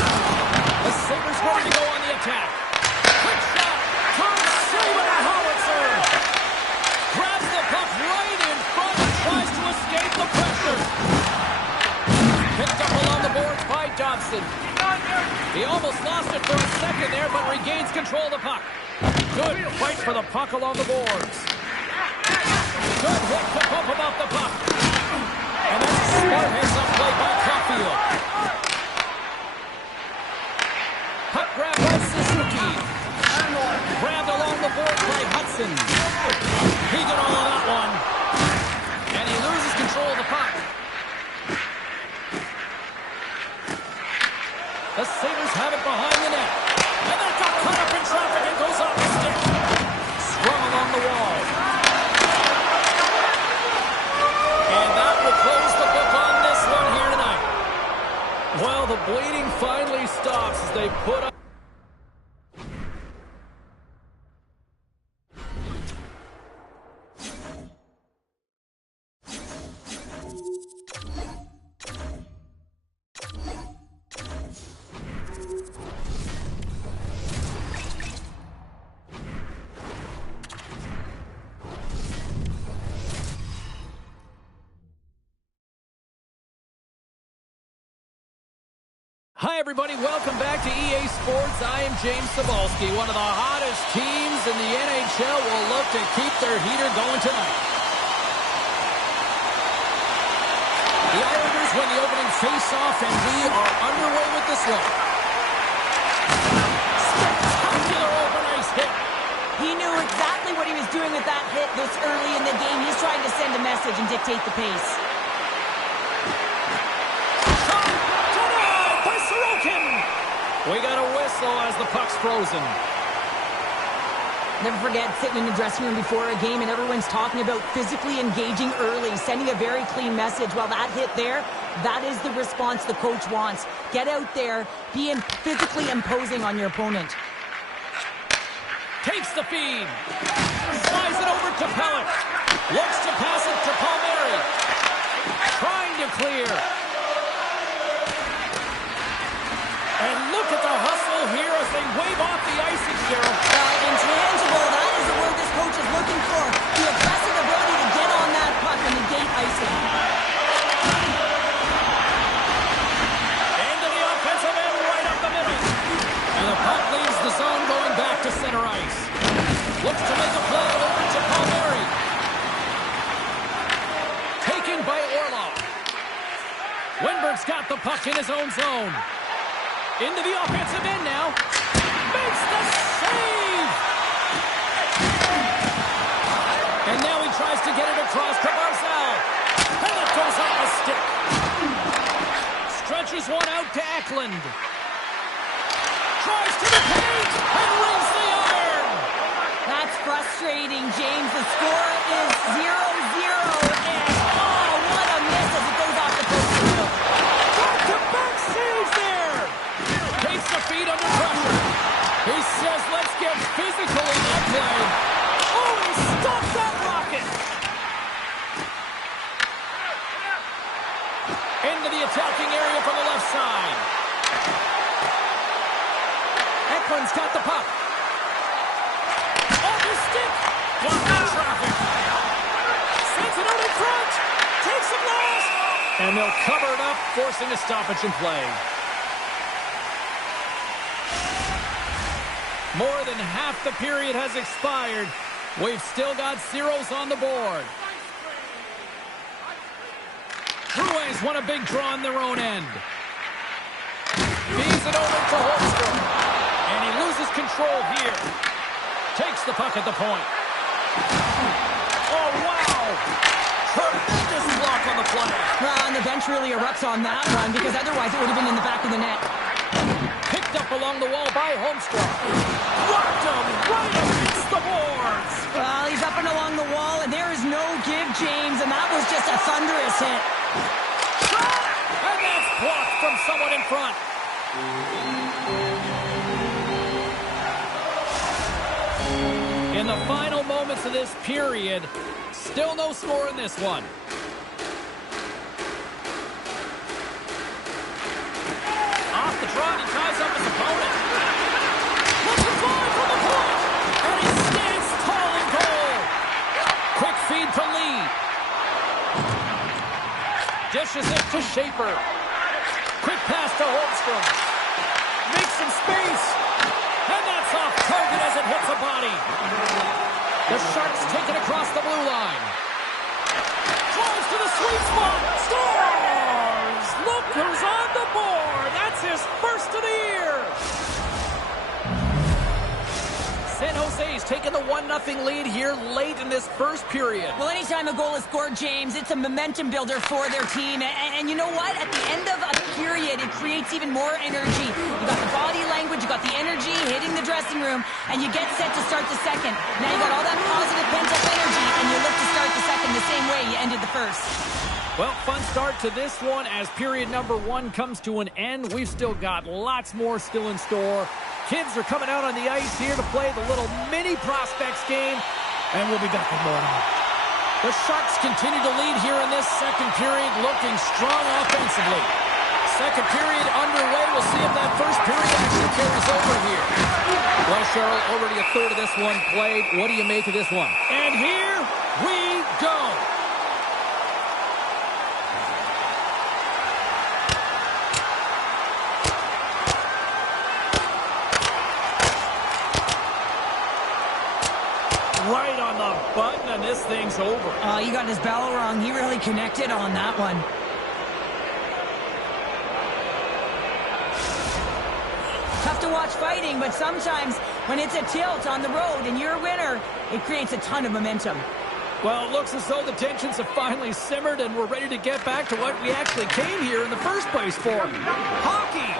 The Sabres ready to go on the attack. Quick shot. Tom Silva to howitzer. Grabs the puck right in front and tries to escape the pressure. Picked up along the boards by Dobson. He almost lost it for a second there, but regains control of the puck. Good fight for the puck along the boards. Good hit to bump about the puck. And that's a smart heads-up play by Caulfield. Puck grab by Suzuki. Grabbed along the board by Hudson. He got all of that one. And he loses control of the puck. The Sabres have it behind the net. And that got caught up in traffic and goes off the stick. Sprung along the wall. And that will close the book on this one here tonight. Well, the bleeding finally stops as they put up. Hi, everybody. Welcome back to EA Sports. I am James Cebulski. One of the hottest teams in the NHL will look to keep their heater going tonight. The Islanders win the opening face-off, and we are underway with this one. Spectacular open ice hit. He knew exactly what he was doing with that hit this early in the game. He's trying to send a message and dictate the pace. We got a whistle as the puck's frozen. Never forget sitting in the dressing room before a game and everyone's talking about physically engaging early, sending a very clean message. Well, that hit there, that is the response the coach wants. Get out there, be physically imposing on your opponent. Takes the feed. Slides it over to Pelech. Looks to pass it to Palmieri. Trying to clear. And look at the hustle here as they wave off the icing, Gerald. Intangible, that is the word this coach is looking for. The aggressive ability to get on that puck and negate icing. Into the offensive end, right up the middle. And the puck leaves the zone going back to center ice. Looks to make a play over to Palmieri. Taken by Orlov. Wennberg's got the puck in his own zone. Into the offensive end now. Makes the save! And now he tries to get it across to Barzal. And it goes on the stick. Stretches one out to Eklund. Tries to the paint and rings the iron. That's frustrating, James. The score is 0-0. And, oh, what a miss as it attacking area from the left side. Eklund's got the puck. Off his stick. Blocked in traffic. Sends it out in front. Takes the blast. And they'll cover it up, forcing a stoppage in play. More than half the period has expired. We've still got zeros on the board. Bruins want a big draw on their own end. Feeds it over to Holmstrom. And he loses control here. Takes the puck at the point. Oh, wow! Tremendous block on the play. Well, and the bench really erupts on that one because otherwise it would have been in the back of the net. Picked up along the wall by Holmstrom. Rocked him right against the boards. Well, he's up and along the wall, and there is no give, James, and that was just a thunderous hit. Shot! And that's blocked from someone in front. In the final moments of this period, still no score in this one. Off the trot, he ties up his opponent. Lets it fly from the point, and he stands tall and goal. Quick feed to Lee. Dishes it to Schaefer. Quick pass to Holmstrom. Makes some space. And that's off target as it hits a body. The Sharks take it across the blue line. Drives to the sweet spot. Scores! Look who's on the board. That's his first of the year. San Jose's taking the 1-0 lead here late in this first period. Well, anytime a goal is scored, James, it's a momentum builder for their team. And you know what? At the end of a period, it creates even more energy. You got the body language, you got the energy hitting the dressing room, and you get set to start the second. Now you got all that positive pent-up energy, and you look to start the second the same way you ended the first. Well, fun start to this one as period number 1 comes to an end. We've still got lots more still in store. Kids are coming out on the ice here to play the little mini prospects game, and we'll be back in more on. The Sharks continue to lead here in this second period, looking strong offensively. Second period underway. We'll see if that first period actually carries over here. Well, Cheryl, already a third of this one played. What do you make of this one? And here we go. Right on the button, and this thing's over. You got his bell wrong. He really connected on that one. Tough to watch fighting, but sometimes when it's a tilt on the road and you're a winner, it creates a ton of momentum. Well, it looks as though the tensions have finally simmered, and we're ready to get back to what we actually came here in the first place for. Hockey!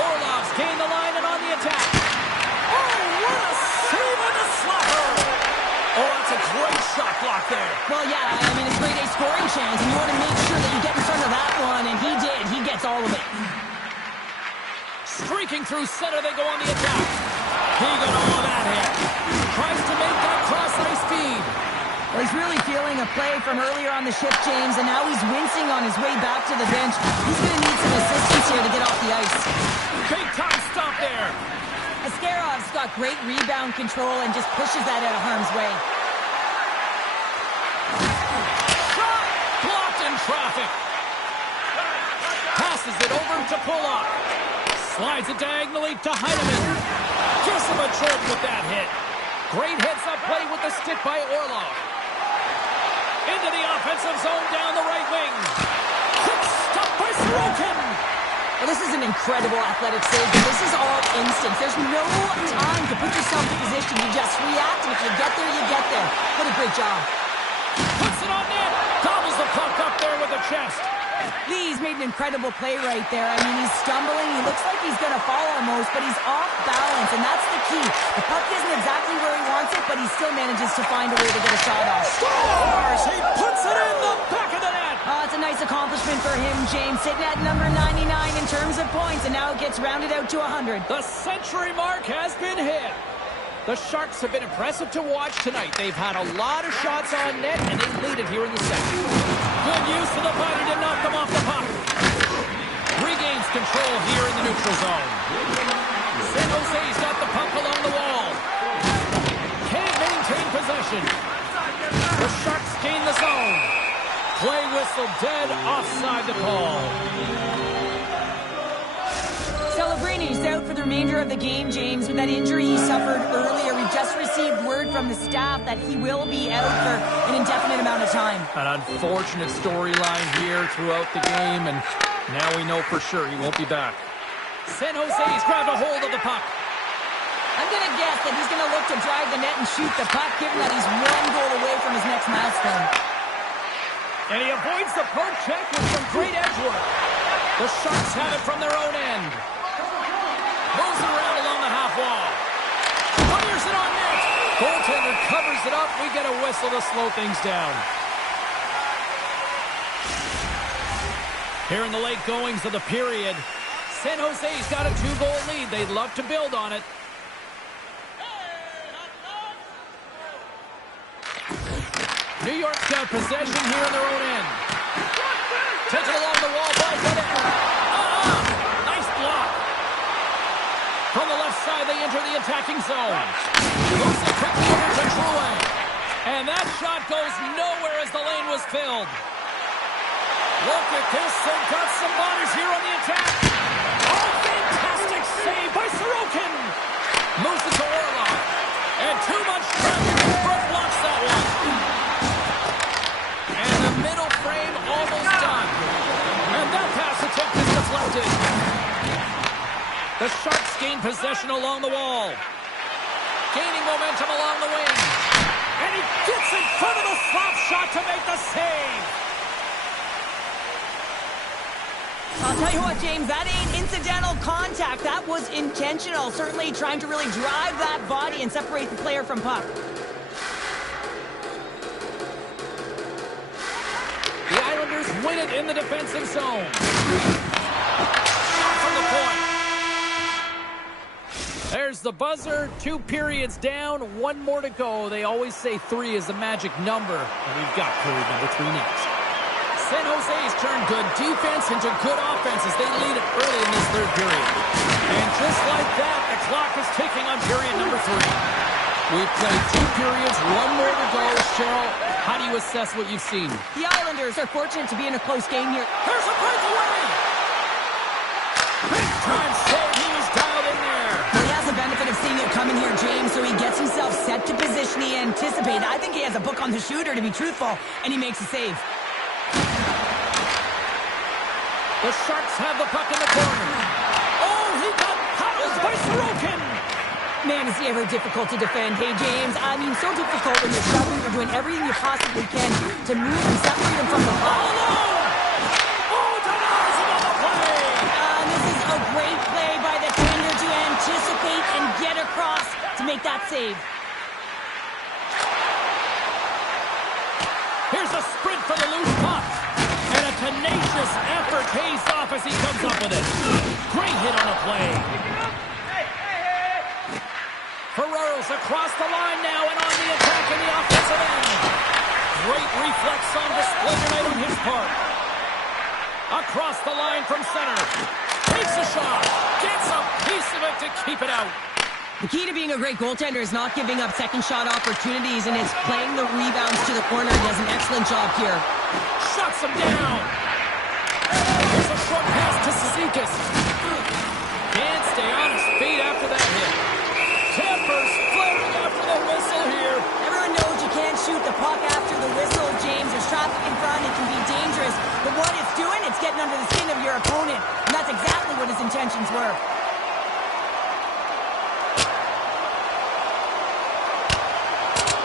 Orlov's gained the line and on the attack. Oh, what a save on the slapper! Oh, that's a great shot block there. Well, yeah, I mean, it's a great A scoring chance, and you want to make sure that you get in front of that one, and he did. He gets all of it. Streaking through center, they go on the attack. He got all of that hit. Tries to make that cross-ice feed. Well, he's really feeling a play from earlier on the shift, James, and now he's wincing on his way back to the bench. He's going to need some assistance here to get off the ice. Big time stop there. Askarov's got great rebound control and just pushes that out of harm's way. Shot! Blocked in traffic. Passes it over to Pulock. Slides it diagonally to Heineman. Gives him a choke with that hit. Great heads-up play with the stick by Orlov. Into the offensive zone down the right wing. Quick stop by Sorokin. Well, this is an incredible athletic save, but this is all instinct. There's no time to put yourself in position. You just react, and if you get there, you get there. What a great job. Puts it on net. Gobbles the puck up there with the chest. Lee's made an incredible play right there. I mean, he's stumbling. He looks like he's going to fall almost, but he's off balance, and that's the key. The puck isn't exactly where he wants it, but he still manages to find a way to get a shot off. Scores! He puts it in the back of the net. Oh, it's a nice accomplishment for him, James. Sitting at number 99 in terms of points, and now it gets rounded out to 100. The century mark has been hit. The Sharks have been impressive to watch tonight. They've had a lot of shots on net, and they lead it here in the second. Good use of the body to knock them off the puck. Regains control here in the neutral zone. San Jose's got the puck along the wall. Can't maintain possession. The Sharks gain the zone. Play whistle dead, offside the call. Celebrini is out for the remainder of the game, James, with that injury he suffered earlier. We just received word from the staff that he will be out for an indefinite amount of time. An unfortunate storyline here throughout the game, and now we know for sure he won't be back. San Jose's grabbed a hold of the puck. I'm going to guess that he's going to look to drive the net and shoot the puck, given that he's one goal away from his next milestone. And he avoids the poke check with some great edge work. The Sharks have it from their own end. Moves it around along the half wall. Fires it on net. Goaltender covers it up. We get a whistle to slow things down. Here in the late goings of the period, San Jose's got a 2-goal lead. They'd love to build on it. New York's got possession here in their own end. Taken along the wall by Bennett. Nice block. From the left side, they enter the attacking zone. Moves it quickly over to Drouin. And that shot goes nowhere as the lane was filled. Look at this. They've got some bodies here on the attack. Oh, fantastic save by Sorokin. Moves it to Orlov. And too much traffic. Brett blocks that one. And the middle frame almost done. And that pass attempt is deflected. The Sharks gain possession along the wall. Gaining momentum along the wing. And he gets in front of the slap shot to make the save. I'll tell you what, James, that ain't incidental contact. That was intentional. Certainly trying to really drive that body and separate the player from puck. The Islanders win it in the defensive zone. Shot from the point. There's the buzzer. 2 periods down, 1 more to go. They always say 3 is the magic number. And we've got period number 3 next. San Jose's turned good defense into good offense as they lead it early in this 3rd period. And just like that, the clock is ticking on period number 3. We've played 2 periods, 1 more to go. Cheryl, how do you assess what you've seen? The Islanders are fortunate to be in a close game here. There's a breakaway! Big time save. He was dialed in there. Well, he has the benefit of seeing it coming here, James, so he gets himself set to position he anticipated. I think he has a book on the shooter, to be truthful, and he makes a save. The Sharks have the puck in the corner. Oh, he got paddled by Sorokin. Man, is he ever difficult to defend. Hey, James, I mean, so difficult when you're shoving, you're doing everything you possibly can to move and separate him from the ball. Oh, denies him on the play. This is a great play by the defender to anticipate and get across to make that save. Here's a sprint for the loose puck. And a tenacious effort pays off as he comes up with it. Great hit on the play. Ferrero's across the line now and on the attack in the offensive end. Great reflex on display tonight on his part. Across the line from center. Takes a shot. Gets a piece of it to keep it out. The key to being a great goaltender is not giving up second shot opportunities, and it's playing the rebounds to the corner. He does an excellent job here. Shuts him down. Here's a short pass to Cizikas. Can't stay on his feet after that hit. Tempers flaring after the whistle here. Everyone knows you can't shoot the puck after the whistle, James. There's traffic in front. It can be dangerous. But what it's doing, it's getting under the skin of your opponent. And that's exactly what his intentions were.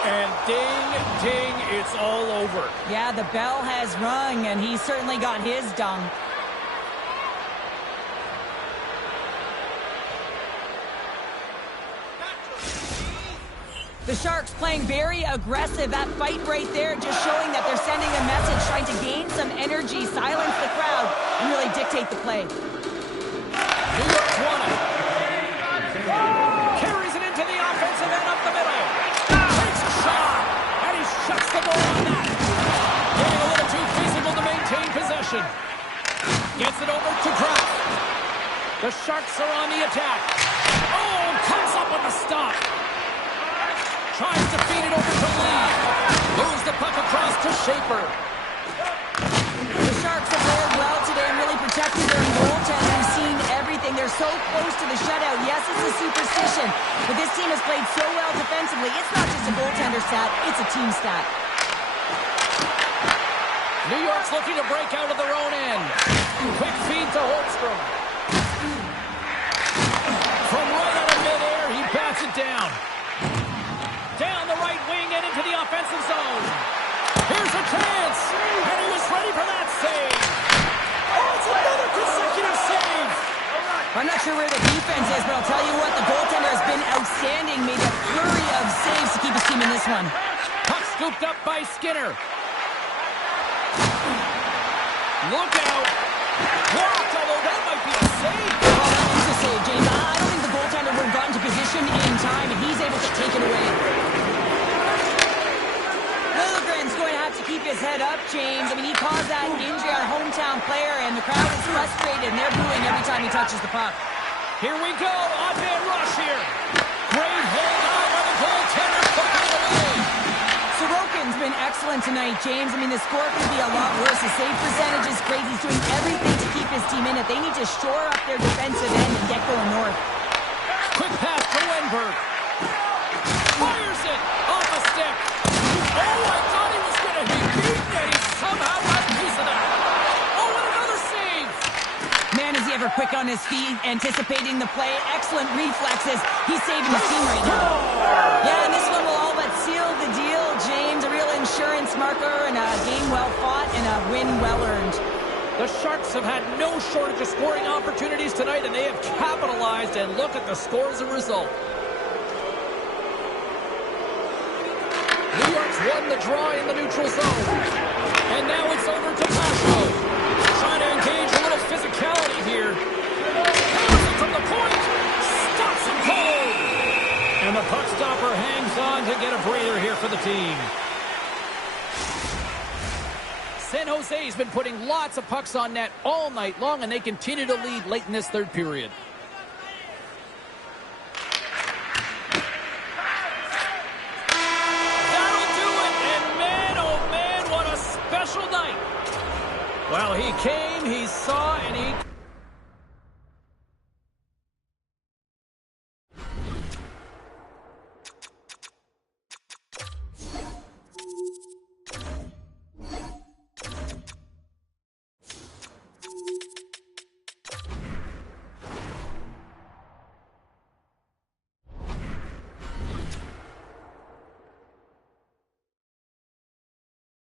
And ding, ding, it's all over. Yeah, the bell has rung, and he certainly got his dung. The Sharks playing very aggressive. That fight right there just showing that they're sending a message, trying to gain some energy, silence the crowd, and really dictate the play. New York's won it. Carries it into the offensive end up the middle. Takes a shot, and he shuts the ball on that. Getting a little too physical to make possession. Gets it over to Kraft. The Sharks are on the attack. Oh, comes up with the stop. Tries to feed it over to Lee. Moves the puck across to Schaefer. The Sharks have played well today and really protected their goaltender. We've seen everything. They're so close to the shutout. Yes, it's a superstition, but this team has played so well defensively. It's not just a goaltender stat, it's a team stat. New York's looking to break out of their own end. Quick feed to Holmstrom. From right out of midair, he bats it down. Down the right wing and into the offensive zone. Here's a chance, and he was ready for that save. Oh, it's another consecutive save. I'm not sure where the defense is, but I'll tell you what, the goaltender has been outstanding. Made a flurry of saves to keep his team in this one. Puck scooped up by Skinner. Look out. Blocked, although that might be a save. Oh, that is a save, James. I don't think the goaltender would have gotten to position in time, and he's able to take it away. Liljegren's going to have to keep his head up, James. I mean, he caused that injury on a hometown player, and the crowd is frustrated, and they're booing every time he touches the puck. Here we go. Odd-man rush here. Great hold on by the goaltender. Puck it away. Sorokin's been excellent tonight, James. I mean, the score could be a lot worse. His save percentage is crazy. He's doing everything to keep his team in it. They need to shore up their defensive end and get going north. Quick pass to Wenberg. Fires it off a stick. Oh, I thought he was going to be beaten, and he somehow got a piece of that. Oh, and another save. Man, is he ever quick on his feet, anticipating the play. Excellent reflexes. He's saving his team right now. Yeah, and this one will all but seal the deal, James. A real insurance marker and a game well fought and a win well earned. The Sharks have had no shortage of scoring opportunities tonight, and they have capitalized, and look at the score as a result. New York's won the draw in the neutral zone. And now it's over to Pasho. Trying to engage a little physicality here. Hamilton from the point. Stops him cold. And the puck stopper hangs on to get a breather here for the team. San Jose's been putting lots of pucks on net all night long, and they continue to lead late in this third period. That'll do it, and man, oh man, what a special night. Well, he came, he saw, and he...